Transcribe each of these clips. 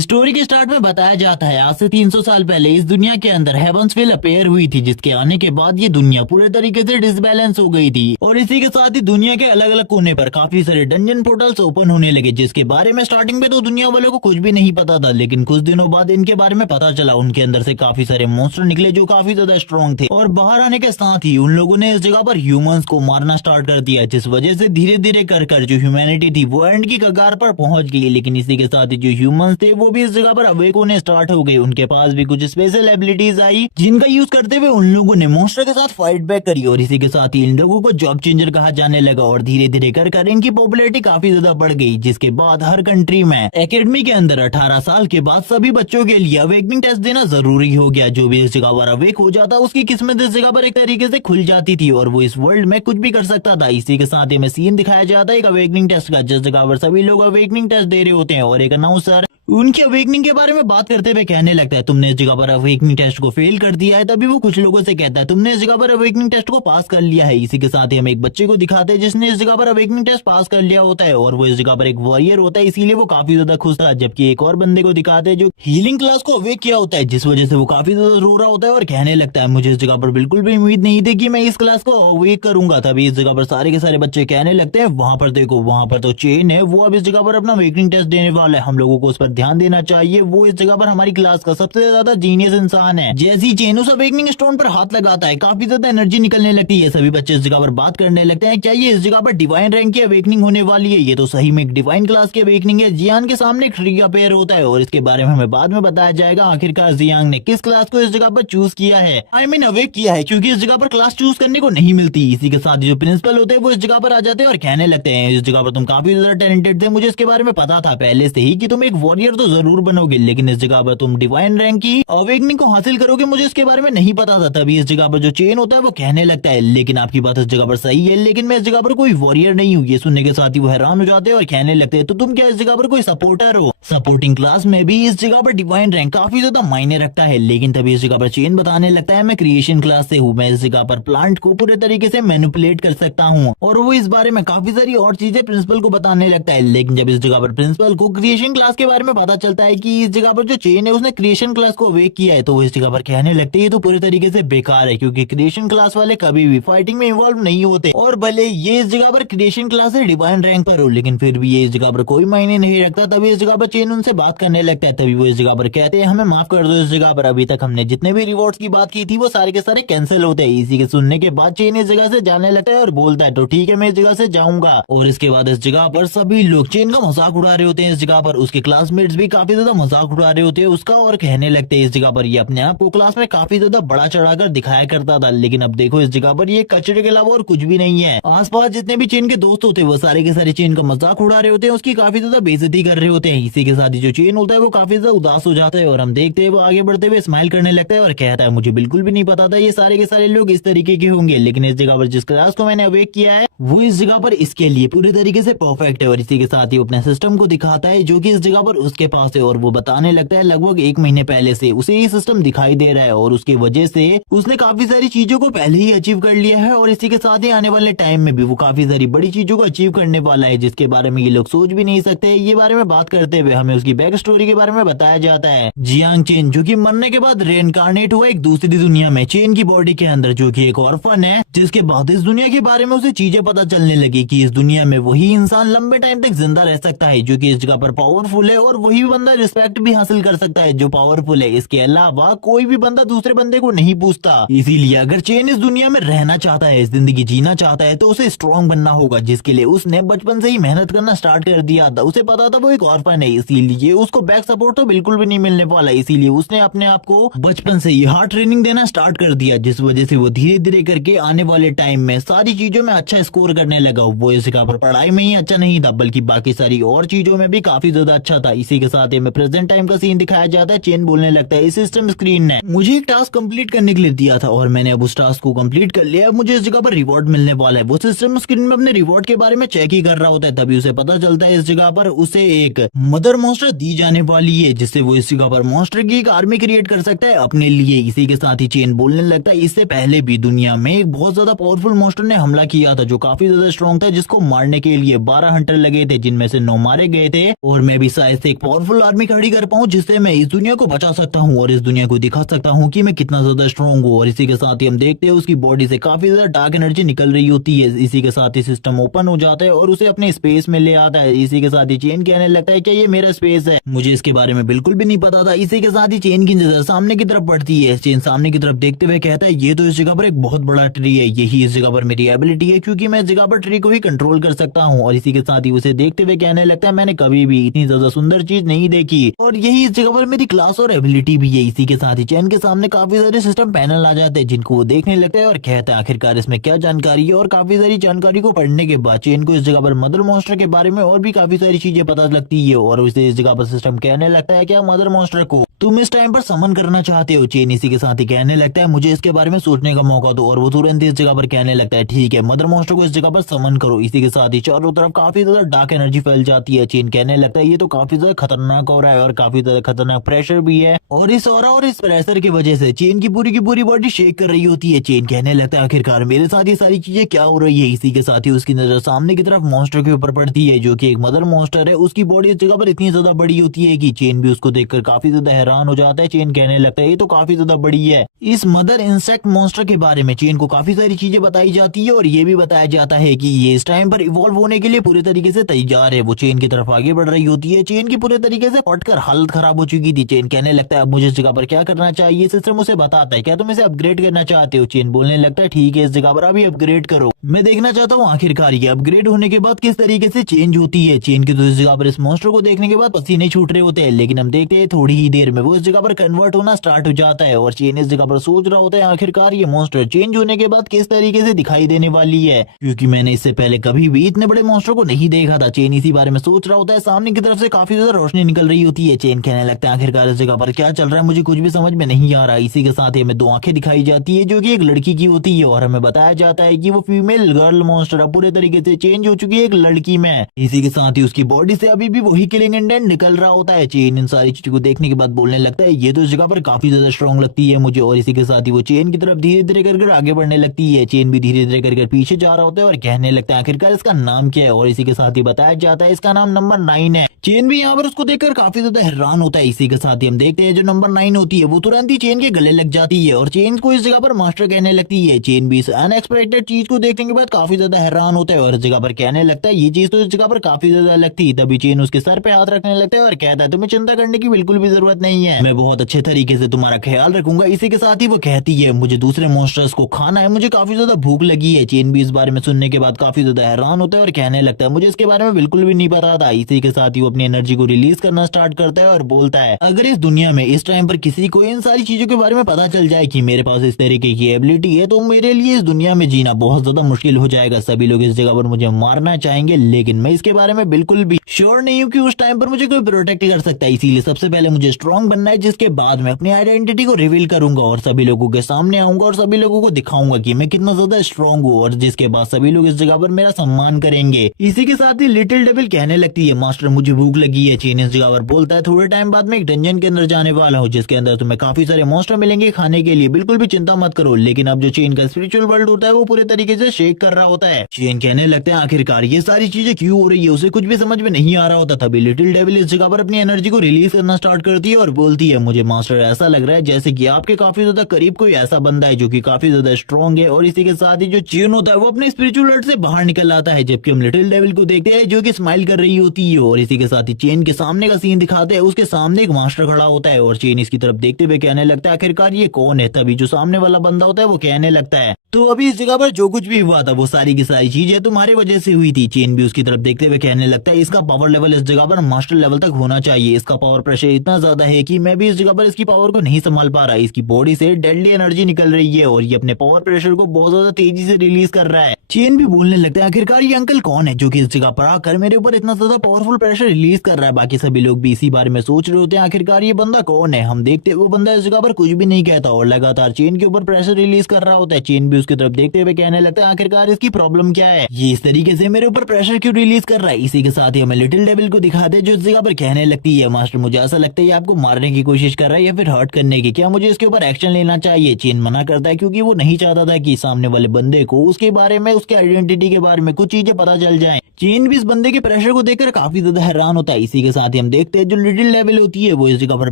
Story के start में बताया जाता है आज से 300 साल पहले इस दुनिया के अंदर हेवंसविल अपेयर हुई थी, जिसके आने के बाद ये दुनिया पूरे तरीके से डिसबैलेंस हो गई थी और इसी के साथ ही दुनिया के अलग अलग कोने पर काफी सारे डंजन पोर्टल्स ओपन होने लगे, जिसके बारे में स्टार्टिंग में तो दुनिया वालों को कुछ भी नहीं पता था। लेकिन कुछ दिनों बाद इनके बारे में पता चला। उनके अंदर से काफी सारे मॉन्स्टर निकले जो काफी ज्यादा स्ट्रॉन्ग थे और बाहर आने के साथ ही उन लोगों ने इस जगह पर ह्यूमंस को मारना स्टार्ट कर दिया, जिस वजह से धीरे धीरे कर जो ह्यूमैनिटी थी वो एंड की कगार पर पहुंच गई। लेकिन इसी के साथ ही जो ह्यूमंस थे वो भी इस जगह पर अवेक होने स्टार्ट हो गए। उनके पास भी कुछ स्पेशल एबिलिटीज आई जिनका यूज करते हुए उन लोगों ने मॉन्स्टर के साथ फाइट बैक करी और इसी के साथ ही इन लोगों को जॉब चेंजर कहा जाने लगा और धीरे धीरे कर इनकी पॉपुलैरिटी काफी ज्यादा बढ़ गई। जिसके बाद हर कंट्री में एकेडमी के अंदर 18 साल के बाद सभी बच्चों के लिए अवेकनिंग टेस्ट देना जरूरी हो गया। जो भी इस जगह पर अवेक हो जाता उसकी किस्मत इस जगह पर एक तरीके से खुल जाती थी और वो इस वर्ल्ड में कुछ भी कर सकता था। इसी के साथ ही में सीन दिखाया जाता है एक अवेकनिंग टेस्ट का, जिस जगह पर सभी लोग अवेकनिंग टेस्ट दे रहे होते हैं और एक अनाउंसर उनकी अवेकनिंग के बारे में बात करते हुए कहने लगता है तुमने इस जगह पर अवेकनिंग टेस्ट को फेल कर दिया है। तभी वो कुछ लोगों से कहता है तुमने इस जगह पर अवेकनिंग टेस्ट को पास कर लिया है। इसी के साथ ही हम एक बच्चे को दिखाते हैं जिसने इस जगह पर अवेकनिंग टेस्ट पास कर लिया होता है और वो इस जगह पर एक वॉरियर होता है, इसीलिए वो काफी ज्यादा खुश था। जबकि एक और बंदे को दिखाते हैं जो हीलिंग क्लास को अवेक किया होता है, जिस वजह से वो काफी ज्यादा रो रहा होता है और कहने लगता है मुझे इस जगह पर बिल्कुल भी उम्मीद नहीं थी कि मैं इस क्लास को अवेक करूंगा। तभी इस जगह पर सारे के सारे बच्चे कहने लगते हैं वहां पर देखो वहां पर तो चेन है, वो अब इस जगह पर अपना अवेकनिंग टेस्ट देने वाला है, हम लोगों को उस पर ध्यान देना चाहिए। वो इस जगह पर हमारी क्लास का सबसे ज्यादा जीनियस इंसान है। जैसी चेन उस अवेकनिंग स्टोन पर हाथ लगाता है काफी ज्यादा एनर्जी निकलने लगती है। सभी बच्चे इस जगह पर बात करने लगते हैं क्या ये इस जगह पर डिवाइन रैंक की अवेकनिंग होने वाली है। ये तो सही में एक डिवाइन क्लास की अवेकनिंग है। जियांग के सामने एक ट्री अपेयर होता है और इसके बारे में हमें बाद में बताया जाएगा आखिरकार जियांग ने किस क्लास को इस जगह पर चूज किया है, आई मीन अवेक किया है, क्योंकि इस जगह पर क्लास चूज करने को नहीं मिलती। इसी के साथ जो प्रिंसिपल होते हैं वो इस जगह पर आ जाते हैं और कहने लगते हैं इस जगह पर तुम काफी ज्यादा टैलेंटेड थे, मुझे इसके बारे में पता था पहले से ही कि तुम एक वॉरियर तो जरूर बनोगे, लेकिन इस जगह पर तुम डिवाइन रैंक की अवेकनिंग को हासिल करोगे मुझे इसके बारे में नहीं पता था। तभी इस जगह पर जो चेन होता है वो कहने लगता है लेकिन आपकी बात इस जगह पर सही है, लेकिन मैं इस जगह पर कोई वॉरियर नहीं हूँ। ये सुनने के साथ ही वो हैरान हो जाते हैं और कहने लगते हैं तो तुम क्या इस जगह पर कोई सपोर्टर हो। सपोर्टिंग क्लास में भी इस जगह पर डिवाइन रैंक काफी ज्यादा मायने रखता है। लेकिन तभी इस जगह पर चेन बताने लगता है मैं क्रिएशन क्लास से हूँ, मैं इस जगह पर प्लांट को पूरे तरीके से मैनिपुलेट कर सकता हूँ और वो इस बारे में काफी सारी और चीजें प्रिंसिपल को बताने लगता है। लेकिन जब इस जगह पर प्रिंसिपल को क्रिएशन क्लास के बारे में पता चलता है कि इस जगह पर जो चेन है उसने क्रिएशन क्लास को अवेक किया है, तो वो इस जगह पर कहने लगते हैं ये तो पूरे तरीके से बेकार है, क्योंकि क्रिएशन क्लास वाले कभी भी फाइटिंग में इन्वॉल्व नहीं होते और भले ये इस जगह पर क्रिएशन क्लास से डिवाइन रैंक पर हो लेकिन फिर भी ये इस जगह पर कोई मायने नहीं रखता। तभी इस जगह पर चेन उनसे बात करने लगता है। तभी वो इस जगह पर कहते हैं हमें माफ कर दो, इस जगह पर अभी तक हमने जितने भी रिवॉर्ड्स की बात की थी वो सारे के सारे कैंसिल होते हैं। इसी के सुनने के बाद चेन इस जगह से जाने लगता है और बोलता है तो ठीक है मैं इस जगह से जाऊंगा। और इसके बाद इस जगह पर सभी लोग चेन का मजाक उड़ा रहे होते हैं। इस जगह पर उसके क्लासमेट्स भी काफी ज्यादा मजाक उड़ा रहे होते हैं उसका और कहने लगते हैं इस जगह पर ये अपने आप को क्लास में काफी ज्यादा बड़ा चढ़ाकर दिखाया करता था, लेकिन अब देखो इस जगह पर ये कचरे के अलावा और कुछ भी नहीं है। आसपास जितने भी चेन के दोस्त होते हैं वो सारे के सारे चेन का मजाक उड़ा रहे होते हैं, उसकी काफी ज्यादा बेइज्जती कर रहे होते हैं। इसी के साथ ही जो चेन होता है वो काफी ज्यादा उदास हो जाता है और हम देखते हैं वो आगे बढ़ते हुए स्माइल करने लगता है और कहता है मुझे बिल्कुल भी नहीं पता था ये सारे के सारे लोग इस तरीके के होंगे, लेकिन इस जगह पर जिस क्लास को मैंने अवेक किया है वो इस जगह पर इसके लिए पूरे तरीके से परफेक्ट है। और इसी के साथ ही अपने सिस्टम को दिखाता है जो कि इस जगह पर उसके पास है और वो बताने लगता है लगभग 1 महीने पहले से उसे ये सिस्टम दिखाई दे रहा है और उसकी वजह से उसने काफी सारी चीजों को पहले ही अचीव कर लिया है और इसी के साथ ही आने वाले टाइम में भी वो काफी सारी बड़ी चीजों को अचीव करने वाला है जिसके बारे में ये लोग सोच भी नहीं सकते। ये बारे में बात करते हुए हमें उसकी बैक स्टोरी के बारे में बताया जाता है। जियांग चेन जो कि मरने के बाद रेइनकार्नेट हुआ एक दूसरी दुनिया में चेन की बॉडी के अंदर, जो कि एक ऑर्फन है, जिसके बाद इस दुनिया के बारे में उसे चीजें पता चलने लगी कि इस दुनिया में वही इंसान लंबे टाइम तक जिंदा रह सकता है जो कि इस जगह पर पावरफुल है और वही बंदा रिस्पेक्ट भी हासिल कर सकता है जो पावरफुल है। इसके अलावा कोई भी बंदा दूसरे बंदे को नहीं पूछता। इसीलिए अगर चेन इस दुनिया में रहना चाहता है, इस जिंदगी जीना चाहता है, तो उसे स्ट्रॉन्ग बनना होगा, जिसके लिए उसने बचपन से ही मेहनत करना स्टार्ट कर दिया था। उसे पता था वो एक ऑर्फन है, इसीलिए उसको बैक सपोर्ट तो बिल्कुल भी नहीं मिलने वाला, इसीलिए उसने अपने आप को बचपन से ही हार्ड ट्रेनिंग देना स्टार्ट कर दिया, जिस वजह से वो धीरे धीरे करके आने वाले टाइम में सारी चीजों में अच्छा स्कोर करने लगा। वो इस जगह पर पढ़ाई में ही अच्छा नहीं था बल्कि बाकी सारी और चीजों में भी काफी ज्यादा अच्छा था। इसी के साथ ही प्रेजेंट टाइम का सीन दिखाया जाता है। चेन बोलने लगता है इस सिस्टम स्क्रीन ने मुझे एक टास्क कंप्लीट करने के लिए दिया था और मैंने अब उस टास्क को कंप्लीट कर लिया। अब मुझे इस जगह पर रिवॉर्ड मिलने वाला है। वो सिस्टम स्क्रीन में अपने रिवॉर्ड के बारे में चेक ही कर रहा होता है, तभी उसे पता चलता है इस जगह पर उसे एक मदर मॉन्स्टर दी जाने वाली है, जिससे वो इस जगह पर मॉन्स्टर की एक आर्मी क्रिएट कर सकता है अपने लिए। इसी के साथ ही चेन बोलने लगता है इससे पहले भी दुनिया में एक बहुत ज्यादा पावरफुल मॉन्स्टर ने हमला किया था जो काफी ज्यादा स्ट्रॉन्ग था, जिसको मारने के लिए 12 हंटर लगे थे जिनमें से 9 मारे गए थे और मैं भी शायद से एक पावरफुल आर्मी खड़ी कर पाऊँ जिससे मैं इस दुनिया को बचा सकता हूँ और इस दुनिया को दिखा सकता हूँ कि मैं कितना ज्यादा स्ट्रॉन्ग हूँ। और इसी के साथ ही हम देखते हैं उसकी बॉडी से काफी ज्यादा डार्क एनर्जी निकल रही होती है। इसी के साथ ही सिस्टम ओपन हो जाता है और उसे अपने स्पेस में ले आता है। इसी के साथ ही चेन कहने लगता है कि ये मेरा स्पेस है, मुझे इसके बारे में बिल्कुल भी नहीं पता था। इसी के साथ ही चेन की नजर सामने की तरफ पड़ती है। चेन सामने की तरफ देखते हुए कहता है ये तो इस जगह पर एक बहुत बड़ा ट्री है, यही इस जगह पर मेरी एबिलिटी है क्योंकि मैं इस जगह पर ट्री को भी कंट्रोल कर सकता हूँ। और इसी के साथ ही उसे देखते हुए कहने लगता है मैंने कभी भी इतनी ज्यादा सुंदर चीज नहीं देखी और यही इस जगह पर मेरी क्लास और एबिलिटी भी है। इसी के साथ ही चैन के सामने काफी सारे सिस्टम पैनल आ जाते हैं जिनको वो देखने लगता है और कहता है आखिरकार इसमें क्या जानकारी है। और काफी सारी जानकारी को पढ़ने के बाद चैन को इस जगह पर मदर मॉन्स्टर के बारे में और भी काफी सारी चीजें पता लगती है। और उसे इस जगह पर सिस्टम कहने लगता है क्या मदर मॉन्स्टर को तुम इस टाइम पर समन करना चाहते हो। चेन इसी के साथ ही कहने लगता है मुझे इसके बारे में सोचने का मौका दो। और वो तुरंत इस जगह पर कहने लगता है ठीक है मदर मॉन्स्टर को इस जगह पर समन करो। इसी के साथ ही चारों तरफ काफी ज्यादा डार्क एनर्जी फैल जाती है। चेन कहने लगता है ये तो काफी ज्यादा खतरनाक हो रहा है और काफी ज्यादा खतरनाक प्रेशर भी है और इस ऑरा और इस प्रेशर की वजह से चेन की पूरी बॉडी शेक कर रही होती है। चेन कहने लगता है आखिरकार मेरे साथ ये सारी चीजें क्या हो रही है। इसी के साथ ही उसकी नजर सामने की तरफ मॉन्स्टर के ऊपर पड़ती है जो कि एक मदर मॉन्स्टर है। उसकी बॉडी इस जगह पर इतनी ज्यादा बड़ी होती है कि चेन भी उसको देखकर काफी ज्यादा हैरान हो जाता है। चेन कहने लगता है ये तो काफी ज्यादा बड़ी है। इस मदर इंसेक्ट मॉन्स्टर के बारे में चेन को काफी सारी चीजें बताई जाती है और ये भी बताया जाता है कि ये इस टाइम पर इवॉल्व होने के लिए पूरे तरीके से तैयार है। वो चेन की तरफ आगे बढ़ रही होती है। चेन की पूरे तरीके से फटकर हालत खराब हो चुकी थी। चेन कहने लगता है अब मुझे इस जगह पर क्या करना चाहिए। सिस्टम उसे बताता है क्या तुम इसे अपग्रेड करना चाहते हो। चेन बोलने लगता है ठीक है इस जगह पर अभी अपग्रेड करो, मैं देखना चाहता हूँ आखिरकार ये अपग्रेड होने के बाद किस तरीके से चेंज होती है। चेन की तो इस जगह पर इस मॉन्स्टर को देखने के बाद पसीने छूट रहे होते हैं लेकिन हम देखते हैं थोड़ी ही देर में वो इस जगह पर कन्वर्ट होना स्टार्ट हो जाता है। और चेन इस जगह पर सोच रहा होता है आखिरकार ये मॉन्स्टर चेंज होने के बाद किस तरीके से दिखाई देने वाली है क्योंकि मैंने इससे पहले कभी भी इतने बड़े मॉन्स्टर को नहीं देखा था। चेन इसी बारे में सोच रहा होता है। सामने की तरफ से काफी ज्यादा रोशनी निकल रही होती है। चेन कहने लगता है आखिरकार इस जगह पर क्या चल रहा है मुझे कुछ भी समझ में नहीं आ रहा। इसी के साथ ही हमें दो आंखें दिखाई जाती है जो कि एक लड़की की होती है और हमें बताया जाता है कि वो फीमेल गर्ल मॉन्स्टर पूरे तरीके से चेंज हो चुकी है एक लड़की में। इसी के साथ ही उसकी बॉडी से अभी भी वही किलिंग इंटेंट निकल रहा होता है। चेन इन सारी चीजों को देखने के बाद बोलने लगता है ये तो इस जगह पर काफी ज्यादा स्ट्रॉन्ग लगती है मुझे। और इसी के साथ ही वो चेन की तरफ धीरे धीरे कर आगे बढ़ने लगती है। चेन भी धीरे धीरे कर पीछे जा रहा होता है और कहने लगता है आखिरकार इसका नाम क्या है। और इसी के साथ ही बताया जाता है इसका नाम नंबर 9 है। चेन भी यहाँ पर उसको देखकर काफी ज्यादा हैरान होता है। इसी के साथ ही हम देखते हैं जो नंबर 9 होती है वो तुरंत ही चेन के गले लग जाती है और चेन को इस जगह पर मास्टर कहने लगती है। चेन भी इस अनएक्सपेक्टेड चीज को देखने के बाद काफी ज्यादा हैरान होता है और इस जगह पर कहने लगता है ये चीज तो इस जगह पर काफी ज्यादा अलग थी। तभी चेन उसके सर पे हाथ रखने लगता है और कहता है तुम्हें चिंता करने की बिल्कुल भी जरूरत नहीं है, मैं बहुत अच्छे तरीके से तुम्हारा ख्याल रखूंगा। इसी के साथ ही वो कहती है मुझे दूसरे मॉन्स्टर्स को खाना है, मुझे काफी ज्यादा भूख लगी है। चेन भी इस बारे में सुनने के बाद काफी ज्यादा हैरान होता है और कहने लगता है मुझे इसके बारे में बिल्कुल भी नहीं पता था। इसी के साथ ही वो अपनी एनर्जी को रिलीज करना स्टार्ट करता है और बोलता है अगर इस दुनिया में इस टाइम पर किसी को इन सारी चीजों के बारे में पता चल जाए कि मेरे पास इस तरीके की एबिलिटी है तो मेरे लिए इस दुनिया में जीना बहुत ज्यादा मुश्किल हो जाएगा। सभी लोग इस जगह पर मुझे मारना चाहेंगे लेकिन मैं इसके बारे में बिल्कुल भी श्योर नहीं हूँ कि उस टाइम पर मुझे कोई प्रोटेक्ट कर सकता है। इसीलिए सबसे पहले मुझे स्ट्रॉन्ग बनना है जिसके बाद मैं अपनी आइडेंटिटी को रिवील करूंगा और सभी लोगों के सामने आऊंगा और सभी लोगों को दिखाऊंगा कि मैं कितना ज्यादा स्ट्रॉन्ग हूँ और जिसके बाद सभी लोग इस जगह पर मेरा सम्मान करेंगे। इसी के साथ ही लिटिल डेविल कहने लगती है मास्टर मुझे भूख लगी है। चेन इस जगह पर बोलता है थोड़े टाइम बाद मैं एक डंजन के अंदर जाने वाला हूँ जिसके अंदर तुम्हें काफी सारे मॉन्स्टर मिलेंगे खाने के लिए, बिल्कुल भी चिंता मत करो। लेकिन अब जो चेन का स्पिरिचुअल वर्ल्ड होता है वो पूरे तरीके से शेक कर रहा होता है। चेन कहने लगते हैं आखिरकार ये सारी चीजें क्यों हो रही है उसे कुछ भी समझ में नहीं आ रहा होता। तभी लिटिल डेविल इस जगह पर अपनी एनर्जी को रिलीज करना स्टार्ट करती है और बोलती है मुझे मास्टर ऐसा लग रहा है जैसे कि आपके काफी ज्यादा करीब कोई ऐसा बंदा है जो कि काफी ज्यादा स्ट्रॉन्ग है। और इसी के साथ ही जो चेन होता है वो अपने स्पिरिचुअल वर्ल्ड से बाहर निकल आता है जबकि हम लिटिल डेविल को देखते हैं जो कि स्माइल कर रही होती है। और इसी के साथ ही चेन के सामने का सीन दिखाते हैं, उसके सामने एक मास्टर खड़ा होता है और चेन इसकी तरफ देखते हुए कहने लगता है आखिरकार ये कौन है। तभी जो सामने वाला बंदा होता है वो कहने लगता है तो अभी इस जगह पर जो कुछ भी हुआ था वो सारी की सारी चीजें तुम्हारे वजह से हुई थी। चेन भी उसकी तरफ देखते हुए कहने लगता है इसका पावर लेवल इस जगह पर मास्टर लेवल तक होना चाहिए, इसका पावर प्रेशर इतना ज्यादा है कि मैं भी इस जगह पर इसकी पावर को नहीं संभाल पा रहा। इसकी बॉडी से डेडली एनर्जी निकल रही है और ये अपने पावर प्रेशर को बहुत ज्यादा तेजी से रिलीज कर रहा है। चेन भी बोलने लगता है आखिरकार ये अंकल कौन है जो कि इस जगह पर आकर मेरे ऊपर इतना ज्यादा पावरफुल प्रेशर रिलीज कर रहा है। बाकी सभी लोग भी इसी बारे में सोच रहे होते हैं आखिरकार ये बंदा कौन है। हम देखते वो बंदा इस जगह पर कुछ भी नहीं कहता और लगातार चेन के ऊपर प्रेशर रिलीज कर रहा होता है। चेन भी उसकी तरफ देखते हुए कहने लगता है आखिरकार इसकी प्रॉब्लम क्या है, ये इस तरीके से मेरे ऊपर प्रेशर क्यों रिलीज कर रहा है। इसी के साथ ही हमें लिटिल डेविल को दिखाते हैं जो इस जगह पर कहने लगती है मास्टर मुझे ऐसा लगता है ये आपको मारने की कोशिश कर रहा है या फिर हर्ट करने की, क्या मुझे इसके ऊपर एक्शन लेना चाहिए? चेन मना करता है क्योंकि वो नहीं चाहता था कि सामने वाले बंदे को उसके बारे में, उसके आइडेंटिटी के बारे में कुछ चीजें पता चल जाएं। चेन भी इस बंदे के प्रेशर को देखकर काफी ज्यादा हैरान होता है। इसी के साथ ही हम देखते हैं जो लिटिल डेविल होती है वो इस जगह पर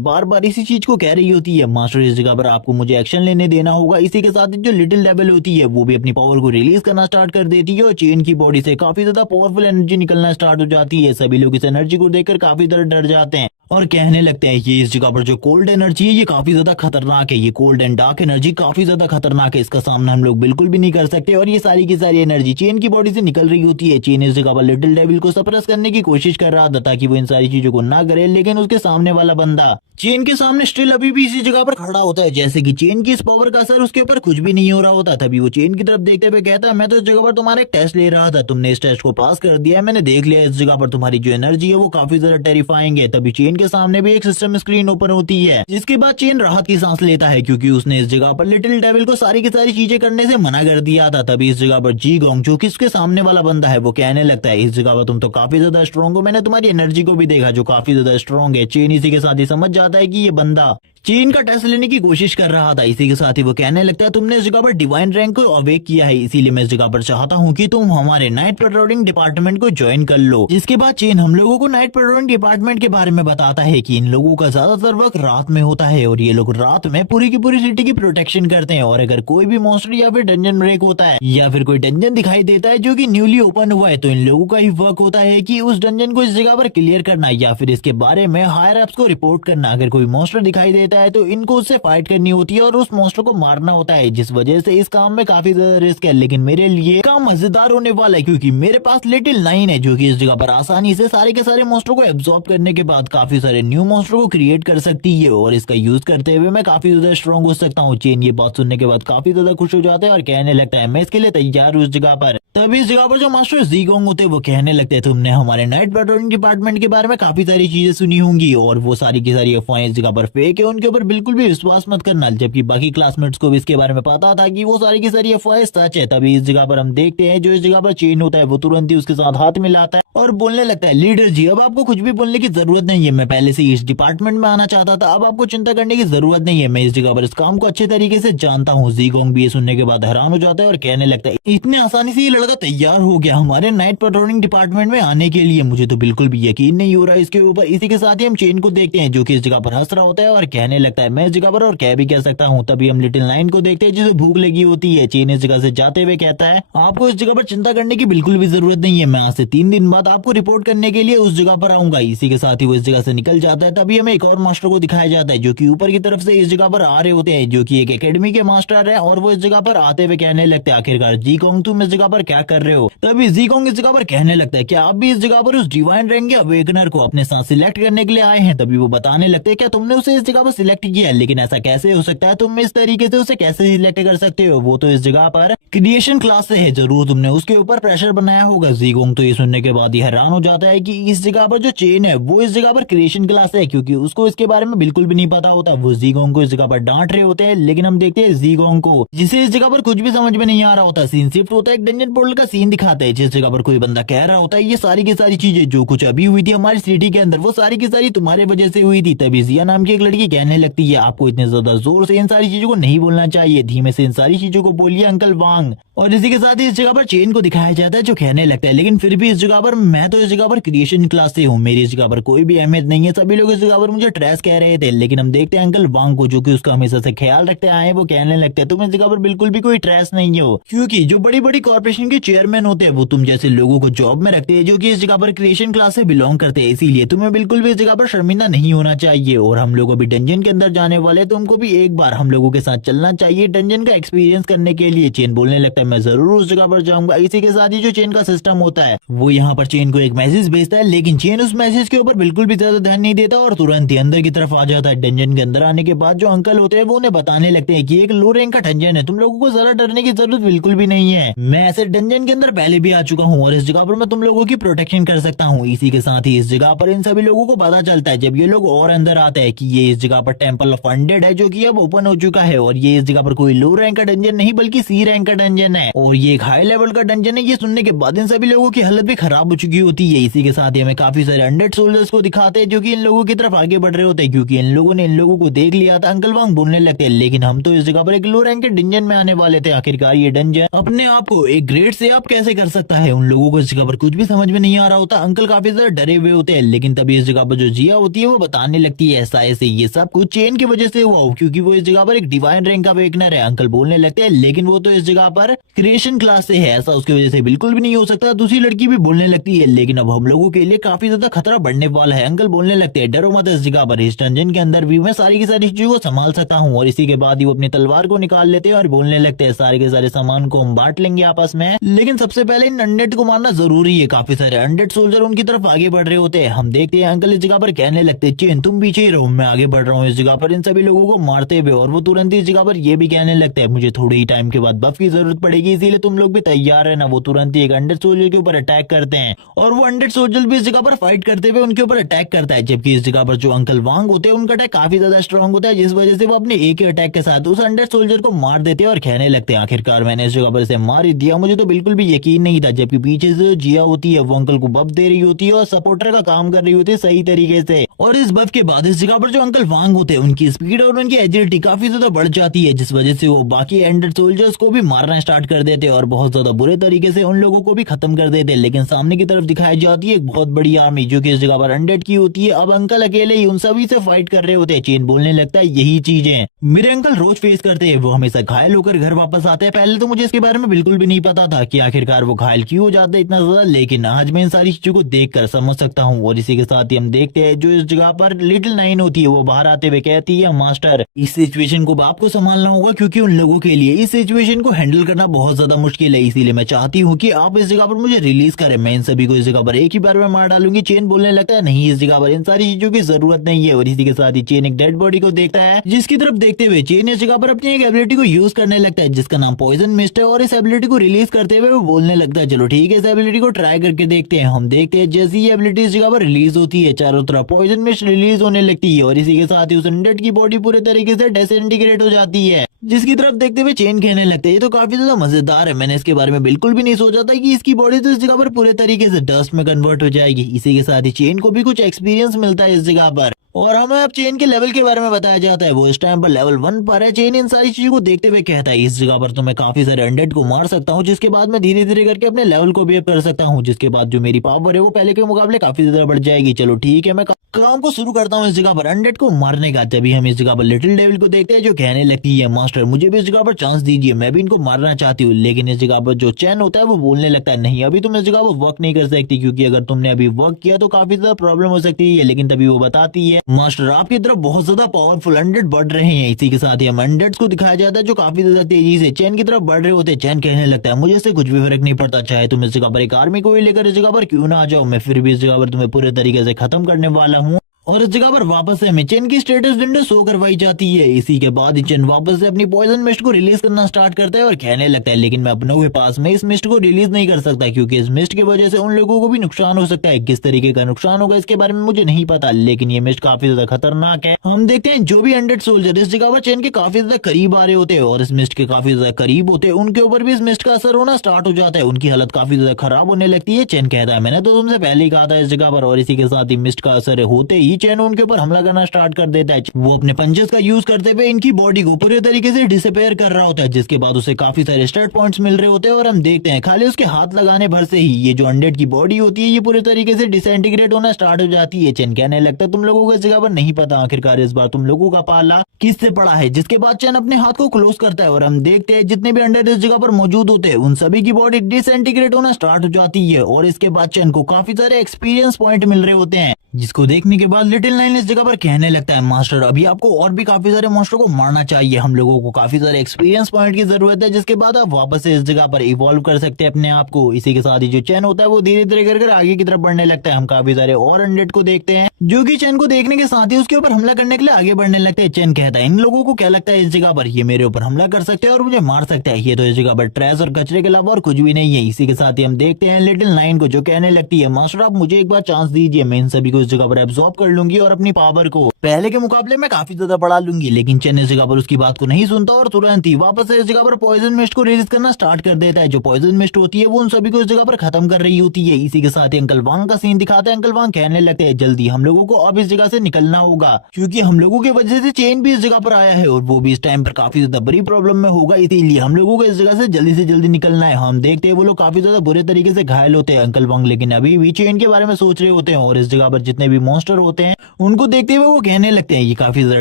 बार बार इसी चीज को कह रही होती है, मास्टर इस जगह पर आपको मुझे एक्शन लेने देना होगा। इसी के साथ ही जो लिटिल डेविल होती है वो भी अपनी पावर को रिलीज करना स्टार्ट कर देती है और चेन की बॉडी से काफी ज्यादा पावरफुल एनर्जी निकलना स्टार्ट हो जाती है। सभी लोग इस एनर्जी को देखकर काफी ज्यादा डर जाते हैं और कहने लगते हैं कि इस जगह पर जो कोल्ड एनर्जी है ये काफी ज्यादा खतरनाक है, ये कोल्ड एंड डार्क एनर्जी काफी ज्यादा खतरनाक है, इसका सामना हम लोग बिल्कुल भी नहीं कर सकते। और ये सारी की सारी एनर्जी चेन की बॉडी से निकल रही होती है। चेन इस जगह पर लिटिल डेविल को सप्रेस करने की कोशिश कर रहा था ताकि वो इन सारी चीजों को ना करे, लेकिन उसके सामने वाला बंदा चेन के सामने स्टिल अभी भी इसी जगह पर खड़ा होता है, जैसे कि चेन की इस पावर का असर उसके ऊपर कुछ भी नहीं हो रहा होता। तभी वो चेन की तरफ देखते हुए कहता है, मैं तो इस जगह पर तुम्हारा एक टेस्ट ले रहा था, तुमने इस टेस्ट को पास कर दिया है, मैंने देख लिया इस जगह पर तुम्हारी जो एनर्जी है वो काफी ज्यादा टेरिफाइंग है। तभी चेन के सामने भी एक सिस्टम स्क्रीन ओपन होती है, जिसके बाद चेन राहत की सांस लेता है क्योंकि उसने इस जगह पर लिटिल डेविल को सारी की सारी चीजें करने से मना कर दिया था। तभी इस जगह पर जी गोंग जो कि इसके सामने वाला बंदा है वो कहने लगता है, इस जगह पर तुम तो काफी ज्यादा स्ट्रॉन्ग हो, मैंने तुम्हारी एनर्जी को भी देखा जो काफी ज्यादा स्ट्रॉन्ग है। चेन इसी के साथ ही समझ जाता है कि ये बंदा चेन का टेस्ट लेने की कोशिश कर रहा था। इसी के साथ ही वो कहने लगता है, तुमने इस जगह पर डिवाइन रैंक को अवेक किया है, इसीलिए मैं इस जगह पर चाहता हूँ कि तुम हमारे नाइट पेट्रोलिंग डिपार्टमेंट को ज्वाइन कर लो। जिसके बाद चेन हम लोगों को नाइट पेट्रोलिंग डिपार्टमेंट के बारे में बताता है कि इन लोगों का ज्यादातर वक्त रात में होता है और ये लोग रात में पूरी की पूरी सिटी की प्रोटेक्शन करते हैं। और अगर कोई भी मॉन्स्टर या फिर डंजन ब्रेक होता है या फिर कोई डंजन दिखाई देता है जो कि न्यूली ओपन हुआ है, तो इन लोगों का ही वर्क होता है कि उस डंजन को इस जगह पर क्लियर करना या फिर इसके बारे में हायर अप्स को रिपोर्ट करना। अगर कोई मॉन्स्टर दिखाई देता है तो इनको उससे फाइट करनी होती है और उस मॉन्स्टर को मारना होता है, जिस वजह से इस काम में काफी ज्यादा रिस्क है, लेकिन मेरे लिए काम मजेदार होने वाला है क्योंकि मेरे पास लिटिल नाइन है जो कि इस जगह पर आसानी से सारे के सारे मॉन्स्टर को एब्सॉर्ब करने के बाद काफी सारे न्यू मॉन्स्टर को क्रिएट कर सकती है और इसका यूज करते हुए मैं काफी ज्यादा स्ट्रॉन्ग हो सकता हूँ। चेन ये बात सुनने के बाद काफी ज्यादा खुश हो जाता है और कहने लगता है, मैं इसके लिए तैयार हूँ इस जगह पर। तभी इस जगह पर जो मास्टर ज़ीगोंग होते हैं वो कहने लगते हैं, तुमने हमारे नाइट पेट्रोलिंग डिपार्टमेंट के बारे में काफी सारी चीजें सुनी होंगी और वो सारी की सारी अफवाहें इस जगह पर फेक है, उनके ऊपर बिल्कुल भी विश्वास मत करना। जबकि बाकी क्लासमेट्स को भी इसके बारे में पता था कि वो सारी की सारी अफवाहें सच है। तभी इस जगह पर हम देखते हैं जो इस जगह पर चेन होता है वो तुरंत ही उसके साथ हाथ मिलाता है और बोलने लगता है, लीडर जी अब आपको कुछ भी बोलने की जरूरत नहीं है, मैं पहले से इस डिपार्टमेंट में आना चाहता था, अब आपको चिंता करने की जरूरत नहीं है, मैं इस जगह पर इस काम को अच्छे तरीके से जानता हूँ। ज़ीगोंग भी ये सुनने के बाद हैरान हो जाता है और कहने लगता है, इतने आसानी से ये लड़का तैयार हो गया हमारे नाइट पेट्रोलिंग डिपार्टमेंट में आने के लिए, मुझे तो बिल्कुल भी यकीन नहीं हो रहा इसके ऊपर। इसी के साथ ही हम चेन को देखते हैं जो कि इस जगह पर हंस रहा होता है और कहने लगता है, मैं इस जगह पर और कह भी कह सकता हूँ। तभी हम लिटिल नाइन को देखते हैं जिसे भूख लगी होती है। चेन इस जगह से जाते हुए कहता है, आपको इस जगह पर चिंता करने की बिल्कुल भी जरूरत नहीं है, मैं आज से 3 दिन बाद आपको रिपोर्ट करने के लिए उस जगह पर आऊंगा। इसी के साथ ही वो इस जगह से निकल जाता है। तभी हमें एक और मास्टर को दिखाया जाता है जो कि ऊपर की तरफ से इस जगह पर आ रहे होते हैं, जो कि एक एकेडमी के मास्टर है और वो इस जगह पर आते हुए कहने लगते हैं, आखिरकार ज़ीगोंग तुम इस जगह पर क्या कर रहे हो? तभी ज़ीगोंग इस जगह पर कहने लगता है, क्या आप भी इस जगह पर उस डिवाइन रैंक के अवेकनर को अपने साथ सिलेक्ट करने के लिए आए हैं? तभी वो बताने लगते हैं, क्या तुमने उसे इस जगह पर सिलेक्ट किया है? लेकिन ऐसा कैसे हो सकता है, तुम इस तरीके से उसे कैसे सिलेक्ट कर सकते हो? वो तो इस जगह पर क्रिएशन क्लास से है, जरूर तुमने उसके ऊपर प्रेशर बनाया होगा। ज़ीगोंग तो ये सुनने के बाद ही हैरान हो जाता है कि इस जगह पर जो चेन है वो इस जगह पर क्रिएशन क्लास है, क्योंकि उसको इसके बारे में बिल्कुल भी नहीं पता होता। वो ज़ीगोंग को इस जगह पर डांट रहे होते हैं, लेकिन हम देखते हैं ज़ीगोंग को जिसे इस जगह पर कुछ भी समझ में नहीं आ रहा होता। सीन शिफ्ट होता है, एक डंजन पोर्टल का सीन दिखाता है जिस जगह पर कोई बंदा कह रहा होता है, ये सारी की सारी चीजें जो कुछ अभी हुई थी हमारी सिटी के अंदर वो सारी की सारी तुम्हारे वजह से हुई थी। तभी जिया नाम की एक लड़की कहने लगती है, आपको इतने ज्यादा जोर से इन सारी चीजों को नहीं बोलना चाहिए, धीमे से इन सारी चीजों को बोलिए अंकल वांग। और इसी के साथ ही इस जगह पर चेन को दिखाया जाता है जो कहने लगता है, लेकिन फिर भी इस जगह पर मैं तो इस जगह पर क्रिएशन क्लास से हूँ, मेरी इस जगह पर कोई भी अहमियत नहीं है, सभी लोग इस जगह पर मुझे ट्रैश कह रहे थे। लेकिन हम देखते हैं अंकल वांग को जो कि उसका हमेशा से ख्याल रखते आए, वो कहने लगते हैं, तुम इस जगह पर बिल्कुल भी कोई ट्रैश नहीं हो, क्योंकि जो बड़ी बड़ी कॉर्पोरेशन के चेयरमैन होते हैं वो तुम जैसे लोगों को जॉब में रखते हैं जो कि इस जगह पर क्रिएशन क्लास से बिलोंग करते हैं, इसीलिए तुम्हें बिल्कुल भी इस जगह पर शर्मिंदा नहीं होना चाहिए। और हम लोग अभी डंजन के अंदर जाने वाले, तुमको भी एक बार हम लोगों के साथ चलना चाहिए डंजन का एक्सपीरियंस करने के लिए। चेन बोलने लगता है, मैं जरूर उस जगह पर जाऊंगा। इसी के साथ ही जो चेन का सिस्टम होता है वो यहाँ पर चेन को एक मैसेज भेजता है, लेकिन चेन उस मैसेज के ऊपर बिल्कुल भी ज्यादा ध्यान नहीं देता और तुरंत ही अंदर की तरफ आ जाता है। डंजन के अंदर आने के बाद जो अंकल होते हैं वो उन्हें बताने लगते हैं कि एक लो रैंक का डंजन है, तुम लोगों को ज्यादा डरने की जरूरत बिल्कुल भी नहीं है, मैं ऐसे डंजन के अंदर पहले भी आ चुका हूँ और इस जगह पर मैं तुम लोगों की प्रोटेक्शन कर सकता हूँ। इसी के साथ ही इस जगह पर इन सभी लोगों को पता चलता है जब ये लोग और अंदर आते हैं कि ये इस जगह पर टेम्पल ऑफ अनडेड है जो कि अब ओपन हो चुका है। और ये इस जगह पर कोई लो रैंक का डंजन नहीं बल्कि सी रैंक का डंजन है और ये एक हाई लेवल का डंजन है। ये सुनने के बाद इन सभी लोगों की हालत भी खराब हो चुकी होती है। इसी के साथ ही हमें काफी सारे अनडेड सोल्जर्स को दिखाते हैं जो कि इन लोगों की तरफ आगे बढ़ रहे होते हैं, क्योंकि इन लोगों ने इन लोगों को देख लिया था। अंकल वांग बोलने लगते हैं लेकिन हम तो इस जगह पर एक लो रैंक के डंजन में आने वाले थे। आखिरकार ये डंजन अपने आप को एक ग्रेड से आप कैसे कर सकता है। उन लोगों को इस जगह पर कुछ भी समझ में नहीं आ रहा होता। अंकल काफी ज्यादा डरे हुए होते हैं, लेकिन तभी इस जगह पर जो जिया होती है वो बताने लगती है ऐसा ऐसे ये सब कुछ चेन की वजह से हुआ हो, क्योंकि वो इस जगह पर एक डिवाइन रैंक का वेकनर है। अंकल बोलने लगते हैं लेकिन वो तो इस जगह पर क्रिएशन क्लास से है, ऐसा उसकी वजह से बिल्कुल भी नहीं हो सकता। दूसरी लड़की भी बोलने लगती है लेकिन अब हम लोगों के लिए काफी ज्यादा खतरा बढ़ने वाला है। अंकल बोलने लगते हैं डरो मत, इस जगह पर इस डंजन के अंदर भी मैं सारी की सारी चीजों को संभाल सकता हूँ। और इसी के बाद ही वो अपनी तलवार को निकाल लेते हैं और बोलने लगते हैं सारे के सारे सामान को हम बांट लेंगे आपस में, लेकिन सबसे पहले इन अनडेड को मारना जरूरी है। काफी सारे अनडेड सोल्जर उनकी तरफ आगे बढ़ रहे होते हैं। हम देखते हैं अंकल इस जगह पर कहने लगते हैं चेन तुम पीछे ही रहो, मैं आगे बढ़ रहा हूँ इस जगह पर इन सभी लोगों को मारते हुए। और वो तुरंत ही इस जगह पर ये भी कहने लगते हैं मुझे थोड़ी ही टाइम के बाद बफ की जरूरत पड़ेगी, इसीलिए तुम लोग भी तैयार है ना। वो तुरंत ही एक अनडेड सोल्जर के ऊपर अटैक करते हैं और वो अनडेड सोल्जर भी इस जगह पर फाइट करते हुए उनके ऊपर अटैक करता है। जबकि इस जगह पर जो अंकल वांग होते हैं उनका अटैक काफी ज्यादा स्ट्रॉन्ग होता है, जिस वजह से वो अपने एक ही अटैक के साथ उस अनडेड सोल्जर को मार देते हैं और कहने लगते हैं आखिरकार मैंने इस जगह पर इसे मार ही दिया, मुझे तो बिल्कुल भी यकीन नहीं था। जबकि पीछे से जो जिया होती है वो अंकल को बफ दे रही होती है और सपोर्टर का काम कर रही होती है सही तरीके से। और इस बफ के बाद इस जगह पर जो अंकल वांग होते हैं उनकी स्पीड और उनकी एजिलिटी काफी ज्यादा बढ़ जाती है, जिस वजह से वो बाकी अनडेड सोल्जर्स को भी मारना स्टार्ट कर देते हैं और बहुत ज्यादा बुरे तरीके से उन लोगों को भी खत्म कर देते हैं। लेकिन सामने की तरफ दिखाई जाती है एक बहुत बड़ी आर्मी जो कि इस जगह पर अनडेड की होती है। अब अंकल अकेले ही उन सभी से फाइट कर रहे होते हैं। चेन बोलने लगता है यही चीजें मेरे अंकल रोज फेस करते हैं, वो हमेशा घायल होकर घर वापस आते हैं। पहले तो मुझे इसके बारे में बिल्कुल भी नहीं पता था कि आखिरकार वो घायल क्यों हो जाते हैं इतना ज्यादा, लेकिन आज मैं इन सारी चीजों को देखकर समझ सकता हूँ। और इसी के साथ ही हम देखते हैं जो इस जगह पर लिटिल नाइन होती है वो बाहर आते हुए कहती है मास्टर इस सिचुएशन को आपको संभालना होगा, क्योंकि उन लोगों के लिए इस सिचुएशन को हैंडल करना बहुत ज्यादा मुश्किल है, इसीलिए मैं चाहती हूँ कि आप इस जगह पर मुझे रिलीज करें। मैं इन सभी को इस जगह पर एक ही बार में मार डालूंगी। चेन बोलने लगता है नहीं, इस जगह पर इन सारी चीजों की जरूरत नहीं है। और इसी के साथ ही चेन एक डेड बॉडी को देखता है जिसकी तरफ देखते हुए चेन इस जगह पर अपनी एक एबिलिटी को यूज करने लगता है जिसका नाम पॉइजन मिस्ट है। और इस एबिलिटी को रिलीज करते हुए वो बोलने लगता है चलो ठीक है इस एबिलिटी को ट्राई करके देखते हैं। हम देखते हैं जैसी ये एबिलिटी इस जगह पर रिलीज होती है चारों तरफ पॉइजन मिस्ट रिलीज होने लगती है और इसी के साथ ही उस अनडेड की बॉडी पूरे तरीके से डिसइंटीग्रेट हो जाती है, जिसकी तरफ देखते हुए चेन कहने लगते हैं ये तो काफी ज्यादा मजेदार है, मैंने इसके बारे में बिल्कुल भी नहीं सोचा था कि इसकी बॉडी तो इस जगह पर पूरे तरीके से डस्ट में कन्वर्ट हो जाएगी। इसी के साथ ही चेन को भी कुछ एक्सपीरियंस मिलता है इस जगह पर और हमें अब चेन के लेवल के बारे में बताया जाता है। वो इस टाइम पर लेवल 1 पर है। चेन इन सारी चीजों को देखते हुए कहता है इस जगह पर तो मैं काफी सारे अनडेड को मार सकता हूँ, जिसके बाद मैं धीरे धीरे करके अपने लेवल को भी अप कर सकता हूँ, जिसके बाद जो मेरी पावर है वो पहले के मुकाबले काफी ज्यादा बढ़ जाएगी। चलो ठीक है मैं काम को शुरू करता हूँ इस जगह पर अनडेड को मारने का। तभी हम इस जगह पर लिटिल डेविल को देखते हैं जो कहने लगती है मास्टर मुझे भी इस जगह पर चांस दीजिए, मैं भी इनको मारना चाहती हूँ। लेकिन इस जगह पर जो चैन होता है वो बोलने लगता है नहीं अभी तुम इस जगह पर वर्क नहीं कर सकती, क्योंकि अगर तुमने अभी वर्क किया तो काफी ज्यादा प्रॉब्लम हो सकती है। लेकिन तभी वो बताती है मास्टर आपकी तरफ बहुत ज्यादा पावरफुल अनडेड बढ़ रहे हैं। इसी के साथ ही हम अनडेड्स को दिखाया जाता है जो काफी ज्यादा तेजी से चैन की तरफ बढ़ रहे होते हैं। चैन कहने लगता है मुझे इससे कुछ भी फर्क नहीं पड़ता, चाहे तुम इस जगह पर एक आर्मी को ही लेकर इस जगह पर क्यों ना आ जाओ, मैं फिर भी इस जगह पर तुम्हें पूरे तरीके से खत्म करने वाला हूँ। और इस जगह पर वापस से हमें चेन की स्टेटस विंडो शो करवाई जाती है। इसी के बाद चेन वापस से अपनी पॉइजन मिस्ट को रिलीज करना स्टार्ट करता है और कहने लगता है लेकिन मैं अपनों के पास में इस मिस्ट को रिलीज नहीं कर सकता, क्योंकि इस मिस्ट की वजह से उन लोगों को भी नुकसान हो सकता है। किस तरीके का नुकसान होगा इसके बारे में मुझे नहीं पता, लेकिन ये मिस्ट काफी ज्यादा खतरनाक है। हम देखते हैं जो भी अनडेड सोल्जर इस जगह पर चेन के काफी ज्यादा करीब आ रहे होते हैं और इस मिस्ट के काफी ज्यादा करीब होते हैं उनके ऊपर भी इस मिस्ट का असर होना स्टार्ट हो जाता है, उनकी हालत काफी ज्यादा खराब होने लगती है। चेन कहता है मैंने तो तुमसे पहले ही कहा था इस जगह पर। और इसी के साथ ही मिस्ट का असर होते ही चेन उनके ऊपर हमला करना स्टार्ट कर देता है। वो अपने पंचेस का यूज करते हुए इनकी बॉडी को पूरे तरीके से डिसअपेयर कर रहा होता है, जिसके बाद उसे काफी सारे स्टैट पॉइंट्स मिल रहे होते हैं। और हम देखते हैं खाली उसके हाथ लगाने भर से ही ये जो अनडेड की बॉडी होती है ये पूरे तरीके से डिसइंटीग्रेट होना स्टार्ट हो जाती है। चेन कहने लगता है तुम लोगों को इस जगह पर नहीं पता आखिरकार इस बार तुम लोगों का पाला किससे पड़ा है। जिसके बाद चेन अपने हाथ को क्लोज करता है और हम देखते हैं जितने भी अनडेड इस जगह पर मौजूद होते हैं उन सभी की बॉडी डिसइंटीग्रेट होना स्टार्ट हो जाती है। और इसके बाद चेन को काफी सारे एक्सपीरियंस पॉइंट मिल रहे होते हैं, जिसको देखने के बाद लिटिल नाइन इस जगह पर कहने लगता है मास्टर अभी आपको और भी काफी सारे मॉन्स्टर को मारना चाहिए, हम लोगों को काफी सारे एक्सपीरियंस पॉइंट की जरूरत है, जिसके बाद आप वापस से इस जगह पर इवॉल्व कर सकते हैं अपने आप को। इसी के साथ ही जो चैन होता है वो धीरे धीरे कर आगे की तरफ बढ़ने लगता है। हम काफी सारे और अनडेड को देखते हैं जो कि चैन को देखने के साथ ही उसके ऊपर हमला करने के लिए आगे बढ़ने लगते हैं। चैन कहता है इन लोगों को क्या लगता है इस जगह पर ये मेरे ऊपर हमला कर सकते हैं और मुझे मार सकते हैं, ये तो इस जगह पर ट्रैश और कचरे के अलावा और कुछ भी नहीं है। इसी के साथ ही हम देखते हैं लिटिल नाइन को जो कहने लगती है मास्टर आप मुझे एक बार चांस दीजिए, मैं इन सभी को को इस जगह पर एब्जॉर्ब कर लूंगी और अपनी पावर को पहले के मुकाबले में काफी ज्यादा बढ़ा लूंगी। लेकिन चेन इस जगह पर उसकी बात को नहीं सुनता और तुरंत ही वापस से इस जगह पर पॉइजन मिस्ट को रिलीज करना स्टार्ट कर देता है। जो पॉइजन मिस्ट होती है वो उन सभी को इस जगह पर खत्म कर रही होती है। इसी के साथ ही अंकल वांग का सीन दिखाते हैं। अंकल वांग कहने लगते हैं जल्दी हम लोगों को अब इस जगह से निकलना होगा, क्योंकि हम लोगों की वजह से चेन भी इस जगह पर आया है और वो भी इस टाइम पर काफी ज्यादा बड़ी प्रॉब्लम में होगा। इसीलिए हम लोगों को इस जगह से जल्दी निकलना है। हम देखते हैं वो लोग काफी ज्यादा बुरे तरीके से घायल होते हैं अंकल वांग, लेकिन अभी भी चेन के बारे में सोच रहे होते हैं। और इस जगह पर जितने भी मॉन्स्टर होते हैं उनको देखते हुए वो कहने लगते हैं ये काफी ज्यादा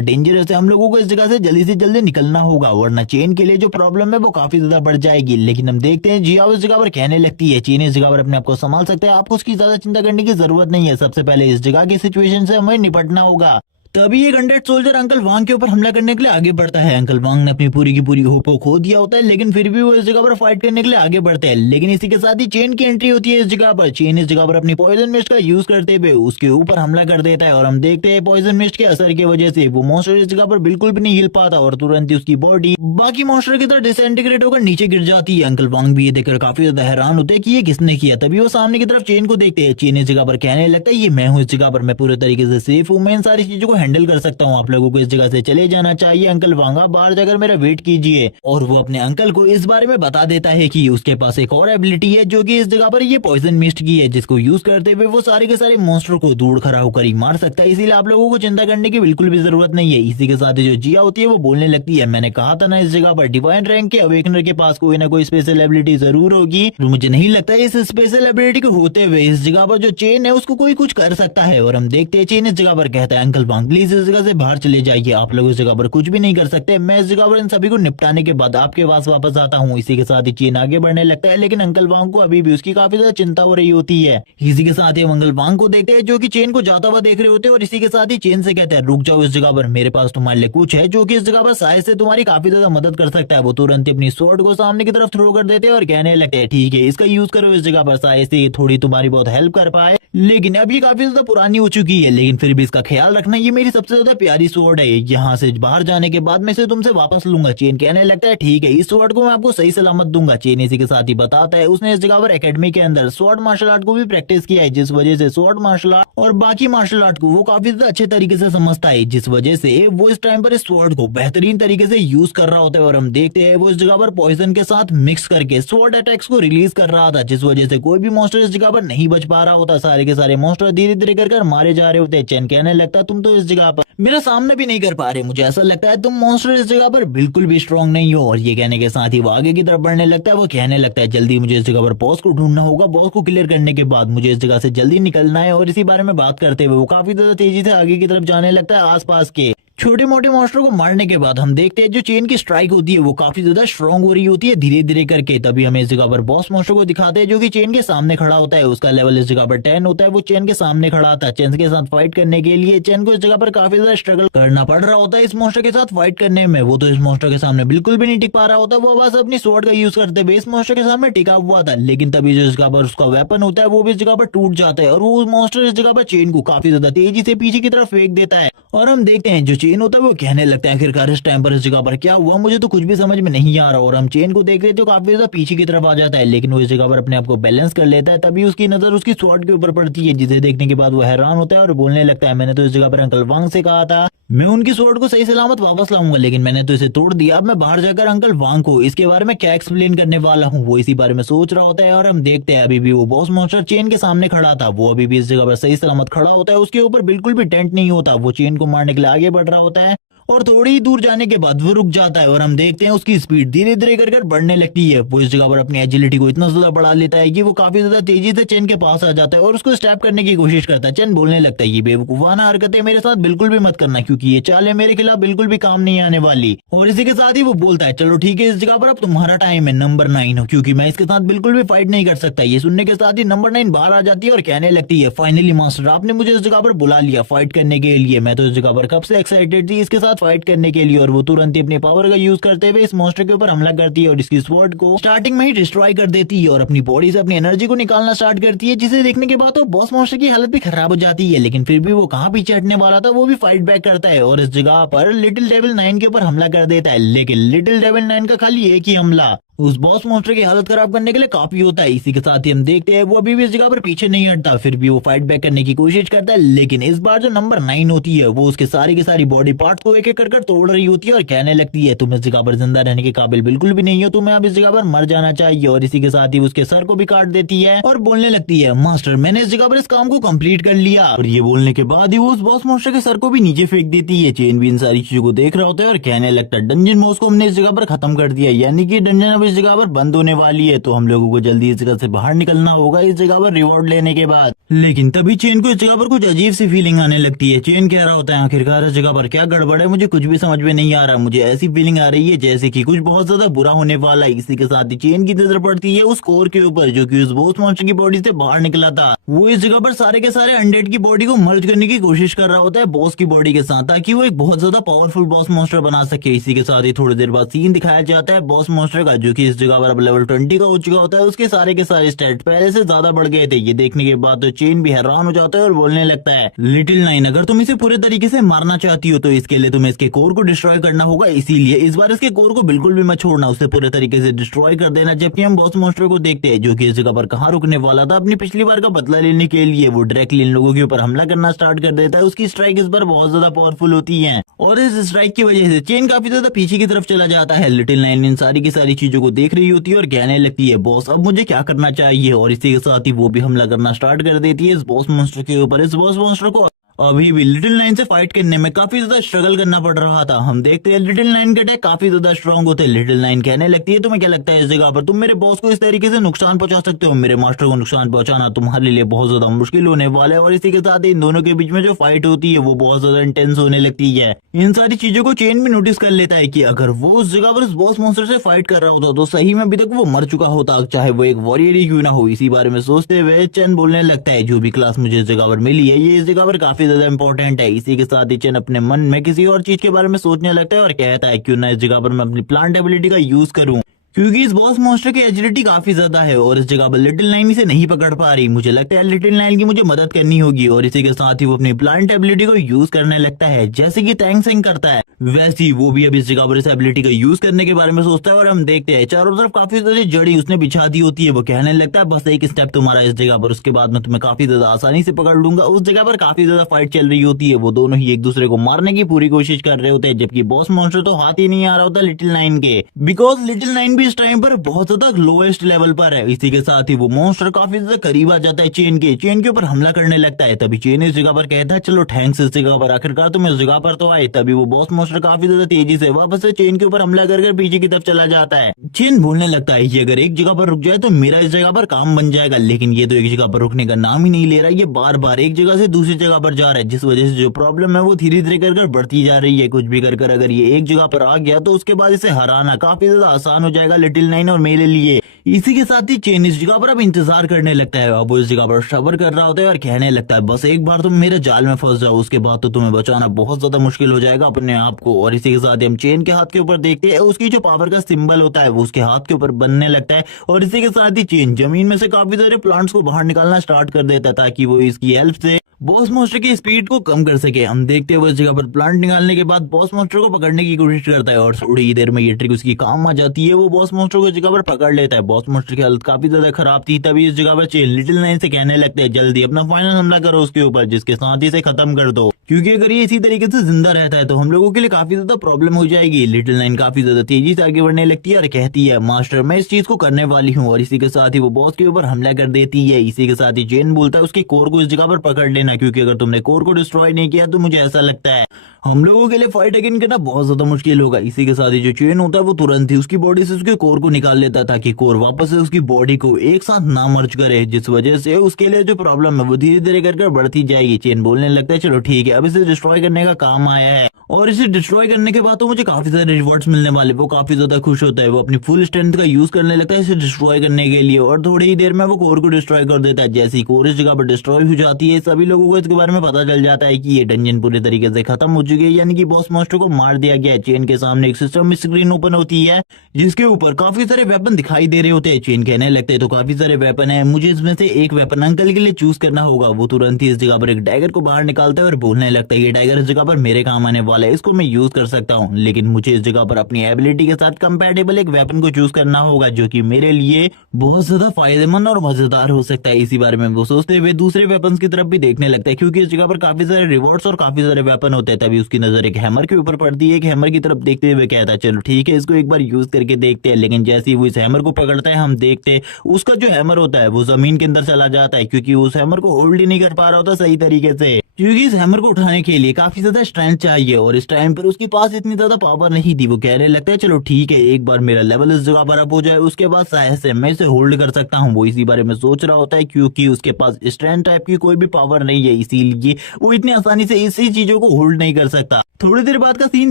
डेंजरस है, हम लोगों को इस जगह से जल्दी निकलना होगा वरना चेन के लिए जो प्रॉब्लम है वो काफी ज्यादा बढ़ जाएगी। लेकिन हम देखते हैं जियाओ इस जगह पर कहने लगती है चेन इस जगह पर अपने आप को संभाल सकते हैं, आपको उसकी ज्यादा चिंता करने की जरूरत नहीं है, सबसे पहले इस जगह की सिचुएशन से हमें निपटना होगा। तभी एक 100 सोल्जर अंकल वांग के ऊपर हमला करने के लिए आगे बढ़ता है। अंकल वांग ने अपनी पूरी की पूरी होप को खो दिया होता है, लेकिन फिर भी वो इस जगह पर फाइट करने के लिए आगे बढ़ते हैं। लेकिन इसी के साथ ही चेन की एंट्री होती है इस जगह पर। चेन इस जगह पर अपनी पॉइजन मिस्ट का यूज करते हुए उसके ऊपर हमला कर देता है और हम देखते हैं पॉइजन मिस्ट के असर की वजह से वो मॉन्स्टर इस जगह पर बिल्कुल भी नहीं हिल पाता और तुरंत ही उसकी बॉडी बाकी मॉन्स्टर की तरह डिसइंटीग्रेट होकर नीचे गिर जाती है। अंकल वांग भी ये देखकर काफी ज्यादा हैरान होते हैं कि ये किसने किया। तभी वो सामने की तरफ चेन को देखते हैं। चेन इस जगह पर कहने लगता है ये मैं हूँ इस जगह पर, मैं पूरे तरीके से सेफ हूँ, मैं इन सारी चीजों को हैंडल कर सकता हूँ, आप लोगों को इस जगह से चले जाना चाहिए। अंकल वांगा बाहर जाकर मेरा वेट कीजिए। और वो अपने अंकल को इस बारे में बता देता है कि उसके पास एक और एबिलिटी है जो कि इस जगह पर ये पॉइजन मिस्ट की है, जिसको यूज करते हुए वो सारे के सारे मॉन्स्टर को दूर खड़ा होकर ही मार सकता है। इसीलिए आप लोगों को चिंता करने की बिल्कुल भी जरूरत नहीं है। इसी के साथ ही जो जिया होती है वो बोलने लगती है मैंने कहा था ना इस जगह पर डिवाइन रैंक के अवेकनर के पास कोई ना कोई स्पेशल एबिलिटी जरूर होगी। मुझे नहीं लगता इस स्पेशल एबिलिटी को होते हुए इस जगह पर जो चेन है उसको कोई कुछ कर सकता है। और हम देखते हैं चेन इस जगह पर कहता है अंकल वांग प्लीज इस जगह से बाहर चले जाइए, आप लोग इस जगह पर कुछ भी नहीं कर सकते, मैं इस जगह पर इन सभी को निपटाने के बाद आपके पास वापस आता हूँ। इसी के साथ ही चेन आगे बढ़ने लगता है, लेकिन अंकल वांग को अभी भी उसकी काफी ज्यादा चिंता हो रही होती है। इसी के साथ ही हम अंकल वांग को देखते हैं जो कि चेन को जाता हुआ देख रहे होते हैं और इसी के साथ ही चेन से कहते हैं रुक जाओ इस जगह पर, मेरे पास तुम्हारे लिए कुछ है जो कि इस जगह पर शायद से तुम्हारी काफी ज्यादा मदद कर सकता है। वो तुरंत अपनी स्वॉर्ड को सामने की तरफ थ्रो कर देते हैं और कहने लगते हैं ठीक है इसका यूज करो इस जगह पर, शायद से थोड़ी तुम्हारी बहुत हेल्प कर पाए। लेकिन अब ये काफी ज्यादा पुरानी हो चुकी है, लेकिन फिर भी इसका ख्याल रखना, ये मेरी सबसे ज्यादा प्यारी स्वॉर्ड है, यहाँ से बाहर जाने के बाद मैं इसे तुमसे वापस लूंगा। चेन कहने लगता है ठीक है इस स्वॉर्ड को मैं आपको सही सलामत दूंगा। चेन इसी के साथ ही बताता है उसने इस जगह पर एकेडमी के अंदर स्वॉर्ड मार्शल आर्ट को भी प्रैक्टिस किया है, जिस वजह से स्वॉर्ड मार्शल आर्ट और बाकी मार्शल आर्ट को वो काफी ज्यादा अच्छे तरीके से समझता है, जिस वजह से वो इस टाइम पर इस स्वॉर्ड को बेहतरीन तरीके से यूज कर रहा होता है। और हम देखते हैं वो इस जगह पर पॉइजन के साथ मिक्स करके स्वॉर्ड अटैक्स को रिलीज कर रहा था, जिस वजह से कोई भी मॉन्स्टर इस जगह पर नहीं बच पा रहा होता, सारे के सारे मॉन्स्टर धीरे धीरे कर मारे जा रहे होते हैं। चेन कहने लगता है तुम तो इस जगह पर मेरा सामना भी नहीं कर पा रहे, मुझे ऐसा लगता है तुम मॉन्स्टर इस जगह पर बिल्कुल भी स्ट्रांग नहीं हो। और ये कहने के साथ ही वो आगे की तरफ बढ़ने लगता है। वो कहने लगता है जल्दी मुझे इस जगह पर बॉस को ढूंढना होगा, बॉस को क्लियर करने के बाद मुझे इस जगह से जल्दी निकलना है। और इसी बारे में बात करते हुए वो काफी ज्यादा तेजी से आगे की तरफ जाने लगता है। आसपास के छोटे मोटे मॉन्स्टर को मारने के बाद हम देखते हैं जो चेन की स्ट्राइक होती है वो काफी ज्यादा स्ट्रांग हो रही होती है धीरे धीरे करके। तभी हमें इस जगह पर बॉस मॉन्स्टर को दिखाते हैं जो कि चेन के सामने खड़ा होता है, उसका लेवल इस जगह पर 10 होता है। वो चेन के सामने खड़ा था चेन के साथ फाइट करने के लिए। चेन को इस जगह पर काफी ज्यादा स्ट्रगल करना पड़ रहा होता है इस मॉन्स्टर के साथ फाइट करने में। वो तो इस मॉन्स्टर के सामने बिल्कुल भी नहीं टिक पा रहा होता, वो बस अपनी स्वॉर्ड का यूज करते हुए इस मॉन्स्टर के सामने टिका हुआ था। लेकिन तभी जो इस जगह पर उसका वेपन होता है वो भी इस जगह पर टूट जाता है और वो मॉन्स्टर इस जगह पर चेन को काफी ज्यादा तेजी से पीछे की तरफ फेंक देता है। और हम देखते हैं जो चेन होता है वो कहने लगता है आखिरकार इस टाइम पर इस जगह पर क्या हुआ, मुझे तो कुछ भी समझ में नहीं आ रहा। और हम चेन को देख रहे थे काफी ज्यादा पीछे की तरफ आ जाता है, लेकिन वो इस जगह पर अपने आप को बैलेंस कर लेता है। तभी उसकी नजर उसकी स्वॉर्ड के ऊपर पड़ती है, जिसे देखने के बाद वो हैरान होता है और बोलने लगता है मैंने तो इस जगह पर अंकल वांग से कहा था मैं उनकी स्वॉर्ड को सही सलामत वापस लाऊंगा, लेकिन मैंने तो इसे तोड़ दिया। अब मैं बाहर जाकर अंकल वांग को इसके बारे में क्या एक्सप्लेन करने वाला हूँ, वो इसी बारे में सोच रहा होता है। और हम देखते हैं अभी भी वो बॉस मॉन्स्टर चेन के सामने खड़ा था, वो अभी भी इस जगह पर सही सलामत खड़ा होता है, उसके ऊपर बिल्कुल भी टेंट नहीं होता। वो चेन को मारने के लिए आगे बढ़ रहा होता है और थोड़ी ही दूर जाने के बाद वो रुक जाता है। और हम देखते हैं उसकी स्पीड धीरे धीरे कर बढ़ने लगती है। वो इस जगह पर अपनी एजिलिटी को इतना ज्यादा बढ़ा लेता है कि वो काफी ज्यादा तेजी से चेन के पास आ जाता है और उसको स्टैप करने की कोशिश करता है। चेन बोलने लगता है ये बेवकूफाना हरकतें मेरे साथ बिल्कुल भी मत करना, क्योंकि ये चालें मेरे खिलाफ बिल्कुल भी काम नहीं आने वाली। और इसी के साथ ही वो बोलता है चलो ठीक है इस जगह पर अब तुम्हारा टाइम है नंबर 9 हो, क्योंकि मैं इसके साथ बिल्कुल भी फाइट नहीं कर सकता। ये सुनने के साथ ही नंबर 9 बाहर आ जाती है और कहने लगती है फाइनली मास्टर आपने मुझे इस जगह पर बुला लिया फाइट करने के लिए, मैं तो इस जगह पर कब से एक्साइटेड थी इसके साथ फाइट करने के लिए। और वो तुरंत ही अपने पावर का यूज करते हुए इस मॉन्स्टर के ऊपर हमला करती है और इसकी स्वॉर्ड को स्टार्टिंग में ही डिस्ट्रॉय कर देती है और अपनी बॉडी से अपनी एनर्जी को निकालना स्टार्ट करती है, जिसे देखने के बाद तो बॉस मॉन्स्टर की हालत भी खराब हो जाती है। लेकिन फिर भी वो कहाँ पीछे हटने वाला था, वो भी फाइट बैक करता है और इस जगह पर लिटिल डेविल 9 के ऊपर हमला कर देता है। लेकिन लिटिल डेविल 9 का खाली एक ही हमला उस बॉस मॉन्स्टर की हालत खराब करने के लिए काफी होता है। इसी के साथ ही हम देखते हैं वो अभी भी इस जगह पर पीछे नहीं हटता, फिर भी वो फाइट बैक करने की कोशिश करता है। लेकिन इस बार जो नंबर 9 होती है वो उसके सारी की सारी बॉडी पार्ट को एक एक कर तोड़ रही होती है और कहने लगती है तुम इस जगह पर जिंदा रहने के काबिल बिल्कुल भी नहीं हो, तुम्हें अब इस जगह पर मर जाना चाहिए। और इसी के साथ ही उसके सर को भी काट देती है और बोलने लगती है मास्टर मैंने इस जगह पर इस काम को कंप्लीट कर लिया। और ये बोलने के बाद ही वो उस बॉस मॉन्स्टर के सर को भी नीचे फेंक देती है। चेन भी इन सारी चीजों को देख रहा होता है और कहने लगता है डंजन बॉस को हमने इस जगह पर खत्म कर दिया, यानी कि डंजन अब इस जगह पर बंद होने वाली है, तो हम लोगों को जल्दी इस जगह से बाहर निकलना होगा इस जगह पर रिवॉर्ड लेने के बाद। लेकिन तभी चेन को इस जगह पर कुछ अजीब सी फीलिंग आने लगती है। चेन कह रहा होता है आखिरकार इस जगह पर क्या गड़बड़ है, मुझे कुछ भी समझ में नहीं आ रहा, मुझे ऐसी फीलिंग आ रही है जैसे कि कुछ बहुत ज्यादा बुरा होने वाला है। इसी के साथ ही चेन की नजर पड़ती है उस कोर के ऊपर जो कि उस बॉस मॉन्स्टर की बॉडी से बाहर निकला था। वो इस जगह पर सारे के सारे अनडेड की बॉडी को मर्ज करने की कोशिश कर रहा होता है बॉस की बॉडी के साथ, ताकि वो एक बहुत ज्यादा पावरफुल बॉस मॉन्स्टर बना सके। इसी के साथ ही थोड़ी देर बाद सीन दिखाया जाता है बॉस मॉन्स्टर का जो कि इस जगह पर अब लेवल 20 का हो चुका होता है। उसके सारे के सारे स्टैट पहले से ज्यादा बढ़ गए थे। ये देखने के बाद तो चेन भी हैरान हो जाता है और बोलने लगता है लिटिल नाइन अगर तुम इसे पूरे तरीके से मारना चाहती हो तो इसके लिए तुम्हें इसके कोर को डिस्ट्रॉय करना होगा, इसीलिए इस बार इसके कोर को बिल्कुल भी मत छोड़ना, उसे पूरे तरीके से डिस्ट्रॉय कर देना। जबकि हम बॉस मॉन्स्टर को देखते हैं जो कि इस जगह पर कहाँ रुकने वाला था, अपनी पिछली बार का बदला लेने के लिए वो डायरेक्टली इन लोगों के ऊपर हमला करना स्टार्ट कर देता है। उसकी स्ट्राइक इस बार बहुत ज्यादा पावरफुल होती है और इस स्ट्राइक की वजह से चेन काफी ज्यादा पीछे की तरफ चला जाता है। लिटिल नाइन इन सारी की सारी चीजों को देख रही होती है और कहने लगती है बॉस अब मुझे क्या करना चाहिए, और इसी के साथ ही वो भी हमला करना स्टार्ट कर देती है इस बॉस मॉन्स्टर के ऊपर। इस बॉस मॉन्स्टर को अभी भी लिटिल नाइन से फाइट करने में काफी ज्यादा स्ट्रगल करना पड़ रहा था। हम देखते हैं लिटिल नाइन के अटैक काफी ज्यादा स्ट्रांग होते हैं। लिटिल नाइन कहने लगती है तुम्हें क्या लगता है इस जगह पर तुम मेरे बॉस को इस तरीके से नुकसान पहुंचा सकते हो, मेरे मास्टर को नुकसान पहुंचाना तुम्हारे लिए बहुत ज्यादा मुश्किल होने वाला है। और इसी के साथ इन दोनों के बीच में जो फाइट होती है वो बहुत ज्यादा इंटेंस होने लगती है। इन सारी चीजों को चेन भी नोटिस कर लेता है कि अगर वो उस जगह पर उस बॉस मॉन्स्टर से फाइट कर रहा होता तो सही में अभी तक वो मर चुका होता, चाहे वो एक वॉरियर ही क्यों ना हो। इसी बारे में सोचते हुए चेन बोलने लगता है जो भी क्लास मुझे इस जगह पर मिली है ये इस जगह पर काफी ज्यादा इंपॉर्टेंट है। इसी के साथ ही चेन अपने मन में किसी और चीज के बारे में सोचने लगता है और कहता है क्यों ना इस जगह पर मैं अपनी प्लांट एबिलिटी का यूज करूं, क्योंकि इस बॉस मॉन्स्टर की एजिलिटी काफी ज्यादा है और इस जगह पर लिटिल नाइन इसे नहीं पकड़ पा रही। मुझे लगता है लिटिल नाइन की मुझे मदद करनी होगी। और इसी के साथ ही वो अपनी प्लांट एबिलिटी को यूज करने लगता है जैसे कि टैंग सिंह करता है, वैसे ही वो भी अब इस जगह पर इस एबिलिटी का यूज करने के बारे में सोचता है। और हम देखते हैं चारों तरफ काफी ज्यादा जड़ी उसने बिछा दी होती है। वो कहने लगता है बस एक स्टेप तुम्हारा इस जगह पर, उसके बाद मैं तुम्हें काफी ज्यादा आसानी से पकड़ लूंगा। उस जगह पर काफी ज्यादा फाइट चल रही होती है, वो दोनों ही एक दूसरे को मारने की पूरी कोशिश कर रहे होते हैं, जबकि बॉस मॉन्स्टर तो हाथ ही नहीं आ रहा होता लिटिल नाइन के, बिकॉज लिटिल नाइन भी इस टाइम पर बहुत ज्यादा लोएस्ट लेवल पर है। इसी के साथ ही वो मॉन्स्टर काफी ज्यादा करीब आ जाता है चेन के ऊपर हमला करने लगता है। तभी चेन इस जगह पर कहता है चलो थैंक्स इस जगह पर, आखिरकार तुम इस जगह पर तो आए। तभी वो बॉस मॉन्स्टर काफी ज्यादा तेजी से वापस से चेन के ऊपर हमला कर पीछे की तरफ चला जाता है। चेन बोलने लगता है कि अगर एक जगह पर रुक जाए तो मेरा इस जगह पर काम बन जाएगा, लेकिन ये तो एक जगह पर रुकने का नाम ही नहीं ले रहा, ये बार बार एक जगह से दूसरी जगह पर जा रहा है, जिस वजह से जो प्रॉब्लम है वो धीरे धीरे कर बढ़ती जा रही है। कुछ भी कर अगर ये एक जगह पर आ गया तो उसके बाद इसे हराना काफी ज्यादा आसान हो जाएगा लिटिल नाइन और मेरे लिए। इसी के साथ ही चेन इस जगह पर अब इंतजार करने लगता है। अब वो इस जगह पर सब्र कर रहा होता है और कहने लगता है बस एक बार तुम मेरे जाल में फंस जाओ, उसके बाद तो तुम्हें बचाना बहुत ज्यादा मुश्किल हो जाएगा अपने आप को। और इसी के साथ ही हम चेन के हाथ के ऊपर देखते हैं उसकी जो पावर का सिंबल होता है वो उसके हाथ के ऊपर बनने लगता है। और इसी के साथ ही चेन जमीन में से काफी सारे प्लांट्स को बाहर निकालना स्टार्ट कर देता है ताकि वो इसकी हेल्प से बॉस मॉन्स्टर की स्पीड को कम कर सके। हम देखते हैं वो इस जगह पर प्लांट निकालने के बाद बॉस मॉन्स्टर को पकड़ने की कोशिश करता है और थोड़ी ही देर में ये ट्रिक उसकी काम आ जाती है। वो बॉस मॉन्स्टर को इस जगह पर पकड़ लेता है। बॉस मॉन्स्टर की हालत काफी ज्यादा खराब थी। तभी इस जगह पर चेन लिटिल नाइन से कहने लगते हैं जल्दी अपना फाइनल हमला करो उसके ऊपर, जिसके साथ ही इसे खत्म कर दो, क्योंकि अगर ये इसी तरीके से जिंदा रहता है तो हम लोगों के लिए काफी ज्यादा प्रॉब्लम हो जाएगी। लिटिल नाइन काफी ज्यादा तेजी से आगे बढ़ने लगती है और कहती है मास्टर मैं इस चीज को करने वाली हूँ। और इसी के साथ ही वो बॉस के ऊपर हमला कर देती है। इसी के साथ ही चेन बोलता है उसके कोर को इस जगह पर पकड़ लेना, क्योंकि अगर तुमने कोर को डिस्ट्रॉय नहीं किया तो मुझे ऐसा लगता है हम लोगों के लिए फाइट अगेन करना बहुत ज्यादा मुश्किल होगा। इसी के साथ ही जो चेन होता है वो तुरंत ही उसकी बॉडी से उसके कोर को निकाल लेता है ताकि कोर वापस से उसकी बॉडी को एक साथ ना मर्ज करे, जिस वजह से उसके लिए जो प्रॉब्लम है वो धीरे धीरे कर बढ़ती जाएगी। चेन बोलने लगता है चलो ठीक है अब इसे डिस्ट्रॉय करने का काम आया है, और इसे डिस्ट्रॉय करने के बाद तो मुझे काफी सारे रिवॉर्ड्स मिलने वाले। वो काफी ज्यादा खुश होता है, वो अपनी फुल स्ट्रेंथ का यूज करने लगता है इसे डिस्ट्रॉय करने के लिए, और थोड़ी ही देर में वो कोर को डिस्ट्रॉय कर देता है। जैसी कोर इस जगह पर डिस्ट्रॉय हो जाती है सभी लोगों को इसके बारे में पता चल जाता है कि ये डंजन पूरी तरीके से खत्म हो चुकी है, यानी कि बॉस मॉन्स्टर को मार दिया गया है। चेन के सामने एक सिस्टम स्क्रीन ओपन होती है जिसके ऊपर काफी सारे वेपन दिखाई दे रहे होते हैं। चेन कहने लगते हैं तो काफी सारे वेपन है, मुझे इसमें से एक वेपन अंकल के लिए चूज करना होगा। वो तुरंत ही इस जगह पर एक डैगर को बाहर निकालता है और बोलने कहने लगता है ये टाइगर इस जगह पर मेरे काम आने वाला है, इसको मैं यूज कर सकता हूँ, लेकिन मुझे इस जगह पर अपनी एबिलिटी के साथ कंपैटिबल एक वेपन को चूज करना होगा जो कि मेरे लिए बहुत ज्यादा फायदेमंद और मजेदार हो सकता है। इसी बारे में वो सोचते हुए दूसरे वेपन्स की तरफ भी देखने लगता है, क्योंकि इस जगह पर काफी सारे रिवॉर्ड्स और काफी सारे वेपन होते हैं। तभी उसकी नजर एक हैमर के ऊपर पड़ती है। एक हैमर की तरफ देखते हुए कहता है चलो ठीक है, इसको एक बार यूज करके देखते हैं। लेकिन जैसे ही वो इस हैमर को पकड़ता है, हम देखते हैं उसका जो हैमर होता है वो जमीन के अंदर चला जाता है, क्योंकि उस हैमर को होल्ड ही नहीं कर पा रहा होता सही तरीके से, क्योंकि इस हैमर को उठाने के लिए काफी ज्यादा स्ट्रेंथ चाहिए और इस टाइम पर उसके पास इतनी ज्यादा पावर नहीं थी। वो कहने लगता है चलो ठीक है, एक बार मेरा लेवल इस जगह पर अप हो जाए, उसके बाद शायद से मैं इसे होल्ड कर सकता हूँ। वो इसी बारे में सोच रहा होता है, क्योंकि उसके पास स्ट्रेंथ टाइप की कोई भी पावर नहीं है, इसीलिए वो इतनी आसानी से इसी चीजों को होल्ड नहीं कर सकता। थोड़ी देर बाद का सीन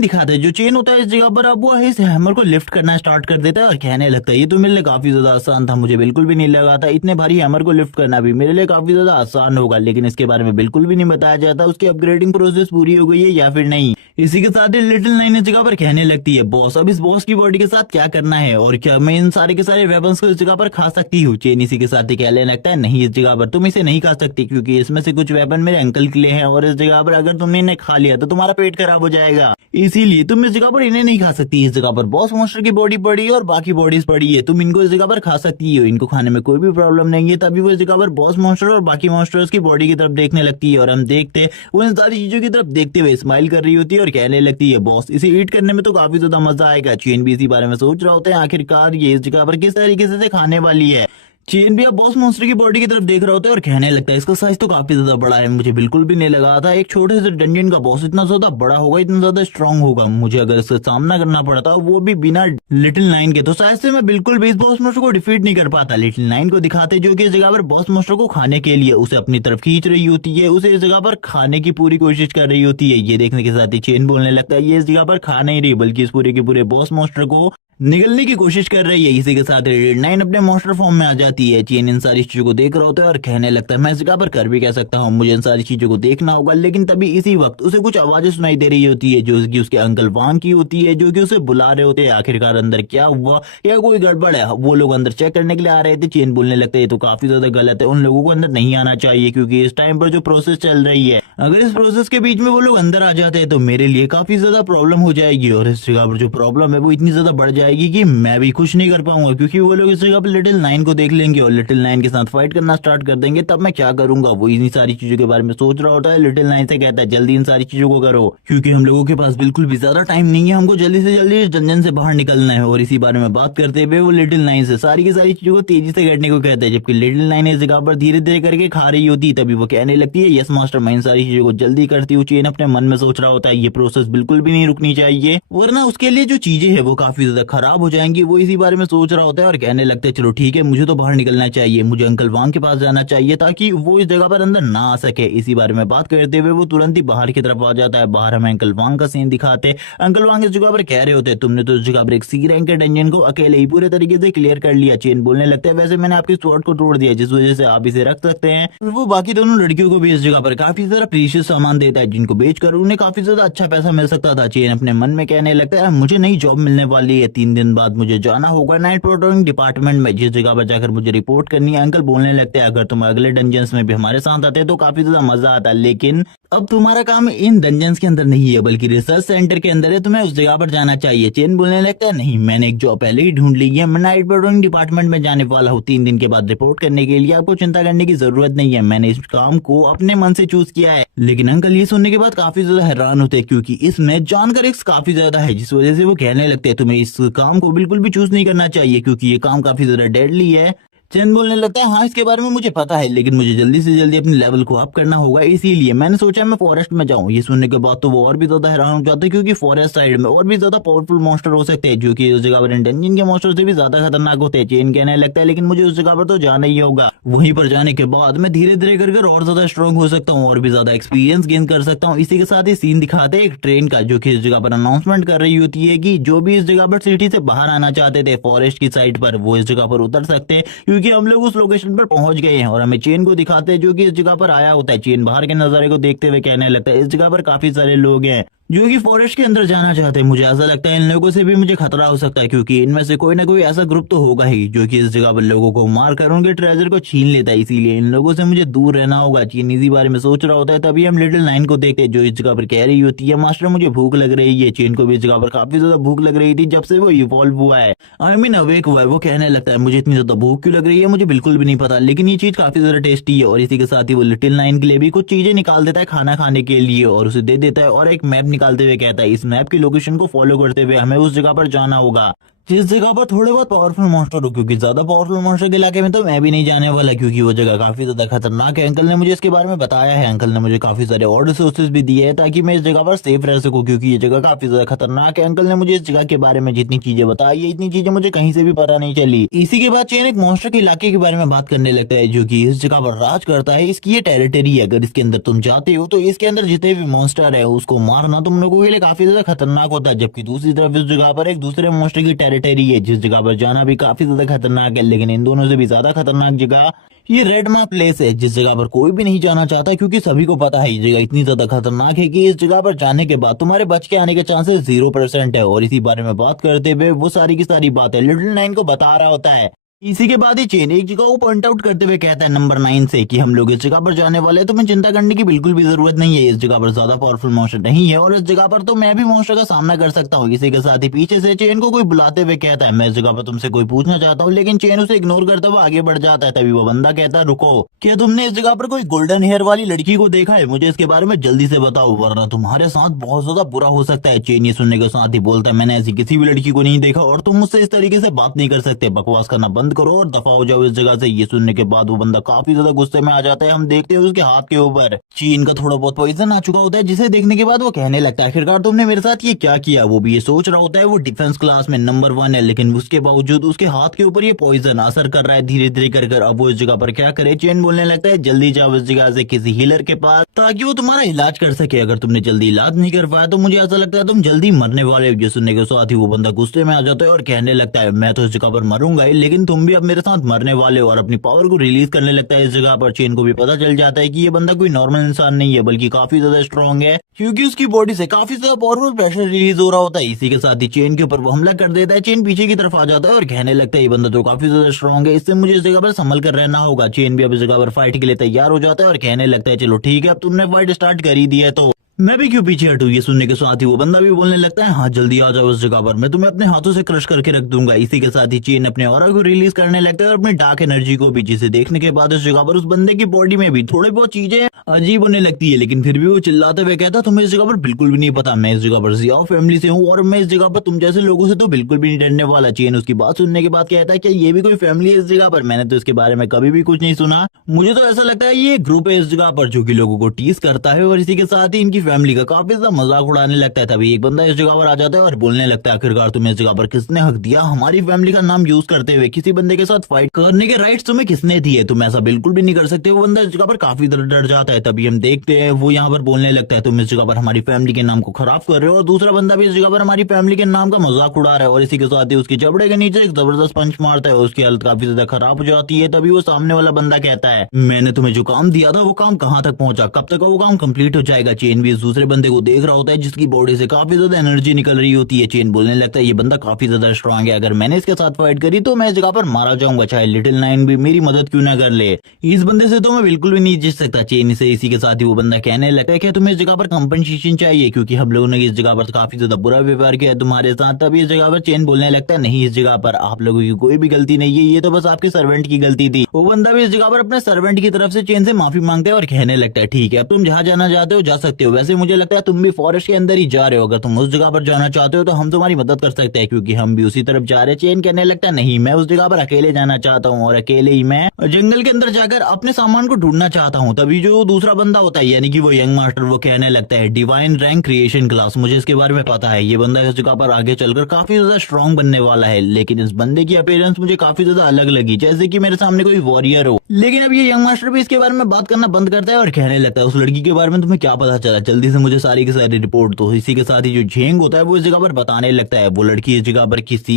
दिखाता है, जो चेन होता है इस जगह पर अब वो इस हैमर को लिफ्ट करना स्टार्ट कर देता है और कहने लगता है ये तो मेरे लिए काफी ज्यादा आसान था, मुझे बिल्कुल भी नहीं लगा था इतने भारी हैमर को लिफ्ट करना भी मेरे लिए काफी ज्यादा आसान होगा। लेकिन इसके बारे में बिल्कुल भी नहीं बताया जाता उसकी अपग्रेडिंग प्रोसेस पूरी हो गई है या फिर नहीं। इसी के साथ ही लिटिल नाइन इस जगह पर कहने लगती है बॉस अब इस बॉस की बॉडी के साथ क्या करना है और क्या मैं इन सारे के सारे वेपन्स को इस जगह पर खा सकती हूँ। चेन इसी के साथ ही कहने लगता है नहीं, इस जगह पर तुम इसे नहीं खा सकती, क्योंकि इसमें से कुछ वेपन मेरे अंकल के लिए हैं और इस जगह पर अगर तुमने इन्हें खा लिया तो तुम्हारा पेट खराब हो जाएगा, इसीलिए तुम इस जगह पर इन्हें नहीं खा सकती। इस जगह पर बॉस मॉन्स्टर की बॉडी पड़ी है और बाकी बॉडीज पड़ी है, तुम इनको इस जगह पर खा सकती हो, इनको खाने में कोई भी प्रॉब्लम नहीं है। तभी वो इस जगह पर बॉस मॉन्स्टर और बाकी मॉन्स्टर्स की बॉडी की तरफ देखने लगती है और हम देखते हैं वो इन सारी चीजों की तरफ देखते हुए स्माइल कर रही होती है और कहने लगती है बॉस इसे ईट करने में तो काफी ज्यादा मजा आएगा। चेन भी इसी बारे में सोच रहा होता है आखिरकार ये इस जगह पर किस तरीके से खाने वाली है। चेन भी अब बॉस मॉन्स्टर की बॉडी की तरफ देख रहा होता है और कहने लगता है इसका साइज तो काफी ज्यादा बड़ा है, मुझे बिल्कुल भी नहीं लगा था एक छोटे से डंजन का बॉस इतना ज्यादा बड़ा होगा, इतना ज्यादा स्ट्रांग होगा। मुझे अगर इसका सामना करना पड़ता वो भी बिना लिटिल नाइन के, तो शायद से मैं बिल्कुल भी इस बॉस मॉन्स्टर को डिफीट नहीं कर पाता। लिटिल नाइन को दिखाते जो कि इस जगह पर बॉस मॉन्स्टर को खाने के लिए उसे अपनी तरफ खींच रही होती है, उसे इस जगह पर खाने की पूरी कोशिश कर रही होती है। ये देखने के साथ ही चेन बोलने लगता है ये इस जगह पर खा नहीं रही बल्कि इस पूरे के पूरे बॉस मॉन्स्टर को निगलने की कोशिश कर रही है। इसी के साथ रेड नाइन अपने मॉन्स्टर फॉर्म में आ जाती है। चेन इन सारी चीजों को देख रहा होता है और कहने लगता है मैं इस जगह पर कर भी कह सकता हूँ, मुझे इन सारी चीजों को देखना होगा। लेकिन तभी इसी वक्त उसे कुछ आवाजें सुनाई दे रही होती है जो कि उसके अंकल वांग की होती है, जो कि उसे बुला रहे होते हैं। आखिरकार अंदर क्या हुआ या कोई गड़बड़ है, वो लोग अंदर चेक करने के लिए आ रहे थे। चेन बोलने लगता है ये तो काफी ज्यादा गलत है, उन लोगों को अंदर नहीं आना चाहिए, क्योंकि इस टाइम पर जो प्रोसेस चल रही है अगर इस प्रोसेस के बीच में वो लोग अंदर आ जाते हैं तो मेरे लिए काफी ज्यादा प्रॉब्लम हो जाएगी और इस जगह पर जो प्रॉब्लम है वो इतनी ज्यादा बढ़ जाएगी कि मैं भी कुछ नहीं कर पाऊंगा, क्योंकि वो लोग इस जगह पर लिटिल नाइन को देख लेंगे और लिटिल नाइन के साथ फाइट करना स्टार्ट कर देंगे। तब मैं क्या करूंगा, वो इन सारी चीजों के बारे में सोच रहा होता है। लिटिल नाइन से कहता है जल्दी इन सारी चीजों को करो, क्योंकि हम लोगों के पास बिल्कुल भी ज्यादा टाइम नहीं है, हमको जल्दी से जल्दी इस डंजन से बाहर निकलना है। और इसी बारे में बात करते हुए वो लिटिल नाइन से सारी की सारी चीजों को तेजी से करने को कहता है, जबकि लिटिल नाइन इस जगह पर धीरे धीरे करके खा रही होती है। तभी वो कहने लगती है यस मास्टर, मैं इन सारी चीजों को जल्दी करती हूँ। चेन अपने मन में सोच रहा होता है ये प्रोसेस बिल्कुल भी नहीं रुकनी चाहिए, वरना उसके लिए जो चीजें है वो काफी ज्यादा खराब हो जाएंगी। वो इसी बारे में सोच रहा होता है और कहने लगता है चलो ठीक है, मुझे तो बाहर निकलना चाहिए, मुझे अंकल वांग के पास जाना चाहिए ताकि वो इस जगह पर अंदर ना आ सके। इसी बारे में बात करते हुए वो तुरंत ही बाहर की तरफ आ जाता है। बाहर हमें अंकल वांग का सीन दिखाते। अंकल वांग इस जगह पर कह रहे होते तुमने तो इस जगह पर एक सी रैंक के डंजन को अकेले ही पूरे तरीके से क्लियर कर लिया। चेन बोलने लगता है वैसे मैंने आपकी स्वॉर्ड को तोड़ दिया, जिस वजह से आप इसे रख सकते हैं। वो बाकी दोनों लड़कियों को भी इस जगह पर काफी सारा प्रीशियस सामान देता है, जिनको बेचकर उन्हें काफी ज्यादा अच्छा पैसा मिल सकता था। चेन अपने मन में कहने लगता है मुझे नई जॉब मिलने वाली है, 3 दिन बाद मुझे जाना होगा नाइट पेट्रोलिंग डिपार्टमेंट में, जिस जगह पर जाकर मुझे रिपोर्ट करनी है। अंकल बोलने लगते हैं अगर तुम अगले डंजन्स में भी हमारे साथ आते तो काफी ज्यादा मजा आता, लेकिन अब तुम्हारा काम इन डंजन्स के अंदर नहीं है बल्कि रिसर्च सेंटर के अंदर है, तुम्हें उस जगह पर जाना चाहिए। चेन बोलने लगता है नहीं, मैंने एक जॉब पहले ही ढूंढ ली है, मैं नाइट पेट्रोलिंग डिपार्टमेंट में जाने वाला हूँ 3 दिन के बाद रिपोर्ट करने के लिए, आपको चिंता करने की जरूरत नहीं है, मैंने इस काम को अपने मन से चूज किया है। लेकिन अंकल ये सुनने के बाद काफी ज्यादा हैरान होते हैं, क्योंकि इसमें जानकर रिस्क काफी ज्यादा है, जिस वजह से वो कहने लगते हैं तुम्हें इस काम को बिल्कुल भी चूज नहीं करना चाहिए, क्योंकि ये काम काफी ज्यादा डेडली है। चेन बोलने लगता है हाँ इसके बारे में मुझे पता है, लेकिन मुझे जल्दी से जल्दी अपने लेवल को अप करना होगा, इसीलिए मैंने सोचा मैं फॉरेस्ट में जाऊं। ये सुनने के बाद तो वो और भी ज्यादा हैरान हो जाते हैं, क्योंकि फॉरेस्ट साइड में और भी ज्यादा पावरफुल मॉन्स्टर हो सकते हैं, जो कि उस जगह पर डंजन के मॉन्स्टर से भी ज्यादा खतरनाक होते हैं। चेन कहने लगता है लेकिन मुझे उस जगह पर तो जाना ही होगा, वहीं पर जाने के बाद मैं धीरे धीरे कर और ज्यादा स्ट्रॉन्ग हो सकता हूँ और भी ज्यादा एक्सपीरियंस गेन कर सकता हूँ। इसी के साथ ही सीन दिखाते एक ट्रेन का, जो कि इस जगह पर अनाउंसमेंट कर रही होती है कि जो भी इस जगह पर सिटी से बाहर आना चाहते थे फॉरेस्ट की साइड पर, वो इस जगह पर उतर सकते हैं, क्योंकि हम लोग उस लोकेशन पर पहुंच गए हैं और हमें चेन को दिखाते हैं जो कि इस जगह पर आया होता है। चेन बाहर के नजारे को देखते हुए कहने लगता है इस जगह पर काफी सारे लोग हैं जो कि फॉरेस्ट के अंदर जाना चाहते हैं। मुझे ऐसा लगता है इन लोगों से भी मुझे खतरा हो सकता है क्योंकि इनमें से कोई ना कोई ऐसा ग्रुप तो होगा ही जो कि इस जगह पर लोगों को मार कर उनके ट्रेजर को छीन लेता है, इसीलिए इन लोगों से मुझे दूर रहना होगा। चीन इसी बारे में सोच रहा होता है, तभी हम लिटिल नाइन को देखते हैं जो इस जगह पर कह रही होती है मास्टर मुझे भूख लग रही है। चीन को भी इस जगह पर काफी ज्यादा भूख लग रही थी जब से वो इवॉल्व हुआ है, आई मीन अवेक हुआ है। वो कहने लगता है मुझे इतनी ज्यादा भूख क्यों लग रही है मुझे बिल्कुल भी नहीं पता, लेकिन ये चीज काफी ज्यादा टेस्टी है। और इसी के साथ ही वो लिटिल नाइन के लिए भी कुछ चीजें निकाल देता है खाना खाने के लिए और उसे दे देता है और एक मैप निकालते हुए कहता है इस मैप की लोकेशन को फॉलो करते हुए हमें उस जगह पर जाना होगा जिस जगह पर थोड़े बहुत पावरफुल मॉन्स्टर हो, क्योंकि ज्यादा पावरफुल मॉन्स्टर के इलाके में तो मैं भी नहीं जाने वाला क्योंकि वो जगह काफी ज्यादा खतरनाक है। अंकल ने मुझे इसके बारे में बताया है, अंकल ने मुझे काफी सारे और रिसोर्सेज भी दिए हैं ताकि मैं इस जगह पर सेफ रह सकूं क्योंकि ये जगह काफी ज्यादा खतरनाक है। अंकल ने मुझे इस जगह के बारे में जितनी चीजें बताई है इतनी चीजें मुझे कहीं से भी पता नहीं चली। इसी के बाद चेन एक मॉन्स्टर के इलाके के बारे में बात करने लगता है जो की इस जगह पर राज करता है। इसकी ये टेरिटरी है, अगर इसके अंदर तुम जाते हो तो इसके अंदर जितने भी मॉन्स्टर है उसको मारना तुम लोगों के लिए काफी ज्यादा खतरनाक होता है, जबकि दूसरी तरफ इस जगह पर एक दूसरे मॉन्स्टर की टेरिटरी है जिस जगह पर जाना भी काफी ज्यादा खतरनाक है। लेकिन इन दोनों से भी ज्यादा खतरनाक जगह ये रेड मार्क प्लेस है जिस जगह पर कोई भी नहीं जाना चाहता क्योंकि सभी को पता है ये जगह इतनी ज्यादा खतरनाक है कि इस जगह पर जाने के बाद तुम्हारे बच के आने के चांसेस 0% है। और इसी बारे में बात करते हुए वो सारी की सारी बातें लिटिल नाइन को बता रहा होता है। इसी के बाद ही चेन एक जगह को पॉइंट आउट करते हुए कहता है नंबर 9 से कि हम लोग इस जगह पर जाने वाले हैं, तुम्हें चिंता करने की बिल्कुल भी जरूरत नहीं है। इस जगह पर ज्यादा पावरफुल मॉन्स्टर नहीं है और इस जगह पर तो मैं भी मॉन्स्टर का सामना कर सकता हूँ। इसी के साथ ही पीछे से चेन को कोई बुलाते हुए कहता है मैं इस जगह पर तुमसे कोई पूछना चाहता हूँ, लेकिन चेन उसे इग्नोर करता हुआ आगे बढ़ जाता है। तभी वो बंदा कहता है रुको, क्या तुमने इस जगह पर कोई गोल्डन हेयर वाली लड़की को देखा है? मुझे इसके बारे में जल्दी से बताओ वरना तुम्हारे साथ बहुत ज्यादा बुरा हो सकता है। चेन ये सुनने के साथ ही बोलता है मैंने ऐसी किसी भी लड़की को नहीं देखा और तुम मुझसे इस तरीके से बात नहीं कर सकते, बकवास करना बंद करो और दफा हो जाओ इस जगह से। ये सुनने के बाद वो बंदा काफी ज्यादा गुस्से में आ जाता है। हम देखते हैं उसके हाथ के ऊपर चीन का थोड़ा बहुत पॉइजन आ चुका होता है जिसे देखने के बाद वो कहने लगता है आखिरकार तुमने मेरे साथ ये क्या किया। वो भी ये सोच रहा होता है वो डिफेंस क्लास में नंबर 1 है, लेकिन उसके बावजूद उसके हाथ के ऊपर ये पॉइजन असर कर रहा है धीरे धीरे कर। अब वो इस जगह पर क्या करे, चेन बोलने लगता है जल्दी जाओ इस जगह से किसी हीलर के पास ताकि वो तुम्हारा इलाज कर सके। अगर तुमने जल्दी इलाज नहीं कर पाया तो मुझे ऐसा लगता है तुम जल्दी मरने वाले हो। ये सुनने के साथ ही वो बंदा गुस्से में आ जाता है और कहने लगता है मैं तो इस जगह पर मरूंगा ही, लेकिन तुम भी अब मेरे साथ मरने वाले हो। और अपनी पावर को रिलीज करने लगता है इस जगह पर। चेन को भी पता चल जाता है कि ये बंदा कोई नॉर्मल इंसान नहीं है बल्कि काफी ज्यादा स्ट्रांग है क्योंकि उसकी बॉडी से काफी ज्यादा पावरफुल प्रेशर रिलीज हो रहा होता है। इसी के साथ ही चेन के ऊपर वो हमला कर देता है। चेन पीछे की तरफ आ जाता है और कहने लगता है ये बंदा तो काफी ज्यादा स्ट्रांग है, इससे मुझे इस जगह पर संभल कर रहना होगा। चेन भी अब इस जगह पर फाइट के लिए तैयार हो जाता है और कहने लगता है चलो ठीक है अब तुमने फाइट स्टार्ट कर ही दी है तो मैं भी क्यों पीछे हटूं। ये सुनने के साथ ही वो बंदा भी बोलने लगता है हाँ जल्दी आ जाओ इस जगह पर, मैं तुम्हें अपने हाथों से क्रश करके रख दूंगा। इसी के साथ ही चेन अपने ऑरा को रिलीज करने लगता है और अपनी डार्क एनर्जी को भी, जिसे देखने के बाद इस जगह पर उस बंदे की बॉडी में भी थोड़ी बहुत चीजें अजीब होने लगती है। लेकिन फिर भी वो चिल्लाते हुए कहता तुम्हें इस जगह पर बिल्कुल भी नहीं पता, मैं इस जगह पर जियाओ फैमिली से हूँ और मैं इस जगह पर तुम जैसे लोगों से तो बिल्कुल भी नहीं डरने वाला। चेन उसकी बात सुनने के बाद कहता है कि ये भी कोई फैमिली है इस जगह पर, मैंने तो इसके बारे में कभी भी कुछ नहीं सुना। मुझे तो ऐसा लगता है ये ग्रुप है इस जगह पर जो कि लोगों को टीज करता है और इसी के साथ ही इनकी फैमिली का काफी मजाक उड़ाने लगता है। तभी एक बंदा इस जगह पर आ जाता है और बोलने लगता है आखिरकार तुम्हें इस जगह पर किसने हक दिया हमारी फैमिली का नाम यूज करते हुए किसी बंदे के साथ फाइट करने के राइट्स तुम्हें किसने दिए, तुम ऐसा बिल्कुल भी नहीं कर सकते। वो बंदा इस जगह पर काफी डर जाता है। तभी हम देखते हैं वो यहाँ पर बोलने लगता है तुम इस जगह पर हमारी फैमिली के नाम को खराब कर रहे हो और दूसरा बंदा भी इस जगह पर हमारी फैमिली के नाम का मजाक उड़ा रहा है। और इसी के साथ ही उसके जबड़े के नीचे एक जबरदस्त पंच मारता है, उसकी हालत काफी ज्यादा खराब हो जाती है। तभी वो सामने वाला बंदा कहता है मैंने तुम्हें जो काम दिया था वो काम कहाँ तक पहुंचा, कब तक वो काम कंप्लीट हो जाएगा। चेन भी इस दूसरे बंदे को देख रहा होता है जिसकी बॉडी से काफी ज्यादा एनर्जी निकल रही होती है। चेन बोलने लगता है ये बंदा काफी ज्यादा स्ट्रांग है, अगर मैंने इसके साथ फाइट करी तो मैं इस जगह पर मारा जाऊंगा, चाहे लिटिल नाइन भी मेरी मदद क्यों ना कर ले। इस बंदे से तो मैं बिल्कुल भी नहीं जीत सकता। चेन से इसी के साथ ही वो बंदा कहने लगता है कि तुम्हें इस जगह पर कंपनसेशन चाहिए क्योंकि हम लोगों ने इस जगह पर काफी ज्यादा बुरा व्यवहार किया तुम्हारे साथ। तभी इस जगह पर चेन बोलने लगता है नहीं इस जगह पर आप लोगों की कोई भी गलती नहीं है, ये तो बस आपके सर्वेंट की गलती थी। वो बंदा भी इस जगह पर अपने सर्वेंट की तरफ से चेन से माफी मांगता है और कहने लगता है ठीक है अब तुम जहाँ जाना चाहते हो जा सकते हो, वैसे मुझे लगता है तुम भी फॉरेस्ट के अंदर ही जा रहे हो, अगर तुम उस जगह पर जाना चाहते हो तो हम तुम्हारी मदद कर सकते हैं क्योंकि हम भी उसी तरफ जा रहे हैं। चेन कहने लगता है नहीं मैं उस जगह पर अकेले जाना चाहता हूँ और अकेले ही मैं जंगल के अंदर जाकर अपने सामान को ढूंढना चाहता हूँ। तभी जो दूसरा बंदा होता है यानी कि वो यंग मास्टर वो कहने लगता है डिवाइन रैंक क्रिएशन क्लास, मुझे इसके बारे में पता है, ये बंदा इस जगह पर आगे चलकर काफी ज्यादा स्ट्रॉन्ग बनने वाला है। लेकिन इस बंदे की अपीयरेंस मुझे काफी ज्यादा अलग लगी, जैसे कि मेरे सामने कोई वॉरियर हो। लेकिन अब ये यंग मास्टर भी इसके बारे में बात करना बंद करता है और कहने लगता है उस लड़की के बारे में तुम्हें क्या पता चला, जल्दी से मुझे सारी की सारी रिपोर्ट दो। इसी के साथ ही जो झेंग होता है वो इस जगह पर बताने लगता है वो लड़की इस जगह पर किसी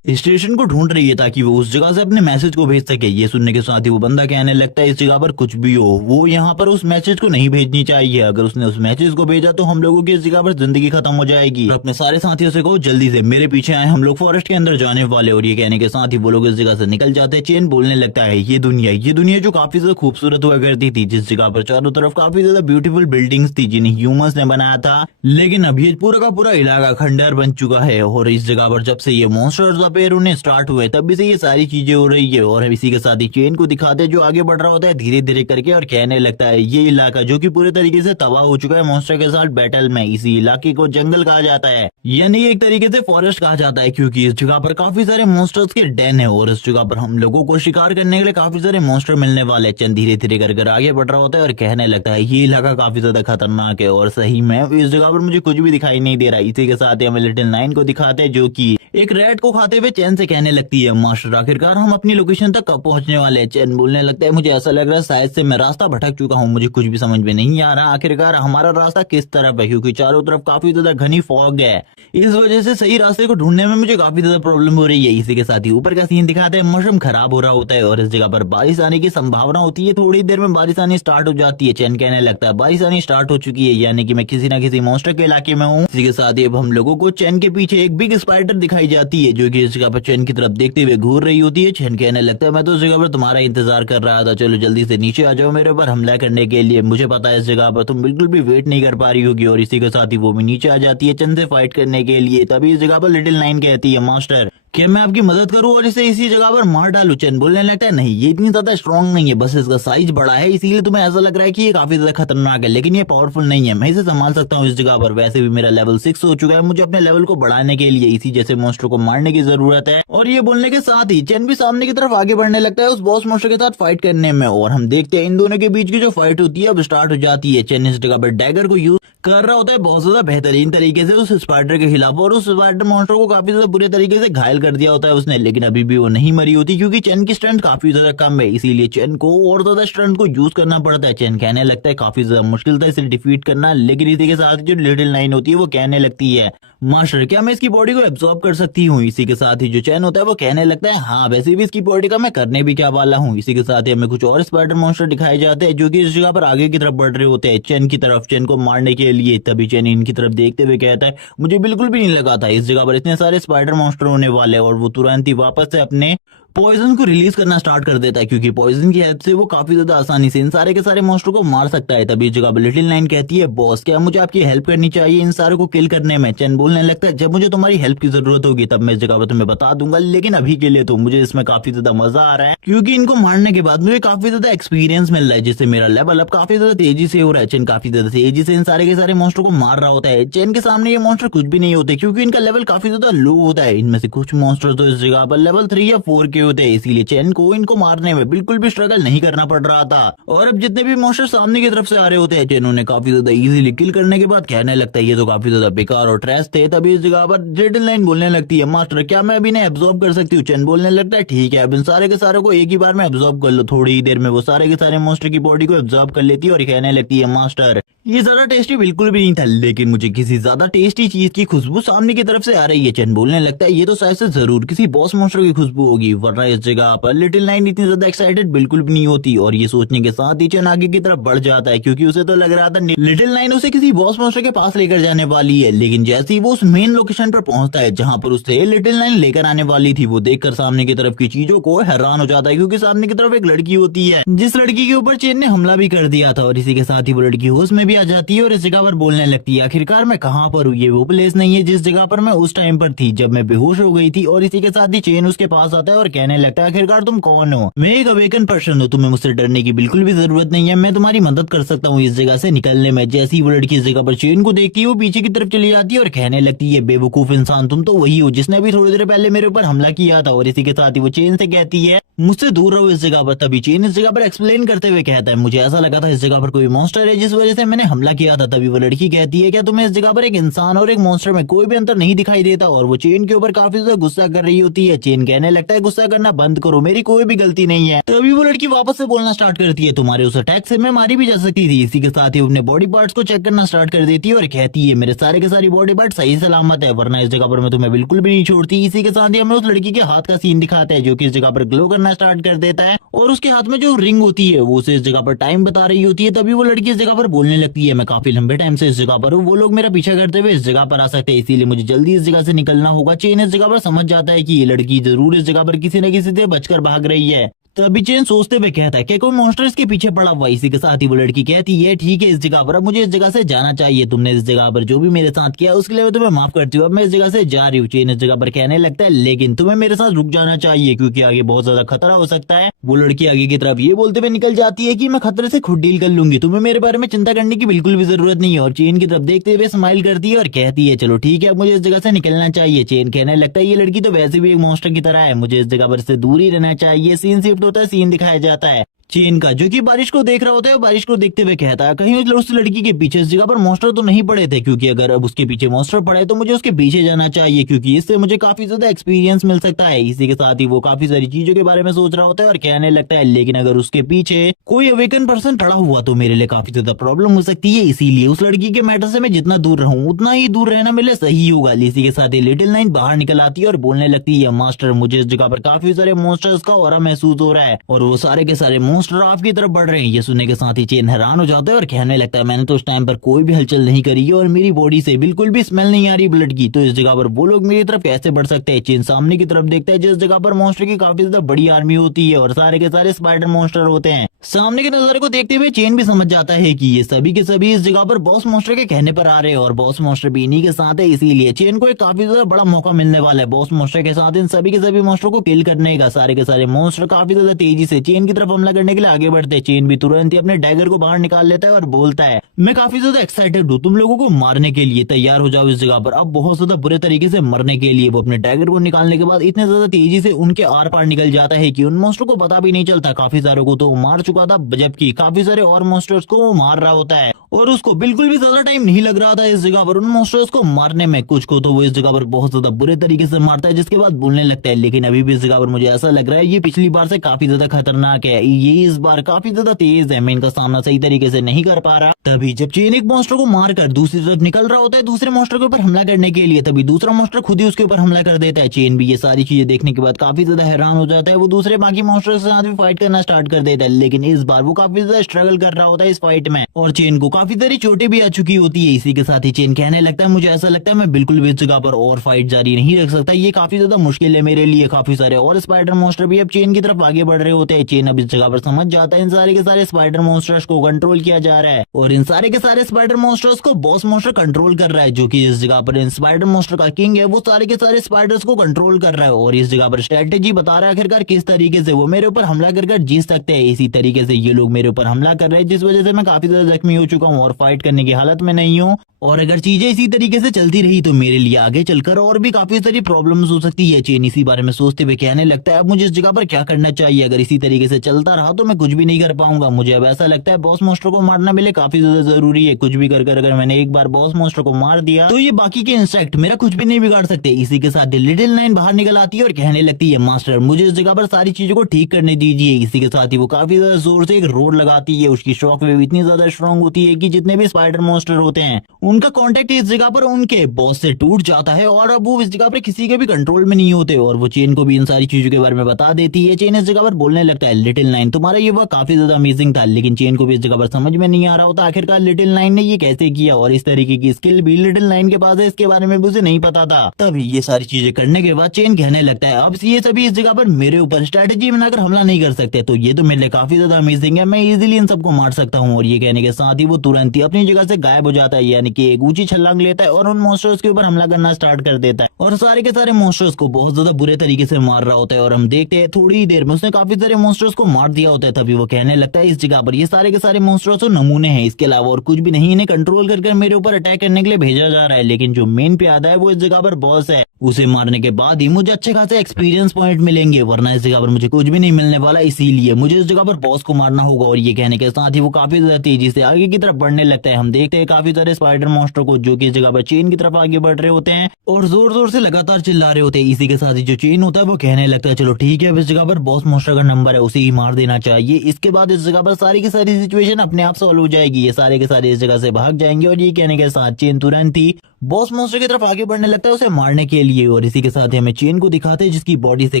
स्टेशन को ढूंढ रही है ताकि वो उस जगह से अपने मैसेज को भेज सके। ये सुनने के साथ ही वो बंदा कहने लगता है इस जगह पर कुछ भी हो वो यहाँ पर उस मैसेज को नहीं भेजनी चाहिए, अगर उसने उस मैसेज को भेजा तो हम लोगों की इस जगह पर जिंदगी खत्म हो जाएगी। अपने सारे साथियों से कहो जल्दी से मेरे पीछे आए, हम लोग फॉरेस्ट के अंदर जाने वाले। और ये कहने के साथ ही वो लोग इस जगह से निकल जाते हैं। चेन बोलने लगता है ये दुनिया जो काफी ज्यादा खूबसूरत हुआ करती थी, जिस जगह पर चारों तरफ काफी ज्यादा ब्यूटीफुल बिल्डिंग्स थी जिन्हें ह्यूमंस ने बनाया था, लेकिन अब ये पूरा का पूरा इलाका खंडहर बन चुका है। और इस जगह पर जब से ये मॉन्स्टर्स अपीयर होने स्टार्ट हुए तब से ये सारी चीजें हो रही है। और इसी के साथ ही चेन को दिखाते जो आगे बढ़ रहा होता है धीरे धीरे करके और कहने लगता है ये इलाका जो कि पूरे तरीके से तबाह हो चुका है मॉन्स्टर के साथ बैटल में, इसी इलाके को जंगल कहा जाता है, यानी एक तरीके से फॉरेस्ट कहा जाता है, क्योंकि इस जगह पर काफी सारे मॉन्स्टर्स के डेन है और इस जगह पर हम लोगों को शिकार करने के लिए काफी सारे मॉन्स्टर मिलने वाले। चंद धीरे धीरे कर आगे बढ़ रहा होता है और कहने लगता है ये इलाका काफी ज्यादा खतरनाक है। और सही में इस जगह पर मुझे कुछ भी दिखाई नहीं दे रहा। इसी के साथ ही हमें लिटिल नाइन को दिखाते हैं जो कि एक रैट को खाते हुए चैन से कहने लगती है मास्टर आखिरकार हम अपनी लोकेशन तक कब पहुंचने वाले हैं। चैन बोलने लगता है मुझे ऐसा लग रहा है शायद से मैं रास्ता भटक चुका हूँ, मुझे कुछ भी समझ में नहीं आ रहा आखिरकार हमारा रास्ता किस तरफ है, क्योंकि चारों तरफ काफी ज्यादा घनी फॉग है, इस वजह से सही रास्ते को ढूंढने में मुझे काफी ज्यादा प्रॉब्लम हो रही है। इसी के साथ ही ऊपर का सीन दिखाते हैं मौसम खराब हो रहा होता है और इस जगह पर बारिश आने की संभावना होती है, थोड़ी देर में बारिश आनी स्टार्ट हो जाती है। चैन कहने लगता है बारिश आनी स्टार्ट हो चुकी है, यानी कि मैं किसी न किसी मॉन्स्टर के इलाके में हूँ। इसी के साथ ही अब हम लोगों को चैन के पीछे एक बिग स्पाइडर दिखाई जाती है जो कि इस जगह पर चैन की तरफ देखते हुए घूर रही होती है। चैन कहने लगता है मैं तो इस जगह पर तुम्हारा इंतजार कर रहा था, चलो जल्दी से नीचे आ जाओ मेरे ऊपर हमला करने के लिए, मुझे पता है इस जगह पर तुम बिल्कुल भी वेट नहीं कर पा रही होगी। और इसी के साथ ही वो भी नीचे आ जाती है चैन से फाइट करने के लिए। तभी इस जगह पर लिटिल नाइन कहती है मास्टर कि मैं आपकी मदद करूं और इसे इसी जगह पर मार डालूं। चैन बोलने लगता है नहीं ये इतनी ज्यादा स्ट्रॉन्ग नहीं है, बस इसका साइज बड़ा है इसीलिए तुम्हें ऐसा लग रहा है कि ये काफी ज्यादा खतरनाक है, लेकिन ये पावरफुल नहीं है, मैं इसे संभाल सकता हूँ इस जगह पर। वैसे भी मेरा लेवल 6 हो चुका है, मुझे अपने लेवल को बढ़ाने के लिए इसी जैसे मॉन्स्टर को मारने की जरूरत है। और ये बोलने के साथ ही चैन भी सामने की तरफ आगे बढ़ने लगता है उस बॉस मॉन्स्टर के साथ फाइट करने में। और हम देखते हैं इन दोनों के बीच की जो फाइट होती है अब स्टार्ट हो जाती है। चैन इस जगह पर डैगर को यूज कर रहा होता है बहुत ज्यादा बेहतरीन तरीके से उस स्पाइडर के खिलाफ, और उस स्पाइडर मॉन्स्टर को काफी ज्यादा बुरे तरीके से घायल कर दिया होता है उसने, लेकिन अभी भी वो नहीं मरी होती क्योंकि चैन की स्ट्रेंथ काफी ज्यादा कम है, इसीलिए चैन को और ज्यादा स्ट्रेंथ को यूज करना पड़ता है। चैन कहने लगता है काफी ज्यादा मुश्किल था इसे डिफीट करना, लेकिन इसी के साथ जो लिटिल नाइन होती है वो कहने लगती है मास्टर क्या मैं इसकी बॉडी को एब्जॉर्ब कर सकती हूँ। इसी के साथ ही जो चैन होता है वो कहने लगता है हाँ वैसे भी इसकी बॉडी का मैं करने भी क्या वाला हूँ। इसी के साथ ही हमें कुछ और स्पाइडर मॉन्स्टर दिखाए जाते हैं जो कि इस जगह पर आगे की तरफ बढ़ रहे होते हैं चैन की तरफ, चैन को मारने के लिए। तभी चैन इनकी तरफ देखते हुए कहता है मुझे बिल्कुल भी नहीं लगा था इस जगह पर इतने सारे स्पाइडर मॉन्स्टर होने वाले, और वो तुरंत ही वापस से अपने पॉइजन को रिलीज करना स्टार्ट कर देता है क्योंकि पॉइजन की हेल्प से वो काफी ज्यादा आसानी से इन सारे के सारे मॉन्स्टर को मार सकता है। तभी इस जगह पर लिटिल नाइन कहती है बॉस क्या मुझे आपकी हेल्प करनी चाहिए इन सारों को किल करने में। चैन बोलने लगता है जब मुझे तुम्हारी हेल्प की जरूरत होगी तब मैं इस जगह पर तुम्हें बता दूंगा, लेकिन अभी के लिए तो मुझे इसमें काफी ज्यादा मजा आ रहा है क्योंकि इनको मारने के बाद मुझे काफी ज्यादा एक्सपीरियंस मिल रहा है जिससे मेरा लेवल अब काफी ज्यादा तेजी से हो रहा है। चैन काफी ज्यादा तेजी से इन सारे के सारे मॉन्स्टर को मार रहा होता है। चैन के सामने ये मॉन्स्टर कुछ भी नहीं होते क्योंकि इनका लेवल काफी ज्यादा लो होता है, इनमें से कुछ मॉन्स्टर तो इस जगह पर लेवल 3 या 4 के होते हैं, इसीलिए चैन को इनको मारने में बिल्कुल भी स्ट्रगल नहीं करना पड़ रहा था। और अब जितने भी मॉन्स्टर सामने की तरफ से आ रहे होते हैं चैन उन्हें काफी ज्यादा इजीली किल करने के बाद कहने लगता है ये तो काफी ज्यादा बेकार और ट्रैश थे। तभी इस जगह पर लिटिल नाइन बोलने लगती है मास्टर क्या मैं अभी इन्हें एब्जॉर्ब कर सकती हूँ। चैन बोलने लगता है ठीक है अब इन सारे के सारे को एक ही बार में एब्जॉर्ब कर लो। थोड़ी ही देर में वो सारे के सारे मॉन्स्टर की बॉडी को एब्जॉर्ब कर लेती है और कहने लगती है मास्टर ये ज्यादा टेस्टी बिल्कुल भी नहीं था, लेकिन मुझे किसी ज्यादा टेस्टी चीज की खुशबू सामने की तरफ से आ रही है। चैन बोलने लगता है ये तो शायद से जरूर किसी बॉस मॉन्स्टर की खुशबू होगी, वरना इस जगह पर लिटिल नाइन इतनी ज्यादा एक्साइटेड बिल्कुल भी नहीं होती। और ये सोचने के साथ ही चैन आगे की तरफ बढ़ जाता है क्योंकि उसे तो लग रहा था लिटिल नाइन उसे किसी बॉस मॉन्स्टर के पास लेकर जाने वाली है, लेकिन जैसे ही वो उस मेन लोकेशन पर पहुंचता है जहां पर उसे लिटिल नाइन लेकर आने वाली थी, वो देखकर सामने की तरफ की चीजों को हैरान हो जाता है क्योंकि सामने की तरफ एक लड़की होती है जिस लड़की के ऊपर चैन ने हमला भी कर दिया था। और इसी के साथ ही वो लड़की होश में भी आ जाती है और इस जगह पर बोलने लगती है आखिरकार मैं कहाँ पर हूँ, ये वो प्लेस नहीं है जिस जगह पर मैं उस टाइम पर थी जब मैं बेहोश हो गई थी। और इसी के साथ ही चैन उसके पास आता है और कहने लगता है आखिरकार तुम कौन हो, मैं एक अवेकन पर्सन हूँ, तुम्हें मुझसे डरने की बिल्कुल भी जरूरत नहीं है, मैं तुम्हारी मदद कर सकता हूँ इस जगह से निकलने में। जैसे ही वो लड़की इस जगह पर चैन को देखती है वो पीछे की तरफ चली जाती है और कहने लगती है बेवकूफ इंसान तुम तो वही हो जिसने अभी थोड़ी देर पहले मेरे ऊपर हमला किया था। और इसी के साथ ही वो चैन से कहती है मुझसे दूर रहो इस जगह पर। तभी चैन इस जगह पर एक्सप्लेन करते हुए कहता है मुझे ऐसा लगा था इस जगह पर कोई मॉन्स्टर है जिस वजह से मैंने मैंने हमला किया था। तभी वो लड़की कहती है क्या तुम्हें इस जगह पर एक इंसान और एक मॉन्स्टर में कोई भी अंतर नहीं दिखाई देता, और वो चेन के ऊपर काफी ज्यादा गुस्सा कर रही होती है। चेन कहने लगता है गुस्सा करना बंद करो, मेरी कोई भी गलती नहीं है। तभी वो लड़की वापस से बोलना स्टार्ट करती है तुम्हारे उस अटैक से मैं मारी भी जा सकती थी। इसी के साथ ही अपने बॉडी पार्ट्स को चेक करना स्टार्ट कर देती है और कहती है मेरे सारे के सारी बॉडी पार्ट सही सलामत है, वरना इस जगह पर मैं तुम्हें बिल्कुल भी नहीं छोड़ती। इसी के साथ ही हमें उस लड़की के हाथ का सीन दिखाता है जो कि इस जगह पर ग्लो करना स्टार्ट कर देता है, और उसके हाथ में जो रिंग होती है वो उसे इस जगह पर टाइम बता रही होती है। तभी वो लड़की इस जगह पर बोलने लगती है मैं काफी लंबे टाइम से इस जगह पर हूँ, वो लोग मेरा पीछा करते हुए इस जगह पर आ सकते हैं, इसीलिए मुझे जल्दी इस जगह से निकलना होगा। चेन इस जगह पर समझ जाता है कि ये लड़की जरूर इस जगह पर किसी न किसी से बचकर भाग रही है। तभी चेन सोचते हुए कहता है क्या कोई मॉन्स्टर इसके पीछे पड़ा हुआ। इसी के साथ ही वो लड़की कहती है ठीक है इस जगह पर अब मुझे इस जगह से जाना चाहिए, तुमने इस जगह पर जो भी मेरे साथ किया उसके लिए मैं तुम्हें माफ करती हूँ, अब मैं इस जगह से जा रही हूँ। चेन इस जगह पर कहने लगता है लेकिन तुम्हें मेरे साथ रुक जाना चाहिए क्योंकि आगे बहुत ज्यादा खतरा हो सकता है। वो लड़की आगे की तरफ ये बोलते हुए निकल जाती है कि मैं खतरे से खुद डील कर लूंगी, तुम्हें मेरे बारे में चिंता करने की बिल्कुल भी जरूरत नहीं है। और चेन की तरफ देखते हुए स्माइल करती है और कहती है चलो ठीक है अब मुझे इस जगह से निकलना चाहिए। चेन कहने लगता है ये लड़की तो वैसे भी एक मॉन्स्टर की तरह है, मुझे इस जगह पर से दूर ही रहना चाहिए। सीन शिफ्ट होता है, सीन दिखाया जाता है चेन का जो कि बारिश को देख रहा होता है, बारिश को देखते हुए कहता है कहीं उस लड़की के पीछे इस जगह पर मॉन्स्टर तो नहीं पड़े थे, क्योंकि अगर अब उसके पीछे मॉन्स्टर पड़े तो मुझे उसके पीछे जाना चाहिए क्योंकि इससे मुझे काफी ज्यादा एक्सपीरियंस मिल सकता है। इसी के साथ ही वो काफी सारी चीजों के बारे में सोच रहा होता है और कहने लगता है लेकिन अगर उसके पीछे कोई अवेकन पर्सन खड़ा हुआ तो मेरे लिए काफी ज्यादा प्रॉब्लम हो सकती है, इसीलिए उस लड़की के मैटर से मैं जितना दूर रहूं उतना ही दूर रहना मेरे लिए सही होगा। इसी के साथ ही लिटिल नाइन बाहर निकल आती है और बोलने लगती है मास्टर मुझे इस जगह पर काफी सारे मॉन्स्टर्स का ऑरा महसूस हो रहा है और वो सारे के सारे मॉन्स्टर आपकी तरफ बढ़ रहे हैं। ये सुनने के साथ ही चेन हैरान हो जाता है और कहने लगता है मैंने तो उस टाइम पर कोई भी हलचल नहीं करी है और मेरी बॉडी से बिल्कुल भी स्मेल नहीं आ रही ब्लड की, तो इस जगह पर वो लोग मेरी तरफ कैसे बढ़ सकते हैं। चेन सामने की तरफ देखता है जिस जगह पर मॉन्स्टर की काफी ज्यादा बड़ी आर्मी होती है और सारे के सारे स्पाइडर मॉन्स्टर होते हैं। सामने के नजारे को देखते हुए चेन भी समझ जाता है कि ये सभी के सभी इस जगह पर बॉस मॉन्स्टर के कहने पर आ रहे हैं और बॉस मॉन्स्टर भी इन्हीं के साथ है, इसीलिए चेन को एक काफी ज्यादा बड़ा मौका मिलने वाला है बॉस मॉन्स्टर के साथ इन सभी के सभी मॉन्स्टर को किल करने का। सारे के सारे मॉन्स्टर काफी ज्यादा तेजी से चेन की तरफ हमला करने के लिए आगे बढ़ते हैं। चेन भी तुरंत ही अपने डैगर को बाहर निकाल लेता है और बोलता है मैं काफी ज्यादा एक्साइटेड हूँ तुम लोगों को मारने के लिए, तैयार हो जाओ इस जगह पर अब बहुत ज्यादा बुरे तरीके से मरने के लिए। वो अपने डैगर को निकालने के बाद इतने ज्यादा तेजी से उनके आर पार निकल जाता है कि उन मॉन्स्टर को पता भी नहीं चलता। काफी सारों को तो मार चुका था जबकि काफी सारे और मॉन्स्टर्स को वो मार रहा होता है और उसको बिल्कुल भी ज्यादा टाइम नहीं लग रहा था इस जगह पर उन मॉन्स्टर्स को मारने में। कुछ को तो वो इस जगह पर बहुत ज्यादा बुरे तरीके से मारता है जिसके बाद बोलने लगता है लेकिन अभी भी इस जगह पर मुझे ऐसा लग रहा है ये पिछली बार से काफी ज्यादा खतरनाक है, ये इस बार काफी ज्यादा तेज है, मैं इनका सामना सही तरीके से नहीं कर पा रहा। तभी जब चेन एक मॉन्स्टर को मारकर दूसरी तरफ निकल रहा होता है दूसरे मॉन्स्टर के ऊपर हमला करने के लिए, तभी दूसरा मॉन्स्टर खुद ही उसके ऊपर हमला कर देता है। चेन भी ये सारी चीजें देखने के बाद काफी ज्यादा हैरान हो जाता है, वो दूसरे बाकी मॉन्स्टर के साथ भी फाइट करना स्टार्ट कर देता है, लेकिन इस बार वो काफी ज्यादा स्ट्रगल कर रहा होता है इस फाइट में और चेन को काफी सारी चोटें भी आ चुकी होती है। इसी के साथ ही चेन कहने लगता है मुझे ऐसा लगता है मैं बिल्कुल भी इस जगह पर और फाइट जारी नहीं रख सकता, ये काफी ज्यादा मुश्किल है मेरे लिए। काफी सारे और स्पाइडर मॉन्स्टर भी अब चेन की तरफ आगे बढ़ रहे होते हैं। चेन अब इस जगह पर समझ जाता है इन सारे के सारे स्पाइडर मॉन्स्टर्स को कंट्रोल किया जा रहा है और इन सारे के सारे स्पाइडर मॉन्स्टर्स को बॉस मॉन्स्टर कंट्रोल कर रहा है जो कि इस जगह पर इन स्पाइडर मॉन्स्टर का किंग है, वो सारे के सारे स्पाइडर्स को कंट्रोल कर रहा है और इस जगह पर स्ट्रेटेजी बता रहा है आखिरकार किस तरीके से वो मेरे ऊपर हमला कर जीत सकते हैं। इसी तरीके से ये लोग मेरे ऊपर हमला कर रहे हैं जिस वजह से मैं काफी ज्यादा जख्मी हो चुका हूँ और फाइट करने की हालत में नहीं हूँ और अगर चीजें इसी तरीके से चलती रही तो मेरे लिए आगे चलकर और भी काफी सारी प्रॉब्लम्स हो सकती है। चेन इसी बारे में सोचते हुए कहने लगता है अब मुझे इस जगह पर क्या करना चाहिए, अगर इसी तरीके से चलता रहा तो मैं कुछ भी नहीं कर पाऊंगा। मुझे अब ऐसा लगता है बॉस मॉन्स्टर को मारना मेरे लिए काफी ज्यादा जरूरी है, कुछ भी कर अगर मैंने एक बार बॉस मॉन्स्टर को मार दिया तो ये बाकी के इंसेक्ट मेरा कुछ भी नहीं बिगाड़ सकते। इसी के साथ लिटिल नाइन बाहर निकल आती है और कहने लगती है मास्टर मुझे इस जगह पर सारी चीजों को ठीक करने दीजिए। इसी के साथ ही वो काफी ज्यादा जोर से एक रोड लगाती है, उसकी शॉक वेव इतनी ज्यादा स्ट्रॉन्ग होती है कि जितने भी स्पाइडर मॉन्स्टर होते हैं उनका कॉन्टेक्ट इस जगह पर उनके बॉस से टूट जाता है और अब वो इस जगह पर किसी के भी कंट्रोल में नहीं होते और वो चेन को भी इन सारी चीजों के बारे में बता देती है। चेन इस जगह पर बोलने लगता है लिटिल नाइन तुम्हारा ये वह काफी ज्यादा अमेजिंग था, लेकिन चेन को भी इस जगह पर समझ में नहीं आ रहा होता आखिरकार लिटिल नाइन ने ये कैसे किया और इस तरीके की स्किल भी लिटिल नाइन के पास है, इसके बारे में भी उसे नहीं पता था। तभी ये सारी चीजें करने के बाद चेन कहने लगता है अब ये सभी इस जगह पर मेरे ऊपर स्ट्रेटेजी बनाकर हमला नहीं कर सकते, तो ये तो मेरे लिए काफी ज्यादा अमेजिंग है, मैं इजीली इन सबको मार सकता हूँ। और ये कहने के साथ ही वो तुरंत ही अपनी जगह से गायब हो जाता है, यानी कि एक ऊंची छलांग लेता है और उन मॉन्स्टर्स के ऊपर हमला करना स्टार्ट कर देता है और सारे के सारे मॉन्स्टर्स को बहुत ज्यादा बुरे तरीके से मार रहा होता है और हम देखते हैं थोड़ी ही देर में उसने काफी सारे मॉन्स्टर्स को मार दिया होता है। तभी वो कहने लगता है इस जगह पर ये सारे के सारे मॉन्स्टर्स तो नमूने हैं, इसके अलावा और कुछ भी नहीं, इन्हें कंट्रोल करके मेरे ऊपर अटैक करने के लिए भेजा जा रहा है, लेकिन जो मेन प्यादा है वो इस जगह पर बॉस है, उसे मारने के बाद ही मुझे अच्छे खासे एक्सपीरियंस पॉइंट मिलेंगे, वरना इस जगह पर मुझे कुछ भी नहीं मिलने वाला, इसीलिए मुझे इस जगह पर बॉस को मारना होगा। और ये कहने के साथ ही वो काफी ज्यादा तेजी से आगे की तरफ बढ़ने लगता है। हम देखते हैं काफी सारे स्पाइडर मॉन्स्टर को जो कि इस जगह पर चेन की तरफ आगे बढ़ रहे होते हैं और जोर जोर से लगातार चिल्ला रहे होते हैं। इसी के साथ ही जो चेन होता है वो कहने लगता है चलो ठीक है, अब इस जगह पर बॉस मॉन्स्टर का नंबर है, उसे ही मार देना चाहिए। इसके बाद इस जगह पर सारी की सारी सिचुएशन अपने आप सॉल्व हो जाएगी। ये सारे के सारे इस जगह से भाग जाएंगे और ये कहने के साथ चेन तुरंत ही बॉस मॉन्स्टर की तरफ आगे बढ़ने लगता है उसे मारने के लिए। और इसी के साथ ही हमें चेन को दिखाते हैं जिसकी बॉडी से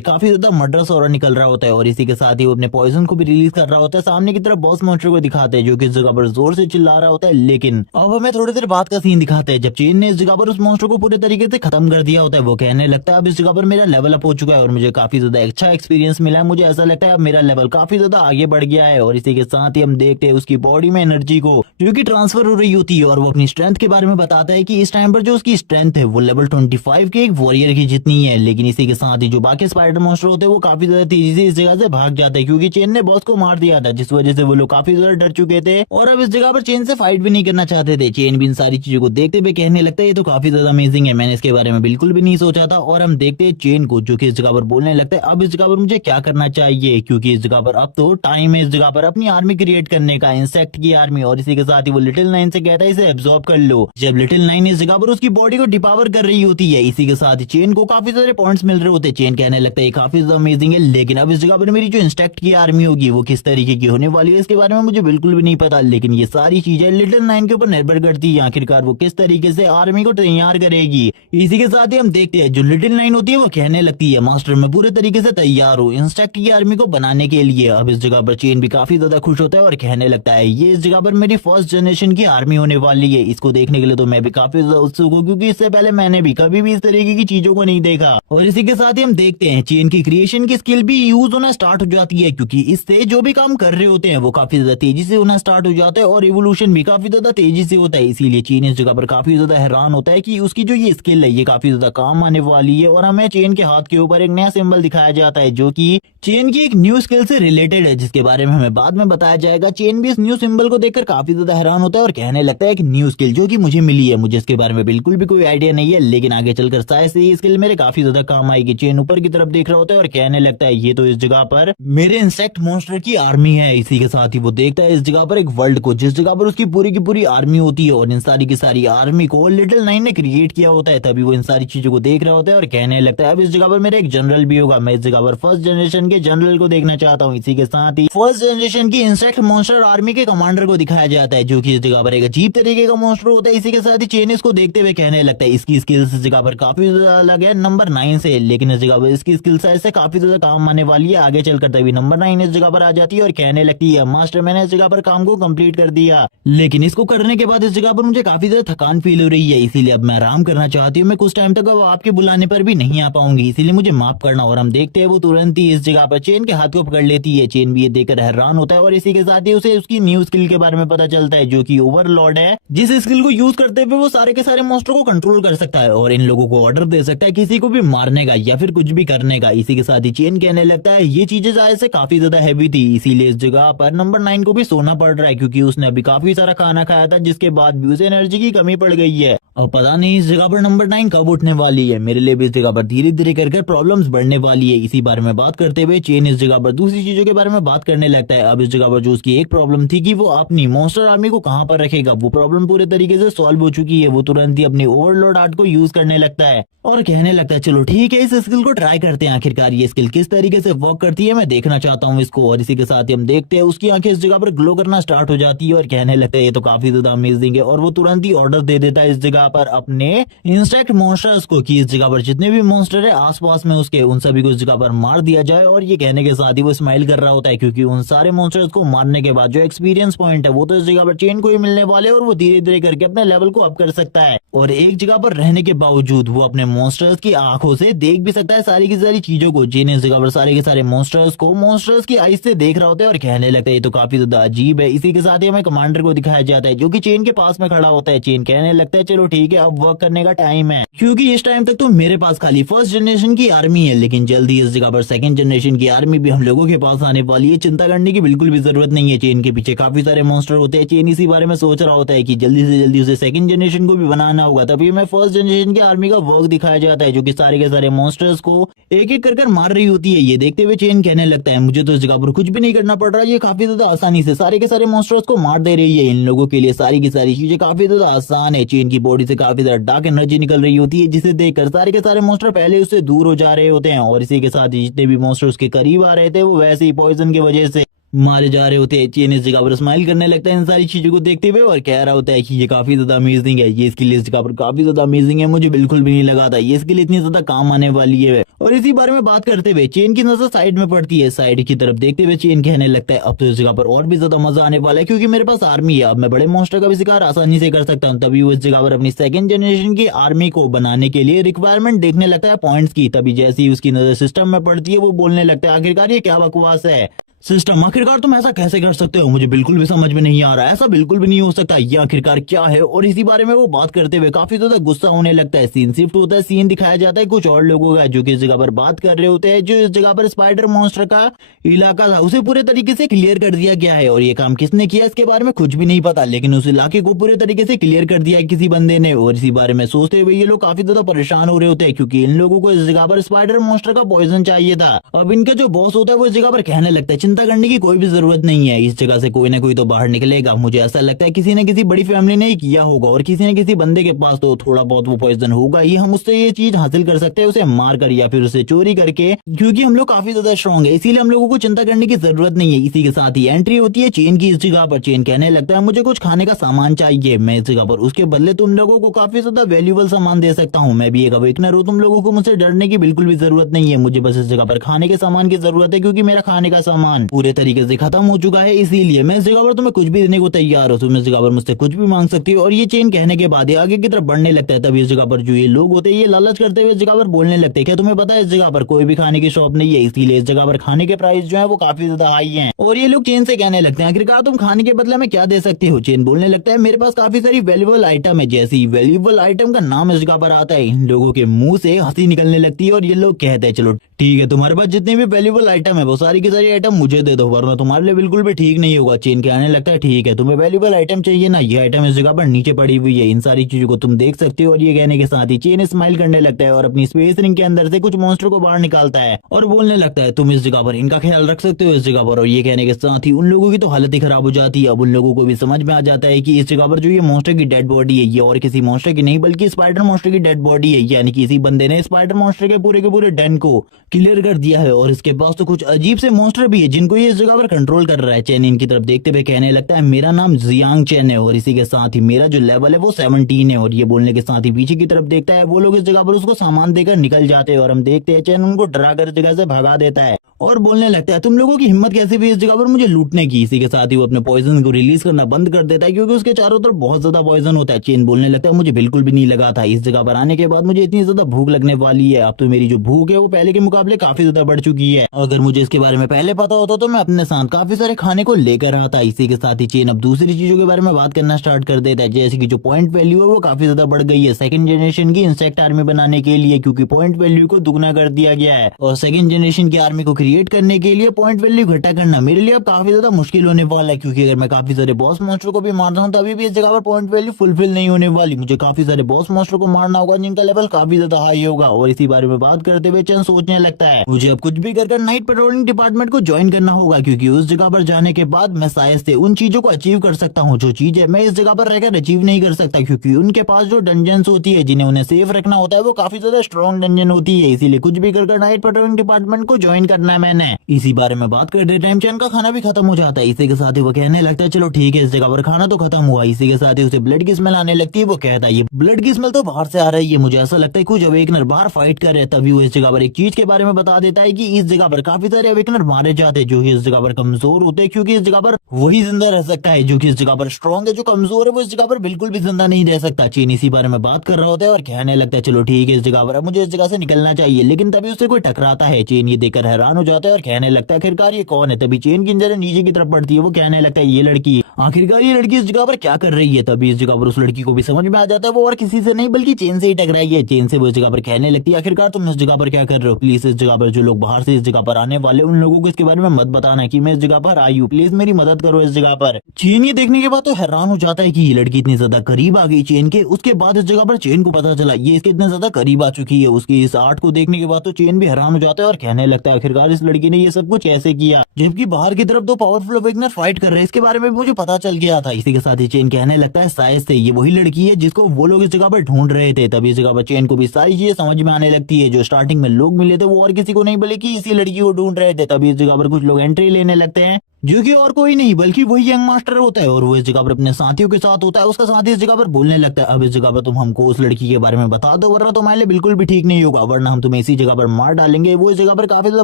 काफी ज्यादा मर्डरस ऑरा निकल रहा होता है और इसी के साथ ही वो अपने पॉइजन को भी रिलीज कर रहा होता है। सामने की तरफ बॉस मॉन्स्टर को दिखाते हैं जो कि इस जगह पर जोर से चिल्ला रहा होता है। लेकिन अब हमें थोड़ी देर बाद का सीन दिखाते हैं जब चेन ने इस जगह पर उस मॉन्स्टर को पूरे तरीके से खत्म कर दिया होता है। वो कहने लगता है अब इस जगह पर मेरा लेवल अप हो चुका है और मुझे काफी ज्यादा अच्छा एक्सपीरियंस मिला है। मुझे ऐसा लगता है अब मेरा लेवल काफी ज्यादा आगे बढ़ गया है। और इसी के साथ ही हम देखते हैं उसकी बॉडी में एनर्जी को जो कि ट्रांसफर हो रही होती है और वो अपनी स्ट्रेंथ के बारे में बताता है कि इस टाइम पर जो उसकी स्ट्रेंथ है वो लेवल 25 के एक वॉरियर की जितनी है। लेकिन इसी के साथ ही जो बाकी स्पाइडर मॉन्स्टर होते हैं वो काफी ज्यादा तेजी से इस जगह से भाग जाते हैं क्योंकि चेन ने बॉस को मार दिया था, जिस वजह से वो लोग काफी ज्यादा डर चुके थे और अब इस जगह पर चेन से फाइट भी नहीं करना चाहते थे। चेन भी इन सारी चीजों को देखते हुए कहने लगता है ये तो काफी ज्यादा अमेजिंग है, मैंने इसके बारे में बिल्कुल भी नहीं सोचा था। और हम देखते हैं चेन को जो कि इस जगह पर बोलने लगता है अब इस जगह पर मुझे क्या करना चाहिए क्योंकि इस जगह पर अब तो टाइम है इस जगह पर अपनी आर्मी क्रिएट करने का, इंसेक्ट की आर्मी। और इसी के साथ ही वो लिटिल नाइन से कहता है इसे एब्जॉर्ब कर लो। जब लिटिल नाइन इस जगह पर उसकी बॉडी को डिपावर कर रही होती है, इसी के साथ ही चेन को काफी सारे पॉइंट्स मिल रहे होते हैं। चेन कहने लगता है ये काफी ज्यादा अमेजिंग है, लेकिन अब इस जगह पर मेरी जो इंसेक्ट की आर्मी होगी वो किस तरीके की होने वाली है इसके बारे में मुझे बिल्कुल भी नहीं पता। लेकिन ये सारी चीजें लिटिल नाइन के ऊपर निर्भर करती है आखिरकार वो किस तरीके से आर्मी को तैयार करेगी। इसी के साथ ही हम देखते हैं जो लिटिल नाइन होती है वो कहने लगती है मास्टर मैं पूरे तरीके से तैयार हूँ इंसेक्ट की आर्मी को बनाने के लिए। अब इस जगह पर चेन भी काफी ज्यादा खुश होता है और कहने लगता है ये इस जगह पर मेरी फर्स्ट जनरेशन की आर्मी होने वाली है। इसको देखने के लिए तो मैं भी काफी ज्यादा उत्सुक हूँ क्योंकि इससे पहले मैंने भी कभी भी इस तरीके की चीजों को नहीं देखा। और इसी के साथ ही हम देखते हैं चेन की क्रिएशन की स्किल भी यूज होना स्टार्ट हो जाती है क्योंकि इससे जो भी काम कर रहे होते हैं वो काफी ज्यादा तेजी से होना स्टार्ट हो जाता है और इवोल्यूशन भी काफी ज्यादा तेजी से होता है। इसीलिए चेन इस जगह पर काफी ज्यादा हैरान होता है कि उसकी जो ये स्किल है ये काफी ज्यादा काम आने वाली है। और हमें चेन के हाथ के ऊपर एक नया सिंबल दिखाया जाता है जो कि चेन की एक न्यू स्किल से रिलेटेड है जिसके बारे में हमें बाद में बताया जाएगा। चेन भी इस न्यू सिंबल को देखकर काफी ज्यादा हैरान होता है और कहने लगता है कि न्यू स्किल जो कि मुझे मिली है, मुझे इसके बारे में बिल्कुल भी कोई आइडिया नहीं है, लेकिन आगे चलकर शायद से ये स्किल मेरे काफी ज्यादा काम आएगी। चेन ऊपर की तरफ देख रहा होता है और कहने लगता है ये तो इस जगह पर मेरे इंसेक्ट मॉन्स्टर की आर्मी है। इसी के साथ ही वो देखता है इस जगह पर एक वर्ल्ड को जिस जगह पर उसकी पूरी की पूरी आर्मी होती है और इन सारी की सारी आर्मी को लिटिल नाइन ने क्रिएट किया होता है। तभी वो इन सारी चीजों को देख रहा होता है और कहने लगता है अब इस जगह पर मेरा एक जनरल भी होगा, मैं इस जगह पर फर्स्ट जनरेशन के जनरल को देखना चाहता हूँ। इसी के साथ ही फर्स्ट जनरेशन की इंसेक्ट मॉन्स्टर आर्मी के कमांडर को दिखाया जाता है जो कि इस जगह पर एक अजीब तरीके का मॉन्स्टर होता है। इसी के साथ ही चेन इसको देखते हुए कहने लगता है इसकी स्किल्स इस जगह पर काफी ज्यादा अलग है नंबर 9 से, लेकिन इस जगह पर इसकी स्किल साइज से काफी ज्यादा काम आने वाली है। आगे चलकर तभी नंबर 9 इस जगह पर आ जाती है और कहने लगती है मास्टर मैंने इस जगह पर काम को कंप्लीट कर दिया, लेकिन इसको करने के बाद इस जगह पर मुझे काफी ज्यादा थकान फील हो रही है, इसीलिए अब मैं आराम करना चाहती हूँ। मैं कुछ टाइम तक अब आपके बुलाने पर भी नहीं आ पाऊंगी, इसीलिए मुझे माफ करना। और हम देखते हैं वो तुरंत ही इस जगह पर चेन के हाथ को पकड़ लेती है। चेन भी ये देखकर हैरान होता है और इसी के साथ ही उसे उसकी न्यू स्किल के बारे में पता चलता है जो कि ओवरलॉर्ड है, जिस स्किल को यूज करते हुए वो सारे के सारे मॉन्स्टर को कंट्रोल कर सकता है और इन लोगों को ऑर्डर दे सकता है किसी को भी मारने का या फिर कुछ भी करने का। इसी के साथ ही चेन कहने लगता है ये चीजें शायद से काफी ज्यादा हैवी थी, इसीलिए इस जगह पर नंबर 9 को भी सोना पड़ रहा है क्योंकि उसने अभी काफी सारा खाना खाया था जिसके बाद भी उसे एनर्जी की कमी पड़ गई है। और पता नहीं इस जगह पर नंबर 9 कब उठने वाली है, मेरे लिए भी इस जगह पर धीरे धीरे करके प्रॉब्लम्स बढ़ने वाली है। इसी बारे में बात करते हुए चेन इस जगह पर दूसरी चीजों के बारे में बात करने लगता है। अब इस जगह पर जो उसकी एक प्रॉब्लम थी कि वो अपनी मॉन्स्टर आर्मी को कहां पर रखेगा, वो प्रॉब्लम पूरे तरीके से सॉल्व हो चुकी है। वो तुरंत ही अपनी ओवरलोड आर्ट को यूज करने लगता है और कहने लगता है चलो ठीक है इस स्किल को ट्राई करते हैं, आखिरकार ये स्किल किस तरीके से वर्क करती है मैं देखना चाहता हूँ इसको। और इसी के साथ ही हम देखते हैं उसकी आंखें इस जगह पर ग्लो करना स्टार्ट हो जाती है और कहने लगता है ये तो काफी ज्यादा अमेजिंग है। और वो तुरंत ही ऑर्डर दे देता है इस जगह पर अपने इंसेक्ट मॉन्स्टर्स को कि इस जगह पर जितने भी मॉन्स्टर है आसपास में उसके उन सभी को इस जगह पर मार दिया जाए। और ये कहने के साथ ही वो स्माइल कर रहा होता है क्योंकि उन सारे मॉन्स्टर्स को मारने के बाद जो एक्सपीरियंस पॉइंट है वो तो इस जगह पर चेन को ही मिलने वाले और वो धीरे धीरे करके अपने लेवल को अप कर सकता है। और एक जगह पर रहने के बावजूद वो अपने मॉन्स्टर्स की आंखों से देख भी सकता है सारी की सारी चीजों को। चेन इस जगह पर सारे के सारे मॉन्स्टर्स को मॉन्स्टर्स की आईज से देख रहा होता है और कहने लगता है ये तो काफी ज्यादा अजीब है। इसी के साथ ही हमें कमांडर को दिखाया जाता है जो कि चेन के पास में खड़ा होता है। चेन कहने लगता है चलो ठीक है अब वर्क करने का टाइम है क्योंकि इस टाइम तक तो मेरे पास खाली फर्स्ट जनरेशन की आर्मी है, लेकिन जल्दी इस जगह पर सेकंड जनरेशन की आर्मी भी हम लोगों के पास आने वाली है। चिंता करने की बिल्कुल भी जरूरत नहीं है, चेन के पीछे काफी सारे मॉन्स्टर होते हैं। चेन इसी बारे में सोच रहा होता है कि जल्दी से जल्दी उसे सेकंड जनरेशन को भी बनाना होगा। तभी हमें फर्स्ट जनरेशन की आर्मी का वर्क दिखाया जाता है जो कि सारे के सारे मॉन्स्टर्स को एक एक कर मार रही होती है। ये देखते हुए चेन कहने लगता है मुझे तो इस जगह पर कुछ भी नहीं करना पड़ रहा, ये काफी ज्यादा आसानी से सारे के सारे मॉन्स्टर्स को मार दे रही है। इन लोगों के लिए सारी की सारी चीजें काफी ज्यादा आसान है। चेन की बॉडी से काफी ज्यादा डार्क एनर्जी निकल रही होती है, जिसे देखकर सारे के सारे मॉन्स्टर पहले उससे दूर हो जा रहे होते हैं और इसी के साथ ही जितने भी मॉन्स्टर उसके करीब आ रहे थे वो वैसे ही पॉइजन की वजह से मारे जा रहे होते हैं। चेन इस जगह पर स्माइल करने लगता है इन सारी चीजों को देखते हुए और कह रहा होता है कि ये काफी ज्यादा अमेजिंग है, ये इसके लिए इस जगह पर काफी ज्यादा अमेजिंग है, मुझे बिल्कुल भी नहीं लगा था ये इसके लिए इतनी ज्यादा काम आने वाली है। और इसी बारे में बात करते हुए चेन की नजर साइड में पड़ती है। साइड की तरफ देखते हुए चेन कहने लगता है अब तो इस जगह पर और भी ज्यादा मजा आने वाला है क्योंकि मेरे पास आर्मी है, अब मैं बड़े मॉन्स्टर का भी शिकार आसानी से कर सकता हूँ। तभी वो इस जगह पर अपनी सेकंड जनरेशन की आर्मी को बनाने के लिए रिक्वायरमेंट देखने लगता है पॉइंट्स की। तभी जैसे ही उसकी नजर सिस्टम में पड़ती है वो बोलने लगता है आखिरकार ये क्या बकवास है सिस्टम, आखिरकार तुम ऐसा कैसे कर सकते हो, मुझे बिल्कुल भी समझ में नहीं आ रहा, ऐसा बिल्कुल भी नहीं हो सकता, ये आखिरकार क्या है। और इसी बारे में वो बात करते हुए काफी ज्यादा गुस्सा होने लगता है। सीन शिफ्ट होता है, सीन दिखाया जाता है कुछ और लोगों का जो कि इस जगह पर बात कर रहे होते हैं। जो इस जगह पर स्पाइडर मॉन्स्टर का इलाका था उसे पूरे तरीके से क्लियर कर दिया गया है और ये काम किसने किया इसके बारे में कुछ भी नहीं पता, लेकिन उस इलाके को पूरे तरीके से क्लियर कर दिया है किसी बंदे ने। और इसी बारे में सोचते हुए ये लोग काफी ज्यादा परेशान हो रहे होते हैं क्योंकि इन लोगों को इस जगह पर स्पाइडर मॉन्स्टर का पॉइजन चाहिए था। अब इनका जो बॉस होता है वो इस जगह पर कहने लगता है चिंता करने की कोई भी जरूरत नहीं है, इस जगह से कोई ना कोई तो बाहर निकलेगा। मुझे ऐसा लगता है किसी न किसी बड़ी फैमिली ने किया होगा और किसी न किसी बंदे के पास तो थोड़ा बहुत वो पॉइजन होगा ही, हम उससे ये चीज हासिल कर सकते हैं उसे मार कर या फिर उसे चोरी करके, क्योंकि हम लोग काफी ज्यादा स्ट्रॉन्ग है इसीलिए हम लोगों को चिंता करने की जरूरत नहीं है। इसी के साथ ही एंट्री होती है चेन की इस जगह पर। चेन कहने लगता है मुझे कुछ खाने का सामान चाहिए, मैं इस जगह पर उसके बदले तुम लोगों को काफी ज्यादा वैल्यूएबल सामान दे सकता हूँ। मैं भी एक अवेकनर हूँ, तुम लोगों को मुझसे डरने की बिल्कुल भी जरूरत नहीं है, मुझे बस इस जगह पर खाने के सामान की जरूरत है क्योंकि मेरा खाने का सामान पूरे तरीके से खत्म हो चुका है, इसीलिए मैं इस जगह पर तुम्हें कुछ भी देने को तैयार हूँ, तुम इस जगह पर मुझसे कुछ भी मांग सकती हो। और ये चेन कहने के बाद आगे की तरफ बढ़ने लगता है। तभी इस जगह पर जो ये लोग होते हैं ये लालच करते हुए इस जगह पर बोलने लगते हैं क्या तुम्हें पता है इस जगह पर कोई भी खाने की शॉप नहीं है, इसीलिए इस जगह पर खाने के प्राइस जो है वो काफी ज्यादा हाई है। और ये लोग चेन से कहने लगते हैं आखिरकार तुम खाने के बदले में क्या दे सकते हो। चेन बोलने लगता है मेरे पास काफी सारी वैल्यूएबल आइटम है। जैसे ही वैल्यूएबल आइटम का नाम इस जगह पर आता है इन लोगों के मुंह से हंसी निकलने लगती है और ये लोग कहते हैं चलो ठीक है तुम्हारे पास जितने भी वैल्यूएबल आइटम है वो सारी की सारी आइटम मुझे दे दो वरना तुम्हारे लिए बिल्कुल भी ठीक नहीं होगा। चेन कहने लगता है ठीक है तुम्हें वैल्यूएबल आइटम चाहिए ना, ये आइटम इस जगह पर नीचे पड़ी हुई है, इन सारी चीजों को तुम देख सकते हो। और ये कहने के साथ ही चेन स्माइल करने लगता है और अपनी स्पेस रिंग के अंदर से कुछ मॉन्स्टर को बाहर निकालता है और बोलने लगता है तुम इस जगह पर इनका ख्याल रख सकते हो इस जगह पर। और ये कहने के साथ ही उन लोगों की तो हालत ही खराब हो जाती है। अब उन लोगों को भी समझ में आ जाता है कि इस जगह पर जो ये मॉन्स्टर की डेड बॉडी है ये और किसी मॉन्स्टर की नहीं बल्कि स्पाइडर मॉन्स्टर की डेड बॉडी है, यानी कि इसी बंदे ने स्पाइडर मॉन्स्टर के पूरे डेन को क्लियर कर दिया है। और इसके पास तो कुछ अजीब से मॉन्स्टर भी है जिनको ये इस जगह पर कंट्रोल कर रहा है। चेन इनकी तरफ देखते हुए कहने लगता है मेरा नाम जियांग चेन है और इसी के साथ ही मेरा जो लेवल है वो 17 है। और ये बोलने के साथ ही पीछे की तरफ देखता है वो लोग इस जगह पर उसको सामान देकर निकल जाते हैं और हम देखते हैं चेन उनको डरा कर जगह से भगा देता है और बोलने लगता है तुम लोगों की हिम्मत कैसे भी इस जगह पर मुझे लूटने की। इसी के साथ ही वो अपने पॉइजन को रिलीज करना बंद कर देता है क्योंकि उसके चारों तरफ बहुत ज्यादा पॉइजन होता है। चेन बोलने लगता है मुझे बिल्कुल भी नहीं लगा था इस जगह पर आने के बाद मुझे इतनी ज्यादा भूख लगने वाली है, अब तो मेरी जो भूख है वो पहले के मुकाबले काफी ज्यादा बढ़ चुकी है, अगर मुझे इसके बारे में पहले पता होता तो मैं अपने साथ काफी सारे खाने को लेकर आता। इसी के साथ ही चेन अब दूसरी चीजों के बारे में बात करना स्टार्ट कर देता है जैसे कि जो पॉइंट वैल्यू है वो काफी ज्यादा बढ़ गई है सेकंड जनरेशन की इंसेक्ट आर्मी बनाने के लिए, क्योंकि पॉइंट वैल्यू को दुगना कर दिया गया है। और सेकंड जनरेशन की आर्मी को क्रिएट करने के लिए पॉइंट वैल्यू घटा करना मेरे लिए अब काफी ज्यादा मुश्किल होने वाला है, क्योंकि अगर मैं काफी सारे बॉस मॉन्स्टर को भी मारता हूँ तभी भी इस जगह पर पॉइंट वैल्यू फुलफिल नहीं होने वाली, मुझे काफी सारे बॉस मॉन्स्टर को मारना होगा जिनका लेवल काफी ज्यादा हाई होगा। और इसी बारे में बात करते हुए चंद सोचने लगता है मुझे अब कुछ भी कर नाइट पेट्रोलिंग डिपार्टमेंट को ज्वाइन करना होगा, क्योंकि उस जगह पर जाने के बाद मैं शायद से उन चीजों को अचीव कर सकता हूँ जो चीजें मैं इस जगह पर रहकर अचीव नहीं कर सकता, क्योंकि उनके पास जो डंजन्स होती है जिन्हें उन्हें सेफ रखना होता है वो काफी ज्यादा स्ट्रॉन्ग डंजन होती है, इसीलिए कुछ भी कर नाइट पेट्रोलिंग डिपार्टमेंट को ज्वाइन करना है मैंने। इसी बारे में बात करते टाइम चैन का खाना भी खत्म हो जाता है। इसी के साथ ही वो कहने लगता है चलो ठीक है इस जगह पर खाना तो खत्म हुआ। इसी के साथ ही उसे ब्लड की स्मेल आने लगती है, वो कहता है ये ब्लड की स्मेल तो बाहर से आ रही है, मुझे ऐसा लगता है कुछ अवेकनर बाहर फाइट कर रहे हैं। तभी वो इस जगह पर एक चीज के बारे में बता देता है कि इस जगह पर काफी सारे अवेकनर मारे जाते हैं जो कि इस जगह पर कमजोर होते हैं, क्योंकि इस जगह पर वही जिंदा रह सकता है जो कि इस जगह पर स्ट्रॉन्ग है, जो कमजोर है वो इस जगह पर बिल्कुल भी जिंदा नहीं रह सकता। चीन इसी बारे में बात कर रहा होता है और कहने लगता है चलो ठीक है इस जगह पर अब मुझे इस जगह से निकलना चाहिए, लेकिन तभी उससे कोई टकराता है। चीन ये देखकर हैरान हो जाता है और कहने लगता है आखिरकार ये कौन है। तभी चेन की नजर नीचे की तरफ पड़ती है, वो कहने लगता है ये लड़की आखिरकार ये लड़की इस जगह पर क्या कर रही है। तभी इस जगह पर उस लड़की को भी समझ में आ जाता है वो और किसी से नहीं बल्कि चेन से ही टकराई है। चेन से वो इस जगह पर कहने लगती है, आखिरकार तुम इस जगह पर क्या कर रहे हो, प्लीज इस जगह पर जो लोग बाहर से इस जगह पर आने वाले उन लोगों को इसके बारे में मत बताना कि मैं इस जगह पर आई हूँ, प्लीज मेरी मदद करो इस जगह पर। चेन ये देखने के बाद तो हैरान हो जाता है कि ये लड़की इतनी ज्यादा करीब आ गई चेन के। उसके बाद इस जगह पर चेन को पता चला ये इसके इतने ज्यादा करीब आ चुकी है। उसकी इस आर्ट को देखने के बाद तो चेन भी हैरान हो जाता है और कहने लगता है आखिरकार इस लड़की ने ये सब कुछ ऐसे किया, जबकि बाहर की तरफ दो पावरफुल अवेकनर फाइट कर रहे हैं, इसके बारे में मुझे पता चल गया था। इसी के साथ ही चेन कहने लगता है शायद से ये वही लड़की है जिसको वो लोग इस जगह पर ढूंढ रहे थे। तभी इस जगह पर चेन को भी सारी चीजें समझ में आने लगती है। जो स्टार्टिंग में लोग मिले थे वो और किसी को नहीं बल्कि इसी लड़की को ढूंढ रहे थे। तभी इस जगह पर कुछ लोग एंट्री लेने लगते हैं जो कि और कोई नहीं बल्कि वही यंग मास्टर होता है और वो इस जगह पर अपने साथियों के साथ होता है। उसका साथी इस जगह पर बोलने लगता है, अब इस जगह पर तुम हमको उस लड़की के बारे में बता दो वरना तुम्हारे लिए बिल्कुल भी ठीक नहीं होगा, वरना हम तुम्हें इसी जगह पर मार डालेंगे। वो इस जगह पर काफी ज्यादा